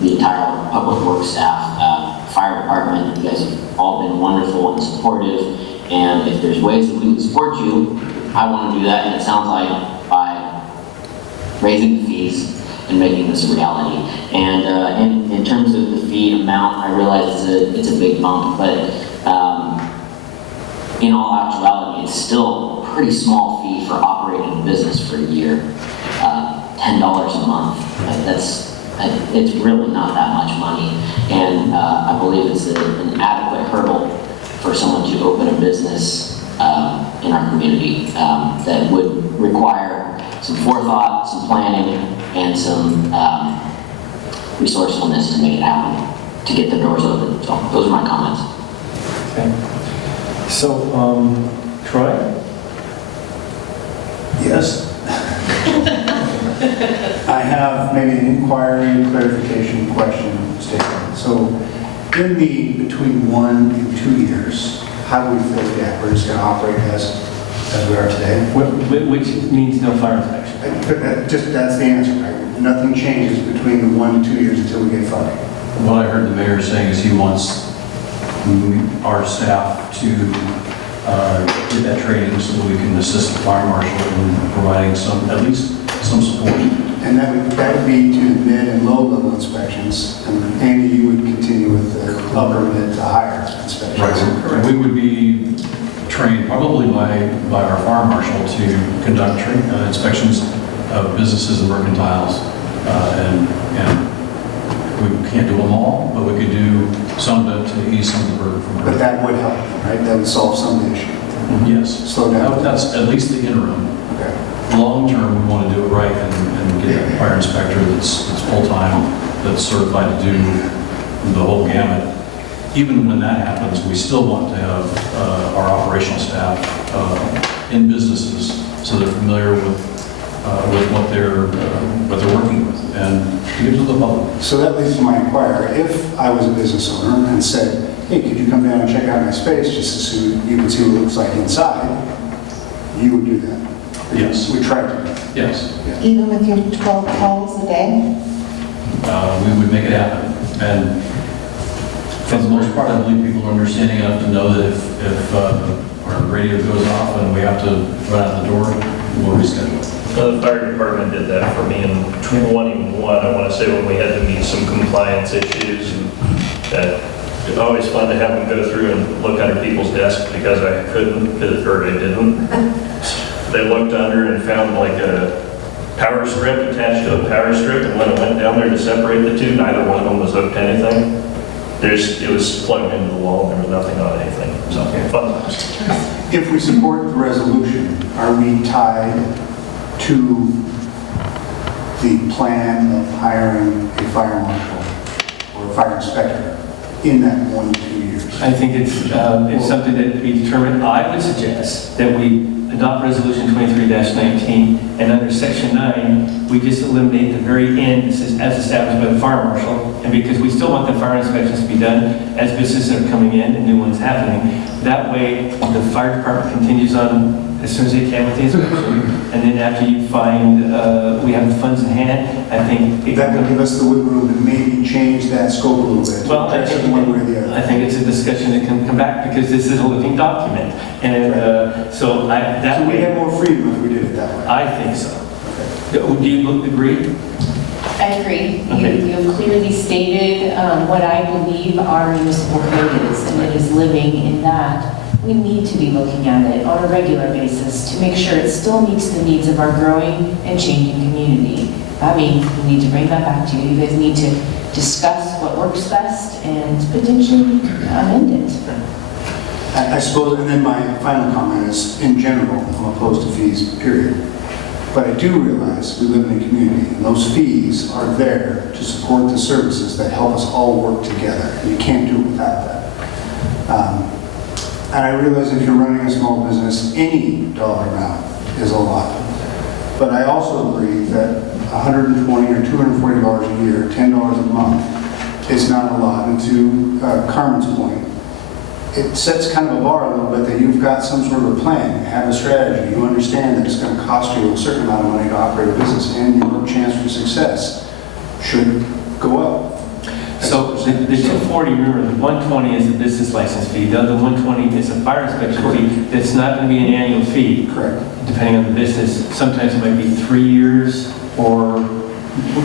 the entire Public Works staff, fire department. You guys have all been wonderful and supportive. And if there's ways that we can support you, I want to do that. And it sounds like by raising the fees and making this a reality. And in terms of the fee amount, I realize it's a big bump, but in all actuality, it's still a pretty small fee for operating a business for a year. $10 a month. It's really not that much money. And I believe it's an adequate hurdle for someone to open a business in our community that would require some forethought, some planning, and some resourcefulness to make it happen, to get the doors open. So those are my comments. Okay. So, Troy? Yes. I have maybe an inquiry, clarification, question statement. So in the between 1 and 2 years, how do we fill the gap? We're just going to operate as we are today? Which means no fire inspection. That's the answer, right? Nothing changes between the 1 to 2 years until we get funding. What I heard the mayor saying is he wants our staff to get that training so that we can assist the fire marshal in providing at least some support. And that would be to the mid and low level inspections. And Andy, you would continue with the upper mid to higher inspections. Right. We would be trained probably by our fire marshal to conduct inspections of businesses and mercantiles. And we can't do them all, but we could do some to ease some of the burden from But that would help, right? That would solve some of the issue. Yes. Slow down. That's at least the interim. Okay. Long term, we want to do it right and get a fire inspector that's full-time, that's certified to do the whole gamut. Even when that happens, we still want to have our operational staff in businesses so they're familiar with what they're working with and to give to the public. So that leads to my inquiry. If I was a business owner and said, hey, could you come down and check out my space just to see you can see what it looks like inside, you would do that? Yes. We tried to. Yes. Even with your 12 calls a day? We would make it happen. And for the most part, I believe people are understanding enough to know that if our radio goes off and we have to run out the door, we'll reschedule. The fire department did that for me in 21, I want to say, when we had to meet some compliance issues. And that it's always fun to have them go through and look under people's desks because I couldn't, or I didn't. They looked under and found like a power strip attached to a power strip, and when I went down there to separate the two, neither one of them was hooked to anything. It was plugged into the wall, and there was nothing on anything. So, fun times. If we support the resolution, are we tied to the plan of hiring a fire marshal or a fire inspector in that 1 to 2 years? I think it's something that we determine. I would suggest that we adopt Resolution 23-19, and under Section 9, we just eliminate the very end, it says, as established by the fire marshal, and because we still want the fire inspections to be done as businesses are coming in and new ones happening. That way, the fire department continues on as soon as they can with the inspection, and then after you find we have the funds in hand, I think that would give us the wiggle room to maybe change that scope a little bit. Well, I think one way or the other. I think it's a discussion that can come back because this is a living document, and so we have more freedom if we did it that way. I think so. Do you agree? I agree. Okay. You have clearly stated what I believe our municipal code is, and it is living in that. We need to be looking at it on a regular basis to make sure it still meets the needs of our growing and changing community. That means we need to bring that back to you. You guys need to discuss what works best and potentially amend it. I suppose, and then my final comment is, in general, I'm opposed to fees, period. But I do realize we live in a community, and those fees are there to support the services that help us all work together. And you can't do it without that. And I realize if you're running a small business, any dollar amount is a lot. But I also agree that $120 or $240 a year, $10 a month, is not a lot. And to Carmen's point, it sets kind of a bar a little bit that you've got some sort of a plan, you have a strategy, you understand that it's going to cost you a certain amount of money to operate a business, and your chance for success should go up. So the 240, remember, the 120 is the business license fee. The other 120 is a fire inspection fee. That's not going to be an annual fee. Correct. Depending on the business. Sometimes it might be 3 years or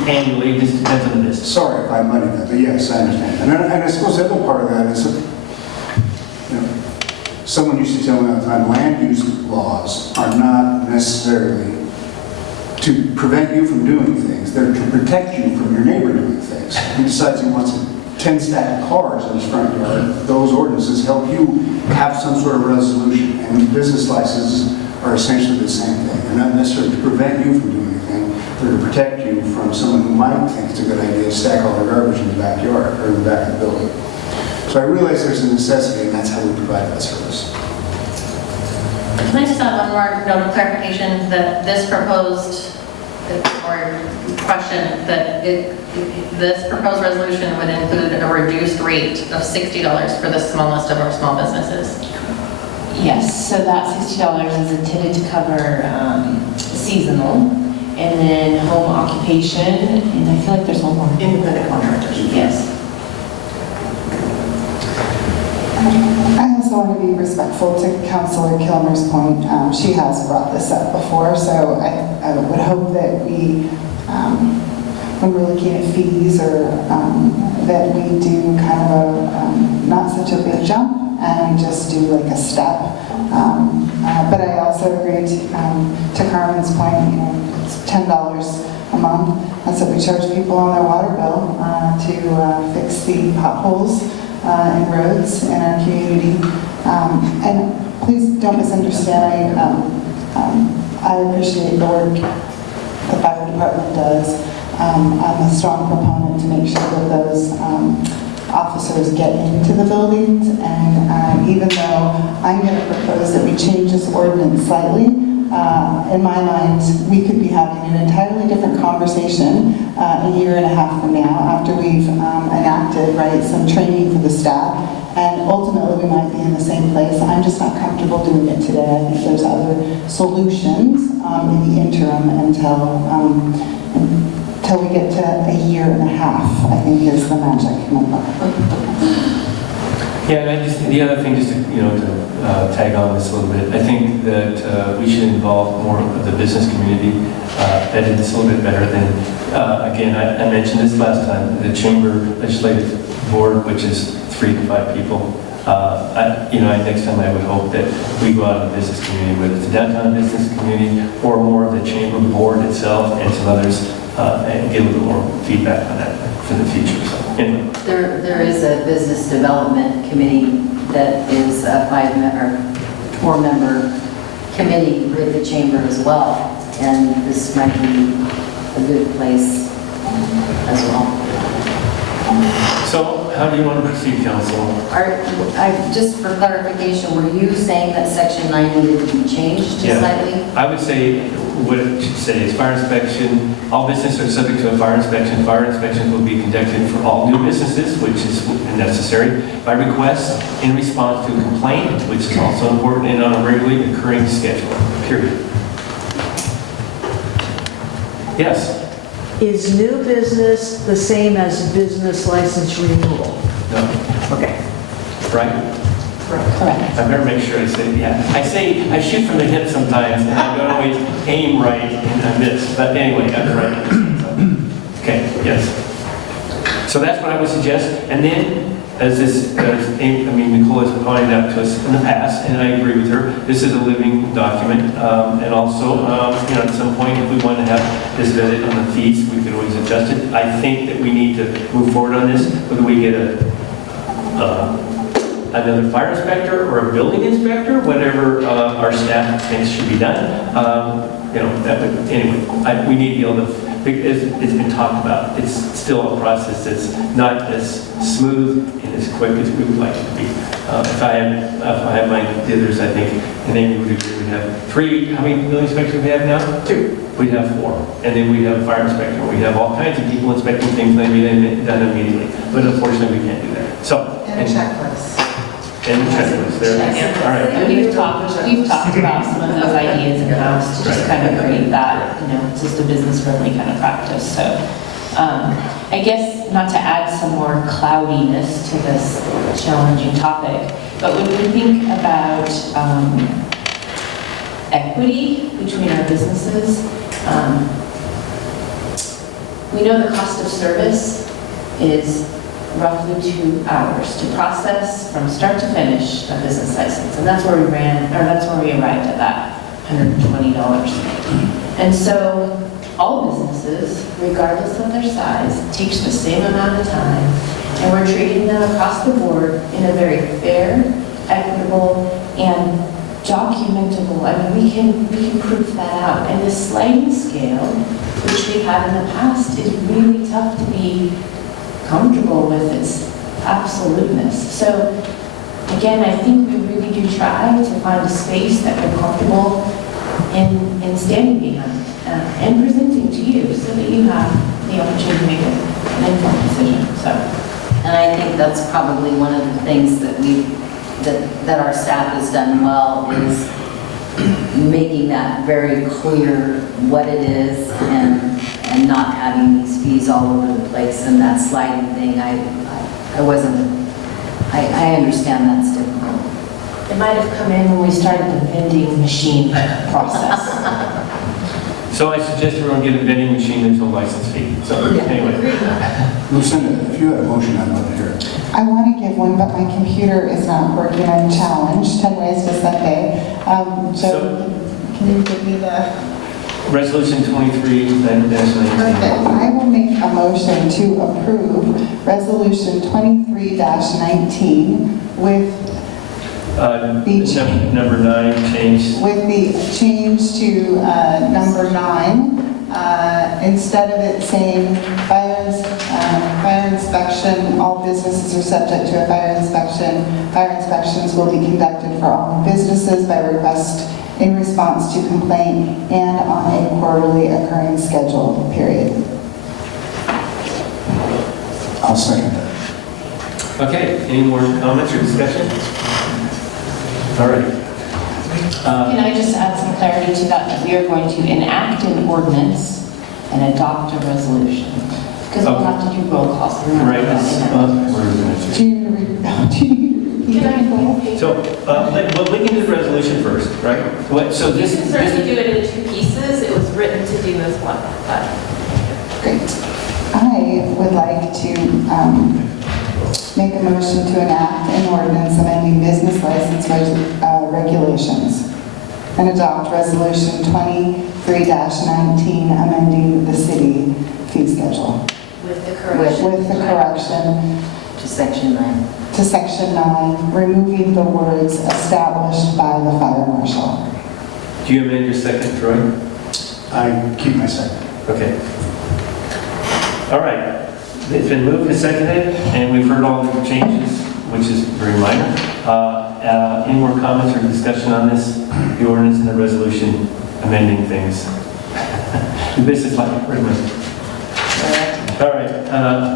annually. It just depends on the business. Sorry if I muddied that, but yes, I understand. And I suppose the other part of that is, someone used to tell me all the time, land use laws are not necessarily to prevent you from doing things. They're to protect you from your neighbor doing things. He decides he wants 10 stack of cars in his front yard. Those ordinances help you have some sort of resolution. And business licenses are essentially the same thing. They're not necessarily to prevent you from doing anything. They're to protect you from someone who might think it's a good idea to stack all their garbage in the backyard or in the back of the building. So I realize there's a necessity, and that's how we provide that service. Can I just add one more note of clarification that this proposed, or question, that this proposed resolution would include a reduced rate of $60 for the smallest of our small businesses? Yes, so that $60 is intended to cover seasonal, and then home occupation, and I feel like there's one more. Independent contractors. Yes. I also want to be respectful to Councilor Kilmer's point. She has brought this up before, so I would hope that we, when we're looking at fees, or that we do kind of a, not such a big jump, and just do like a step. But I also agree to Carmen's point, you know, it's $10 a month. That's what we charge people on their water bill to fix the potholes in roads in our community. And please don't misunderstand, I appreciate the work the fire department does. I'm a strong proponent to make sure that those officers get into the buildings, and even though I'm going to propose that we change this ordinance slightly, in my mind, we could be having an entirely different conversation a year and a half from now, after we've enacted, right, some training for the staff, and ultimately we might be in the same place. I'm just not comfortable doing it today. I think there's other solutions in the interim until we get to a year and a half, I think is the magic number. Yeah, and the other thing, just to, to tag on this a little bit, I think that we should involve more of the business community, vetted this a little bit better than, again, I mentioned this last time, the Chamber Legislative Board, which is 3 to 5 people. Next time I would hope that we go out in the business community, whether it's the downtown business community or more of the Chamber Board itself and some others, and get a little more feedback on that for the future. So, anyway. There is a business development committee that is a 4-member committee with the chamber as well, and this might be a good place as well. So, how do you want to proceed, Council? Just for clarification, were you saying that Section 9 needed to be changed slightly? I would say, what it should say is fire inspection. All businesses are subject to a fire inspection. Fire inspections will be conducted for all new businesses, which is necessary, by request in response to a complaint, which is also important, and on a regularly occurring schedule, period. Yes? Is new business the same as business license renewal? No. Okay. Right? Correct. I better make sure I say, I shoot from the hip sometimes, and I don't always aim right, and I miss. But anyway, that's right. Okay, yes. So that's what I would suggest. And then, Nicole has pointed out to us in the past, and I agree with her, this is a living document. And also, at some point, if we want to have this vetted on the fees, we could always adjust it. I think that we need to move forward on this, whether we get another fire inspector or a building inspector, whatever our staff thinks should be done. We need to be able to, it's been talked about. It's still a process that's not as smooth and as quick as we would like it to be. If I had my dithers, I think, and then we would agree, we'd have 3, how many building inspectors we have now? 2. We'd have 4. And then we'd have a fire inspector. We'd have all kinds of people inspecting things that be done immediately. But unfortunately, we can't do that. So, And a checklist. And the checklist there. All right. And we've talked about some of those ideas in the past to just kind of create that, just a business-friendly kind of practice. So I guess not to add some more cloudiness to this challenging topic, but when we think about equity between our businesses, we know the cost of service is roughly 2 hours to process from start to finish a business license. And that's where we arrived at that $120. And so all businesses, regardless of their size, takes the same amount of time, and we're treating them across the board in a very fair, equitable, and documentable. We can prove that out. And this sliding scale, which we've had in the past, is really tough to be comfortable with. It's absoluteness. So again, I think we really do try to find a space that we're comfortable in standing behind and presenting to you so that you have the opportunity to make an informed decision. So, And I think that's probably one of the things that that our staff has done well is making that very clear what it is and not having these fees all over the place and that sliding thing. I understand that's difficult. it might have come in when we started the vending machine process. So I suggest everyone get a vending machine, there's no license fee. So anyway. Lucinda, if you had a motion, I'd love to hear it. I want to give one, but my computer is not working. I'm challenged 10 ways to Sunday. Joe, can you give me the... Resolution 23-19. Perfect. I will make a motion to approve Resolution 23-19 with Number 9 changed. with the change to number 9. Instead of it saying fire inspection, all businesses are subject to a fire inspection. Fire inspections will be conducted for all businesses by request in response to complaint and on a quarterly occurring schedule, period. I'll second that. Okay, any more comments or discussion? All right. Can I just add some clarity to that we are going to enact an ordinance and adopt a resolution? Because we'll have to do roll calls. Right. So, well, we can do the resolution first, right? So You this, can certainly do it in 2 pieces. It was written to do as one. But Great. I would like to make a motion to enact an ordinance amending business license regulations and adopt Resolution 23-19 amending the city fee schedule. with the correction. With the correction To Section 9. to Section 9, removing the words established by the fire marshal. do you amend your second, Troy? I keep my second. Okay. All right. It's been moved and seconded, and we've heard all the changes, which is very minor. Any more comments or discussion on this? The ordinance and the resolution amending things. The business license, all right.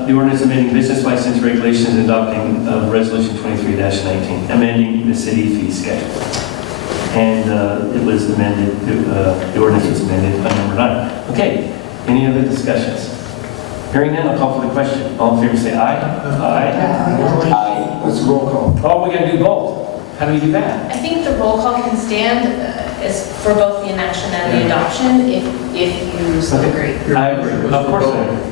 The ordinance amending business license regulations and adopting resolution 23-19, amending the city fee schedule. And it was amended, the ordinance was amended by number 9. Okay, any other discussions? Hearing none, I'll call for the question. All in favor say aye. Aye. Let's roll call. Oh, we gotta do both. How do we do that? I think the roll call can stand is for both the inaction and the adoption if you so agree. I agree. Of course I agree.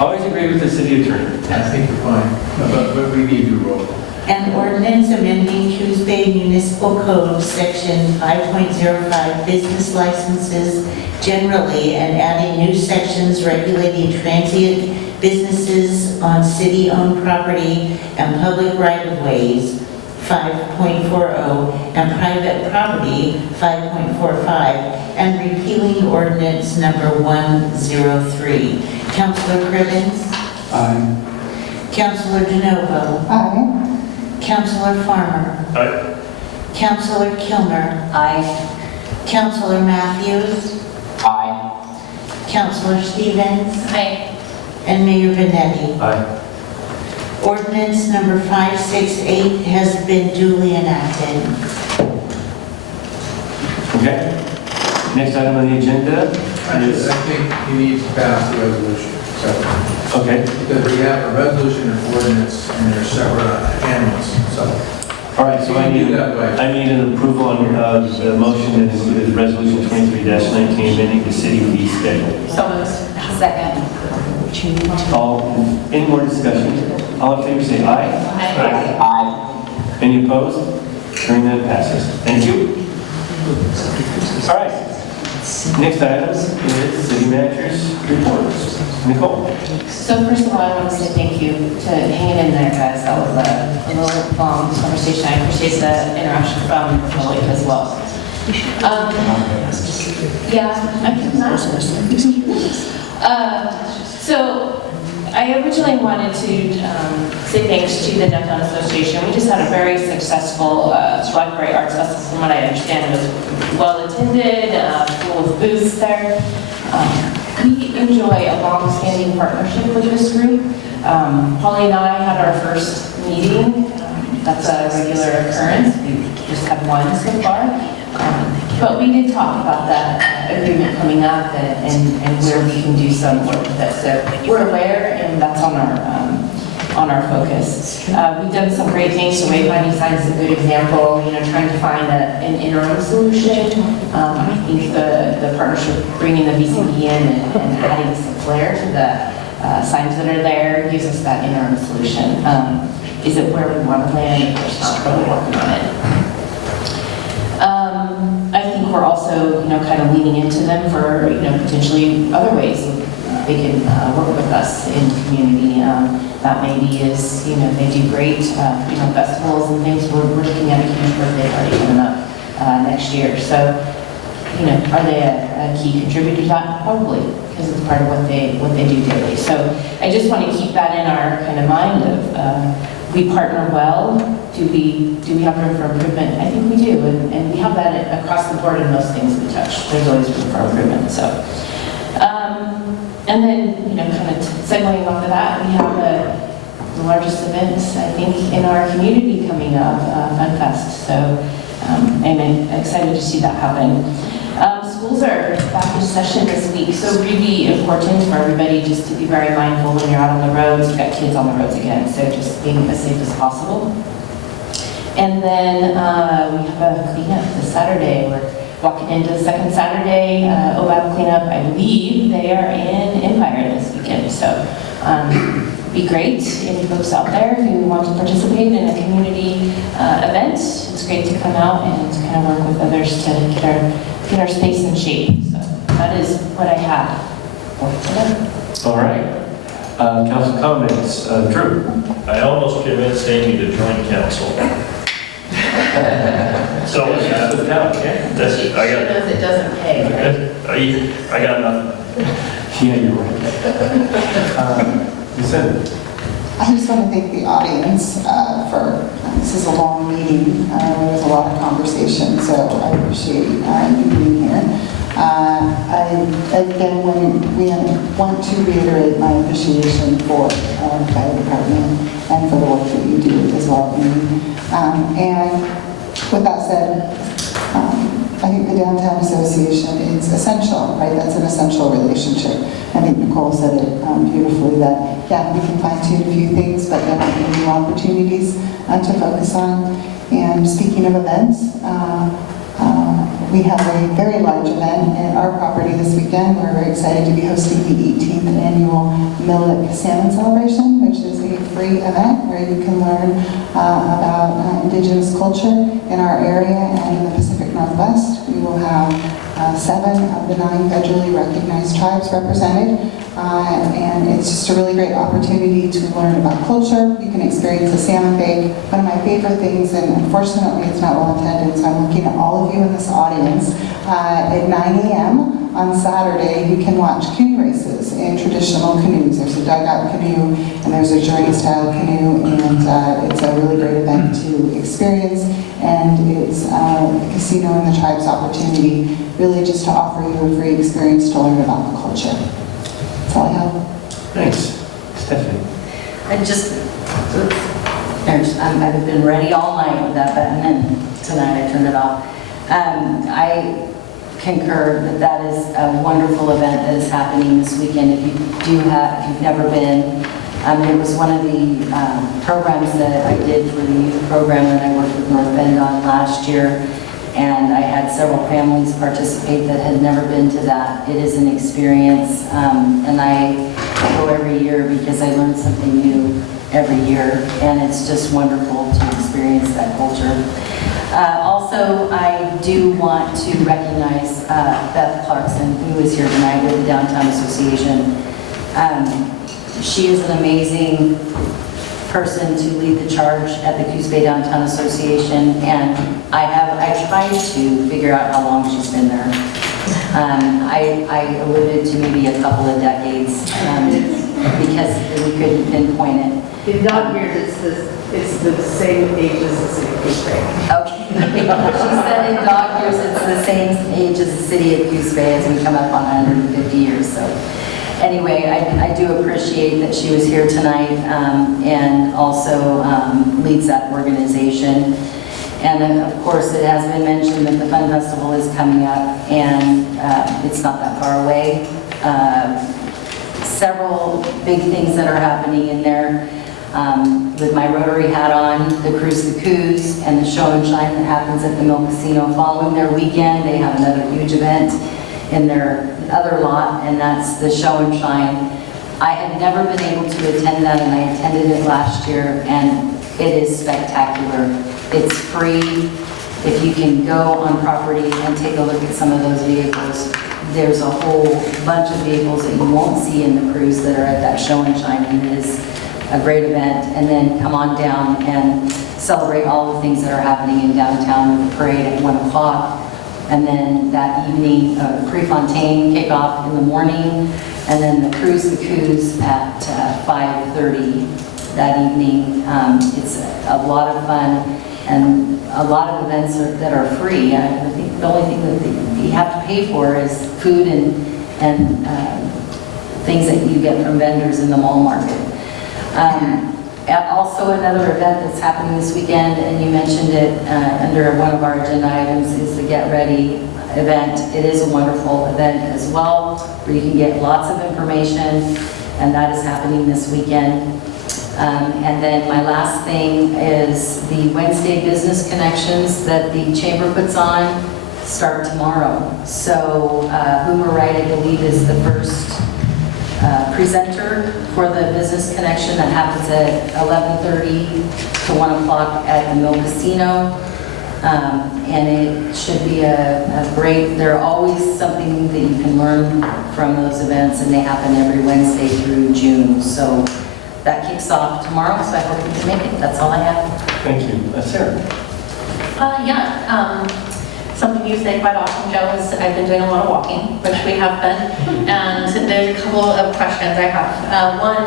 Always agree with the city attorney. I think you're fine, but we need to roll. An ordinance amending Coos Bay Municipal Code, Section 5.05, business licenses generally, and adding new sections regulating transient businesses on city-owned property and public right-of-ways, 5.40, and private property, 5.45, and repealing ordinance number 103. Councilor Cribbins? Aye. Councilor DeNovo? Aye. Councilor Farmer? Aye. Councilor Kilmer? Aye. Councilor Matthews? Aye. Councilor Stevens? Aye. And Mayor Benetti? Aye. Ordinance number 568 has been duly enacted. Okay. Next item on the agenda is... I think you need to pass the resolution separately. Okay. Because we have a resolution and ordinance, and they're separate animals, so. All right, so I You need, do that way. I need an approval on the motion that includes resolution 23-19 amending the city fee schedule. So moved. Second. Any more discussion? All in favor say aye. Aye. Aye. Any opposed? Hearing none passes. Thank you. All right. Next item is city manager's reports. Nicole. So first of all, I want to say thank you to hanging in there, guys. That was a little long conversation. I appreciate the interaction from the public as well. Yeah, I can imagine. So I originally wanted to say thanks to the Downtown Association. We just had a very successful Strawberry Arts Festival, from what I understand. It was well-attended, full of booths there. We enjoy a long-standing partnership with this group. Holly and I had our first meeting. That's a regular occurrence. We just had one so far. But we did talk about that agreement coming up and where we can do some work with it. So we're aware, and that's on our focus. We've done some great things. The Wayfinding sign is a good example. Trying to find an interim solution. I think the partnership, bringing the VCB in and adding some flair to the signs that are there, gives us that interim solution. Is it where we want to land? Of course not. Really working on it. I think we're also, kind of leaning into them for, potentially other ways they can work with us in the community. That maybe is, they do great, festivals and things. We're looking at a huge birthday party coming up next year. So, are they a key contributor to that? Probably, because it's part of what they do daily. So I just want to keep that in our kind of mind of we partner well. Do we have room for improvement? I think we do, and we have that across the board in most things we touch. There's always room for improvement. So, and then kind of segueing off of that, we have the largest event I think in our community coming up, FunFest. So, I'm excited to see that happen. Schools are back in session this week, so really important for everybody just to be very mindful when you're out on the roads. You've got kids on the roads again, so just being as safe as possible. And then we have a cleanup this Saturday. We're walking into the second Saturday OBAP cleanup. I believe they are in Empire this weekend, so be great. Any folks out there who want to participate in a community event, it's great to come out and kind of work with others to get our space in shape. So that is what I have for today. All right. Council comments. Drew? I almost convinced Amy to join council. So That's the town, yeah. that's, She I got, knows it doesn't pay, right? I got nothing. Yeah, you're right. You said it. I just want to thank the audience this is a long meeting. There was a lot of conversation, so I appreciate you being here. Again, we want to reiterate my appreciation for the fire department and for the work that you do as well, Amy. And with that said, I think the Downtown Association is essential, right? That's an essential relationship. I think Nicole said it beautifully that, yeah, we can fine-tune a few things, but there might be new opportunities to focus on. And speaking of events, we have a very large event at our property this weekend. We're very excited to be hosting the 18th annual Millet Salmon Celebration, which is a free event where you can learn about Indigenous culture in our area and in the Pacific Northwest. We will have 7 of the 9 federally recognized tribes represented, and it's just a really great opportunity to learn about culture. You can experience a salmon bake. One of my favorite things, and unfortunately it's not well attended, so I'm looking at all of you in this audience, at 9 a.m. on Saturday you can watch canoe races in traditional canoes. There's a dugout canoe and there's a journey style canoe, and it's a really great event to experience, and it's a casino and the tribe's opportunity really just to offer you a free experience to learn about the culture. That's all I have. Thanks. Stephanie? I've been ready all night with that button, and tonight I turned it off. I concur that is a wonderful event that is happening this weekend. If you've never been, it was one of the programs that I did for the youth program that I worked with North Bend on last year. And I had several families participate that had never been to that. It is an experience, and I go every year because I learn something new every year, and it's just wonderful to experience that culture. Also, I do want to recognize Beth Clarkson, who is here tonight with the Downtown Association. She is an amazing person to lead the charge at the Coos Bay Downtown Association, and I tried to figure out how long she's been there. I alluded to maybe a couple of decades. because we couldn't pinpoint it. In dog years, it's the same age as the city of Coos Bay. Okay. She said in dog years, it's the same age as the city of Coos Bay as we come up on 150 years. So anyway, I do appreciate that she was here tonight and also leads that organization. And then, of course, it has been mentioned that the Fun Festival is coming up, and it's not that far away. Several big things that are happening in there. With my Rotary hat on, the Cruise the Coos, and the show and shine that happens at the Mill Casino. Following their weekend, they have another huge event in their other lot, and that's the show and shine. I had never been able to attend that, and I attended it last year, and it is spectacular. It's free. If you can go on property and take a look at some of those vehicles, there's a whole bunch of vehicles that you won't see in the cruise that are at that show and shine, and it is a great event. And then come on down and celebrate all the things that are happening in downtown with the parade at 1 o'clock. And then that evening, Prefontaine kickoff in the morning, and then the Cruise the Coos at 5:30 that evening. It's a lot of fun and a lot of events that are free. I think the only thing that you have to pay for is food and things that you get from vendors in the mall market. Also, another event that's happening this weekend, and you mentioned it under one of our agenda items, is the Get Ready event. It is a wonderful event as well, where you can get lots of information, and that is happening this weekend. And then my last thing is the Wednesday business connections that the Chamber puts on start tomorrow. So Boomer Wright, I believe, is the first presenter for the business connection that happens at 11:30 to 1 o'clock at the Mill Casino. And it should be a great, there are always something that you can learn from those events, and they happen every Wednesday through June. So that kicks off tomorrow, so I hope you can make it. That's all I have. Thank you. Sarah? Something you say quite often, Joe, is I've been doing a lot of walking, which we have been, and there's a couple of questions I have. One,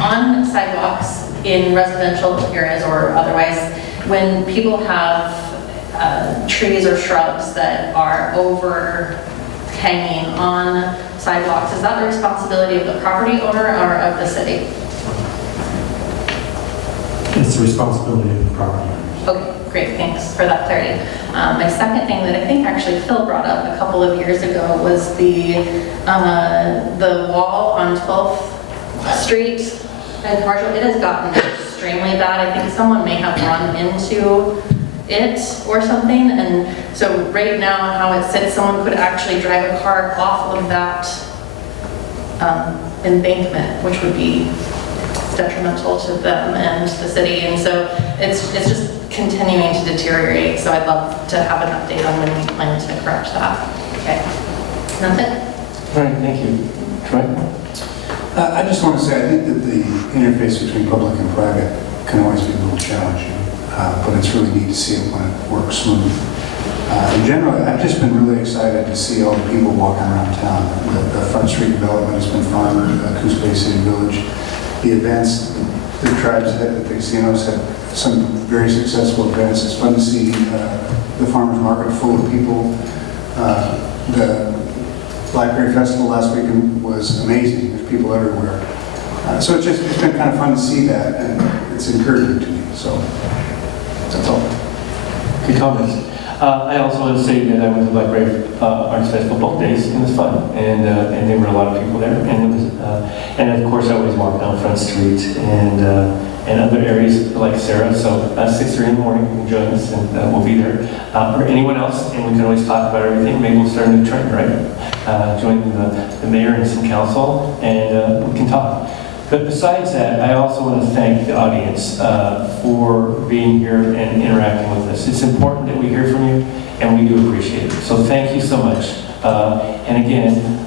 on sidewalks in residential areas or otherwise, when people have trees or shrubs that are overhanging on sidewalks, is that the responsibility of the property owner or of the city? It's the responsibility of the property owner. Okay, great, thanks for that clarity. My second thing that I think actually Phil brought up a couple of years ago was the wall on 12th Street and Commercial. It has gotten extremely bad. I think someone may have run into it or something, and so right now how it sits, someone could actually drive a car off of that embankment, which would be detrimental to them and the city, and so it's just continuing to deteriorate. So I'd love to have an update on when we plan to correct that. Okay, that's it. All right, thank you. Troy? I just want to say, I think that the interface between public and private can always be a little challenging, but it's really neat to see it when it works smooth. In general, I've just been really excited to see all the people walking around town. The Front Street development has been fun, Coos Bay City Village, the events, the tribes at the casinos had some very successful events. It's fun to see the farmers market full of people. The Blackberry Festival last weekend was amazing. There's people everywhere. So it's been kind of fun to see that, and it's encouraging to me. So that's all. Good comments. I also want to say that I went to Blackberry Arts Festival both days, and it was fun, and there were a lot of people there, and it was, and of course I always walk down Front Street and other areas like Sarah. So 6:30 in the morning, you can join us, and we'll be there. Or anyone else, and we can always talk about everything. Maybe we'll start a new trend, right? Join the mayor and some council, and we can talk. But besides that, I also want to thank the audience for being here and interacting with us. It's important that we hear from you, and we do appreciate it. So thank you so much. And again,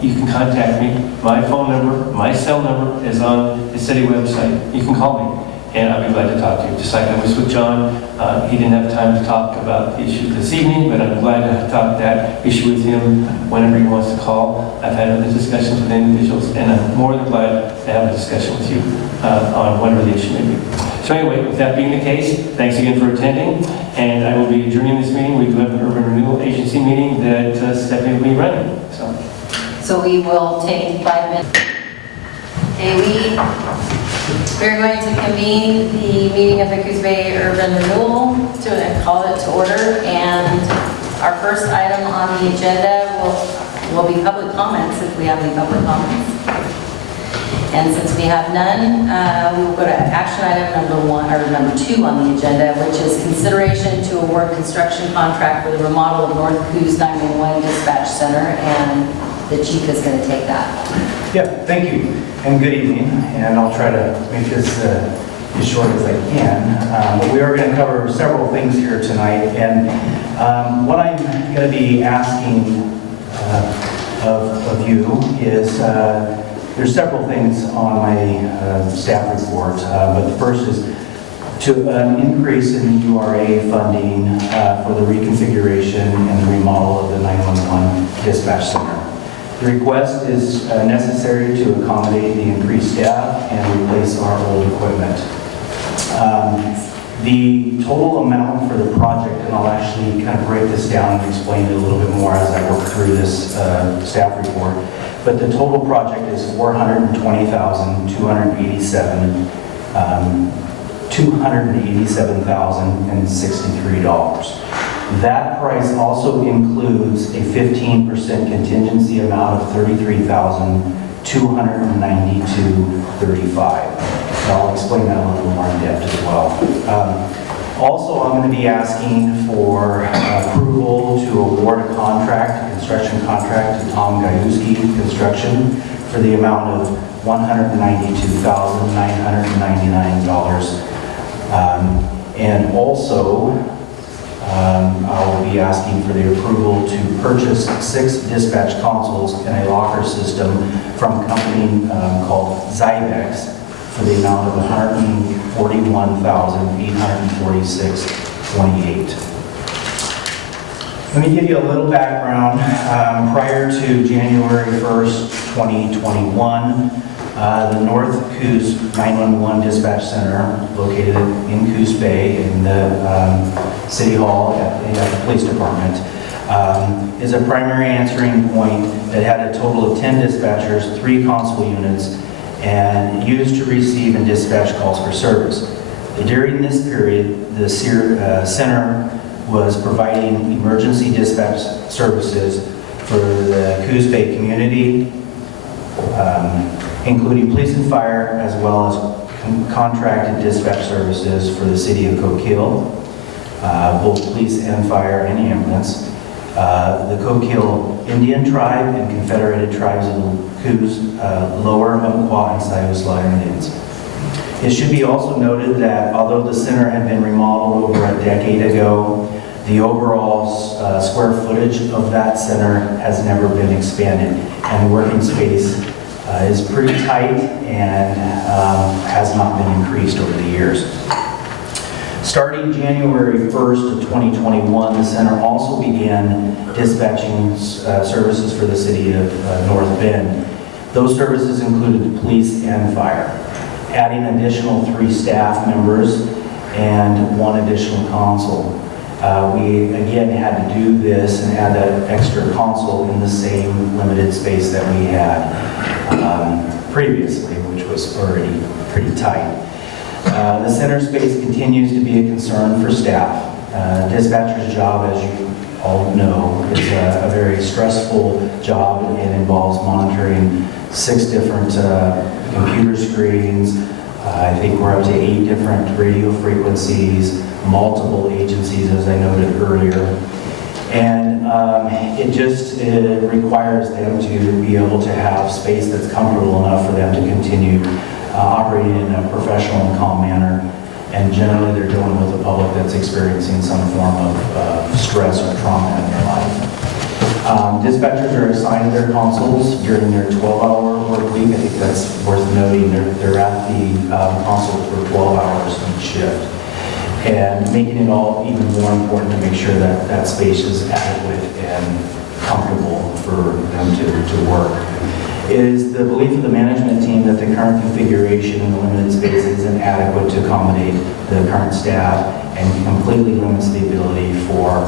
you can contact me. My phone number, my cell number is on the city website. You can call me, and I'll be glad to talk to you. Just like I was with John, he didn't have time to talk about the issue this evening, but I'm glad to talk that issue with him whenever he wants to call. I've had other discussions with individuals, and I'm more than glad to have a discussion with you on whatever the issue may be. So anyway, with that being the case, thanks again for attending, and I will be adjourning this meeting. We do have an Urban Renewal Agency meeting that Stephanie will be running. So we will take 5 minutes. Okay, we're going to convene the meeting of the Coos Bay Urban Renewal and call it to order. And our first item on the agenda will be public comments, if we have any public comments. And since we have none, we will go to action item number 2 on the agenda, which is consideration to award construction contract for the remodel of North Coos 911 Dispatch Center, and the chief is going to take that. Yeah, thank you, and good evening, and I'll try to make this as short as I can. But we are going to cover several things here tonight, and what I'm going to be asking of you is there's several things on my staff report, but the first is to an increase in the URA funding for the reconfiguration and the remodel of the 911 dispatch center. The request is necessary to accommodate the increased staff and replace our old equipment. The total amount for the project, and I'll actually kind of break this down and explain it a little bit more as I work through this staff report, but the total project is $287,063. That price also includes a 15% contingency amount of $33,292.35. I'll explain that a little more in depth as well. Also, I'm going to be asking for approval to award a construction contract to Tom Gajewski Construction for the amount of $192,999. And also, I will be asking for the approval to purchase 6 dispatch consoles and a locker system from a company called Zybex for the amount of $141,846.28. Let me give you a little background. Prior to January 1st, 2021, the North Coos 911 Dispatch Center, located in Coos Bay in the City Hall at the Police Department, is a primary answering point that had a total of 10 dispatchers, 3 console units, and used to receive and dispatch calls for service. During this period, the center was providing emergency dispatch services for the Coos Bay community, including police and fire, as well as contracted dispatch services for the city of Cook Hill, both police and fire and ambulance, the Cook Hill Indian Tribe and Confederated Tribes of the Coos, Lower Umpqua and Siuslaw Indians. It should be also noted that although the center had been remodeled over a decade ago, the overall square footage of that center has never been expanded, and the working space is pretty tight and has not been increased over the years. Starting January 1st of 2021, the center also began dispatching services for the city of North Bend. Those services included police and fire, adding additional 3 staff members and 1 additional console. We again had to do this and add that extra console in the same limited space that we had previously, which was already pretty tight. The center space continues to be a concern for staff. Dispatcher's job, as you all know, is a very stressful job. It involves monitoring 6 different computer screens. I think we're up to 8 different radio frequencies, multiple agencies, as I noted earlier. And it requires them to be able to have space that's comfortable enough for them to continue operating in a professional and calm manner. And generally they're dealing with a public that's experiencing some form of stress or trauma in their life. Dispatchers are assigned their consoles during their 12-hour work week. I think that's worth noting. They're at the console for 12 hours each shift. And making it all even more important to make sure that that space is adequate and comfortable for them to work. It is the belief of the management team that the current configuration in the limited space isn't adequate to accommodate the current staff and completely limits the ability for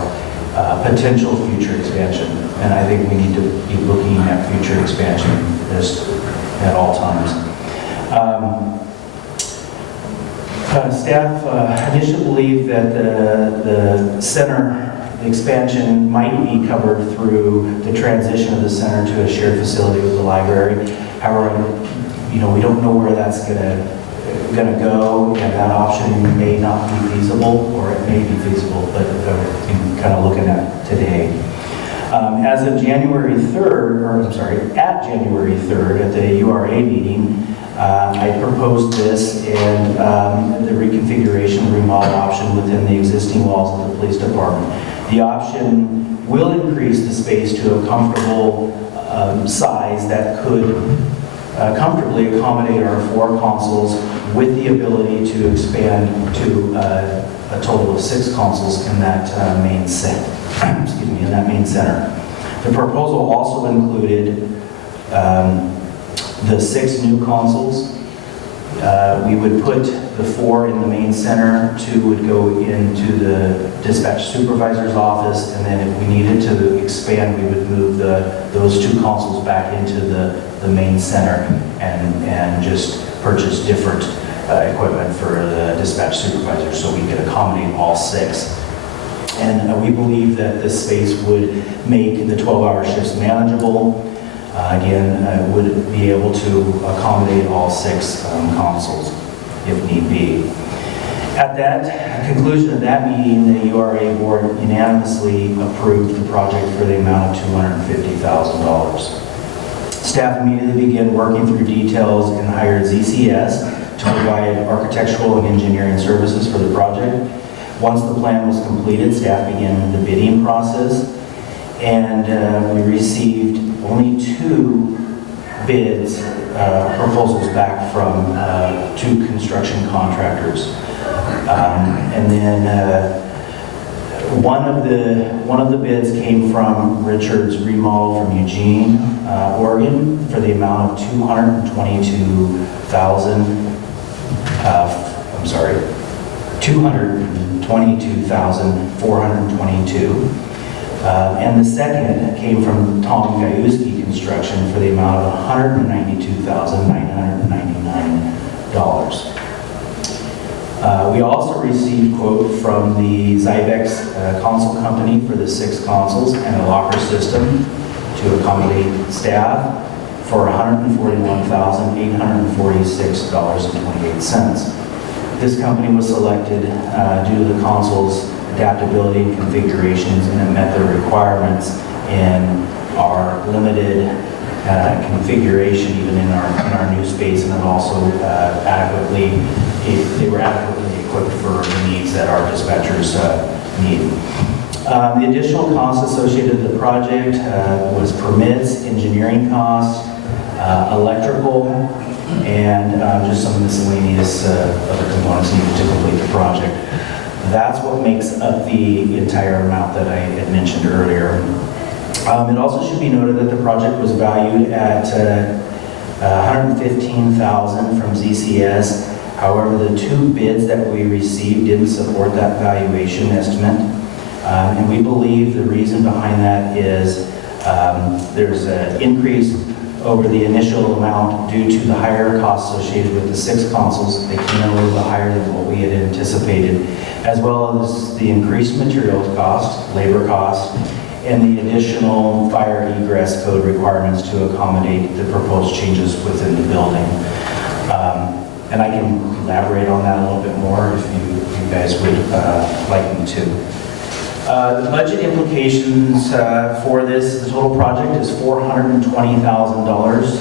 potential future expansion. And I think we need to be looking at future expansion just at all times. Staff initially believed that the center expansion might be covered through the transition of the center to a shared facility with the library. However, we don't know where that's going to go, and that option may not be feasible, or it may be feasible, but we're kind of looking at today. As of January 3rd, at January 3rd at the URA meeting, I proposed this and the reconfiguration remodel option within the existing walls of the police department. The option will increase the space to a comfortable size that could comfortably accommodate our 4 consoles with the ability to expand to a total of 6 consoles in that main set. In that main center. The proposal also included the 6 new consoles. We would put the 4 in the main center, 2 would go into the dispatch supervisor's office, and then if we needed to expand, we would move those 2 consoles back into the main center and just purchase different equipment for the dispatch supervisor so we could accommodate all 6. And we believe that this space would make the 12-hour shifts manageable. Again, would be able to accommodate all 6 consoles if need be. At that conclusion of that meeting, the URA board unanimously approved the project for the amount of $250,000. Staff immediately began working through details and hired ZCS to provide architectural and engineering services for the project. Once the plan was completed, staff began the bidding process, and we received only 2 bids, proposals back from 2 construction contractors. And then one of the bids came from Richard's Remodel from Eugene, Oregon, for the amount of $222,422. And the second came from Tom Gajewski Construction for the amount of $192,999. We also received quote from the Zybex console company for the 6 consoles and a locker system to accommodate staff for $141,846.28. This company was selected due to the console's adaptability and configurations, and it met the requirements in our limited configuration, even in our new space, and then also they were adequately equipped for the needs that our dispatchers need. The additional costs associated with the project was permits, engineering costs, electrical, and just some miscellaneous other components needed to complete the project. That's what makes up the entire amount that I had mentioned earlier. It also should be noted that the project was valued at $115,000 from ZCS. However, the 2 bids that we received didn't support that valuation estimate. And we believe the reason behind that is there's an increase over the initial amount due to the higher costs associated with the 6 consoles. They came in a little bit higher than what we had anticipated, as well as the increased materials cost, labor cost, and the additional fire egress code requirements to accommodate the proposed changes within the building. And I can elaborate on that a little bit more if you guys would like me to. The budget implications for this, the total project is $420,000,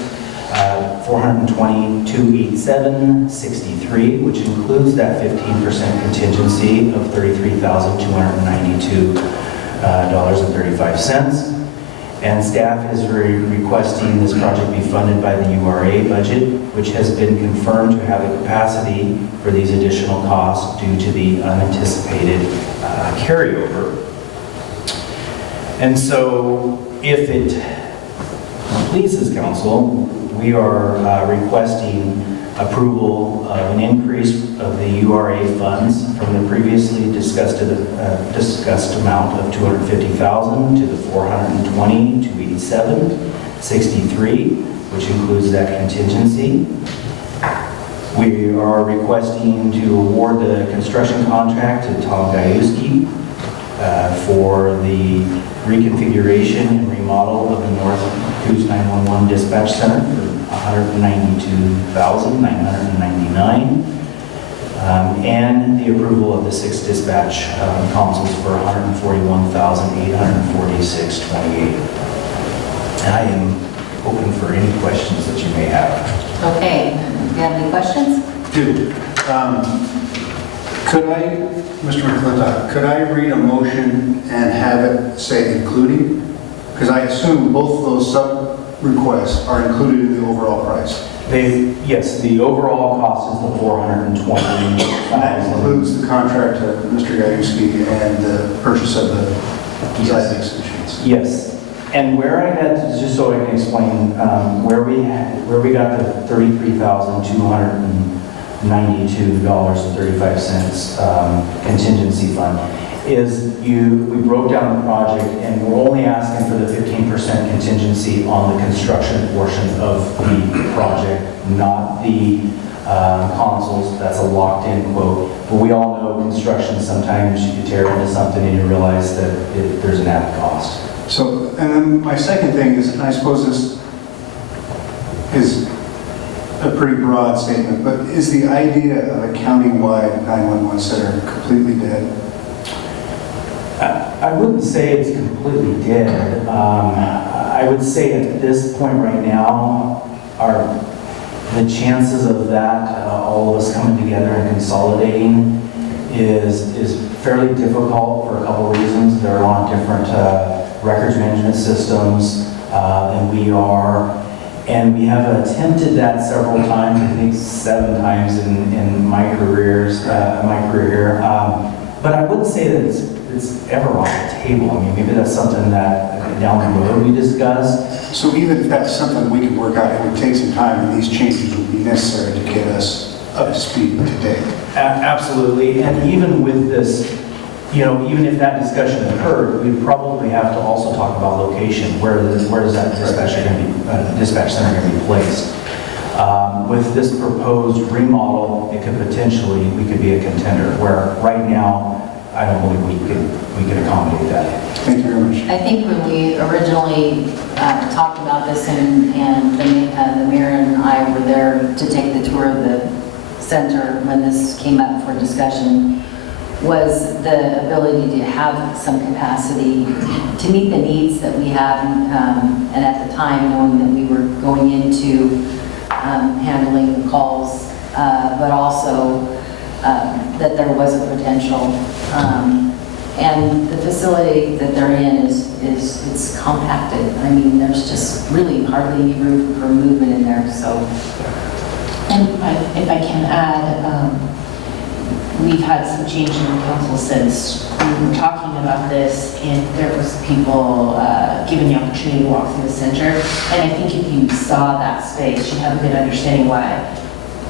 $422,873, which includes that 15% contingency of $33,292.35. And staff is requesting this project be funded by the URA budget, which has been confirmed to have the capacity for these additional costs due to the unanticipated carryover. And so if it pleases council, we are requesting approval of an increase of the URA funds from the previously discussed amount of $250,000 to the $420 to $87.63, which includes that contingency. We are requesting to award the construction contract to Tom Gajewski for the reconfiguration and remodel of the North Coos 911 Dispatch Center for $192,999, and the approval of the 6 dispatch consoles for $141,846.28. I am open for any questions that you may have. Okay, do you have any questions? Could I, Mr. McClintock, could I read a motion and have it say including? Because I assume both of those sub-requests are included in the overall price. Yes, the overall cost is the $420,000. That includes the contract to Mr. Gajewski and the purchase of the seismic machines. Yes. And where I had, just so I can explain, where we got the $33,292.35 contingency fund is we broke down the project and we're only asking for the 15% contingency on the construction portion of the project, not the consoles. That's a locked-in quote. But we all know construction, sometimes you tear into something and you realize that there's an added cost. So, and then my second thing is, and I suppose this is a pretty broad statement, but is the idea of a county-wide 911 center completely dead? I wouldn't say it's completely dead. I would say at this point right now, the chances of that, all of us coming together and consolidating is fairly difficult for a couple of reasons. They're on different records management systems than we are. And we have attempted that several times, I think 7 times in my career here. But I wouldn't say that it's ever off the table. I mean, maybe that's something that down the road we discuss. So even if that's something we could work out, it would take some time, and these changes would be necessary to get us up to speed today. Absolutely. And even with this, even if that discussion occurred, we'd probably have to also talk about location. Where is that dispatch center going to be placed? With this proposed remodel, we could be a contender, where right now, I don't believe we could accommodate that. Thank you very much. I think when we originally talked about this and the mayor and I were there to take the tour of the center when this came up for discussion, was the ability to have some capacity to meet the needs that we have, and at the time knowing that we were going into handling the calls, but also that there was a potential. And the facility that they're in it's compacted. I mean, there's just really hardly any room for movement in there, so. And if I can add, we've had some change in the council since we were talking about this, and there was people given the opportunity to walk through the center. And I think if you saw that space, you'd have a good understanding why,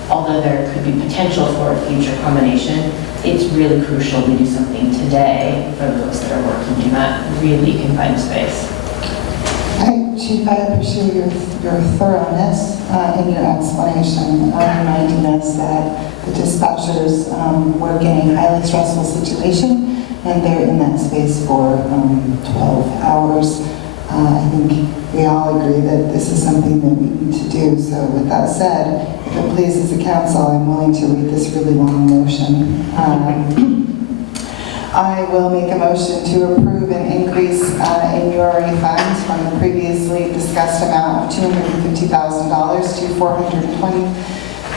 although there could be potential for a future combination, it's really crucial we do something today for those that are working in that really confined space. Chief, I appreciate your thoroughness in your explanation, reminding us that the dispatchers work in a highly stressful situation, and they're in that space for 12 hours. I think we all agree that this is something that we need to do. So with that said, if it pleases the council, I'm willing to read this really long motion. I will make a motion to approve an increase in URA funds from the previously discussed amount of $250,000 to $420,000,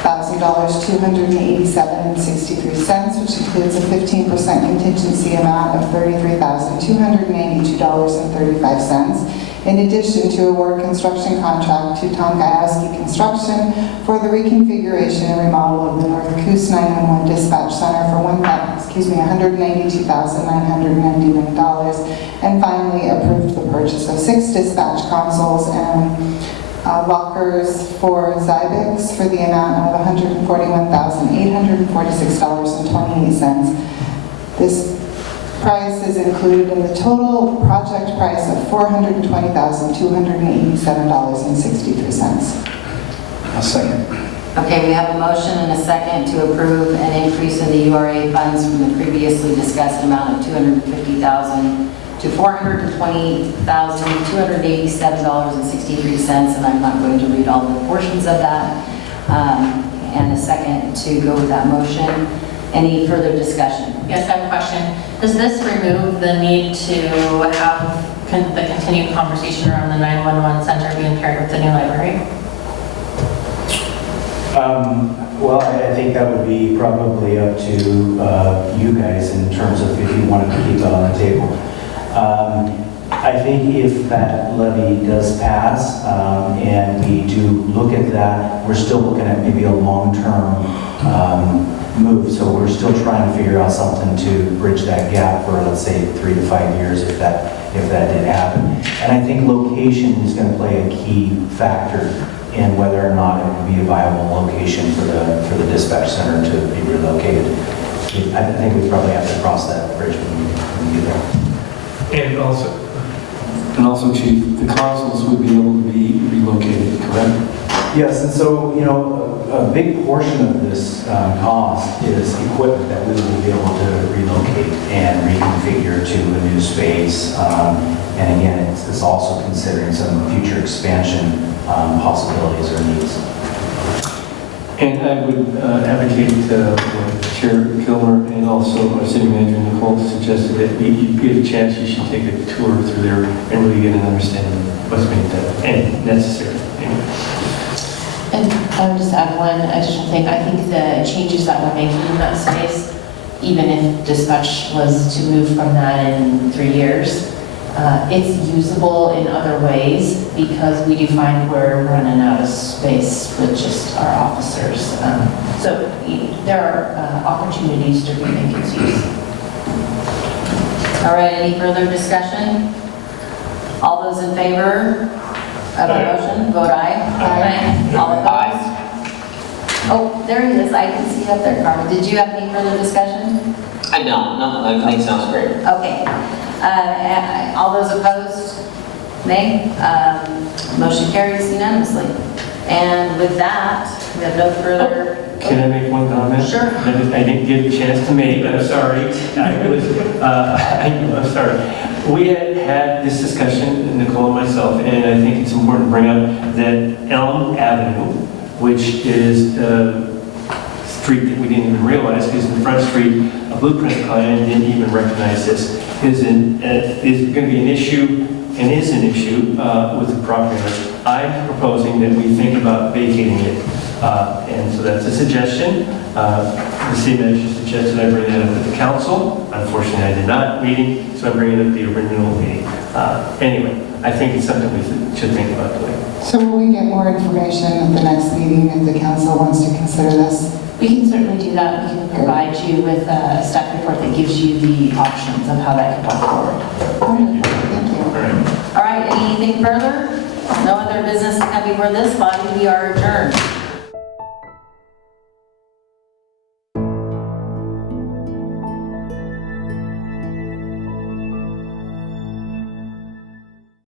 $287.63, which includes a 15% contingency amount of $33,292.35 In addition to award construction contract to Tom Gajowski Construction for the reconfiguration and remodel of the North Coos 911 Dispatch Center for $192,999. And finally, approved the purchase of 6 dispatch consoles and lockers for Zybex for the amount of $141,846.28. This price is included in the total project price of $420,287.63. I'll second. Okay, we have a motion and a second to approve an increase in the URA funds from the previously discussed amount of $250,000 to $420,287.63, and I'm not going to read all the portions of that, and a second to go with that motion. Any further discussion? Yes, I have a question. Does this remove the need to have the continued conversation around the 911 center being paired with the new library? Well, I think that would be probably up to you guys in terms of if you wanted to keep that on the table. I think if that levy does pass and we do look at that, we're still looking at maybe a long-term move. So we're still trying to figure out something to bridge that gap for, let's say, 3 to 5 years if that did happen. And I think location is going to play a key factor in whether or not it would be a viable location for the dispatch center to be relocated. I think we probably have to cross that bridge when we get there. And also, Chief, the consoles would be able to be relocated, correct? Yes, and so, you know, a big portion of this cost is equipment that we will be able to relocate and reconfigure to a new space. And again, it's also considering some future expansion possibilities or needs. And I would advocate what Chair Kilmer and also our City Manager Nicole suggested that you get a chance, you should take a tour through there and really get an understanding of what's being done and necessary. And I would just add one additional thing. I think the changes that we're making in that space, even if dispatch was to move from that in 3 years, it's usable in other ways because we do find we're running out of space with just our officers. So there are opportunities to remake its use. All right, any further discussion? All those in favor of the motion, vote aye. Aye. All opposed? Oh, there he is. I can see you up there, Carmen. Did you have any further discussion? I don't. No, I think it sounds great. Okay. All those opposed? Nay. Motion carries unanimously. And with that, we have no further... Can I make one comment? Sure. That I didn't get a chance to make. I'm sorry. I'm sorry. We had this discussion, Nicole and myself, and I think it's important to bring up that Elm Avenue, which is a street that we didn't even realize, because in the front street, a blueprint client didn't even recognize this, is going to be an issue, and is an issue with the property owners. I'm proposing that we think about vacating it. And so that's a suggestion. The city manager suggested I bring that up at the council. Unfortunately, I did not meeting, so I'm bringing it up at the original meeting. Anyway, I think it's something we should think about doing. So will we get more information at the next meeting if the council wants to consider this? We can certainly do that. We can provide you with a staff report that gives you the options of how that could go forward. Thank you. All right, anything further? No other business to come before this body. We are adjourned.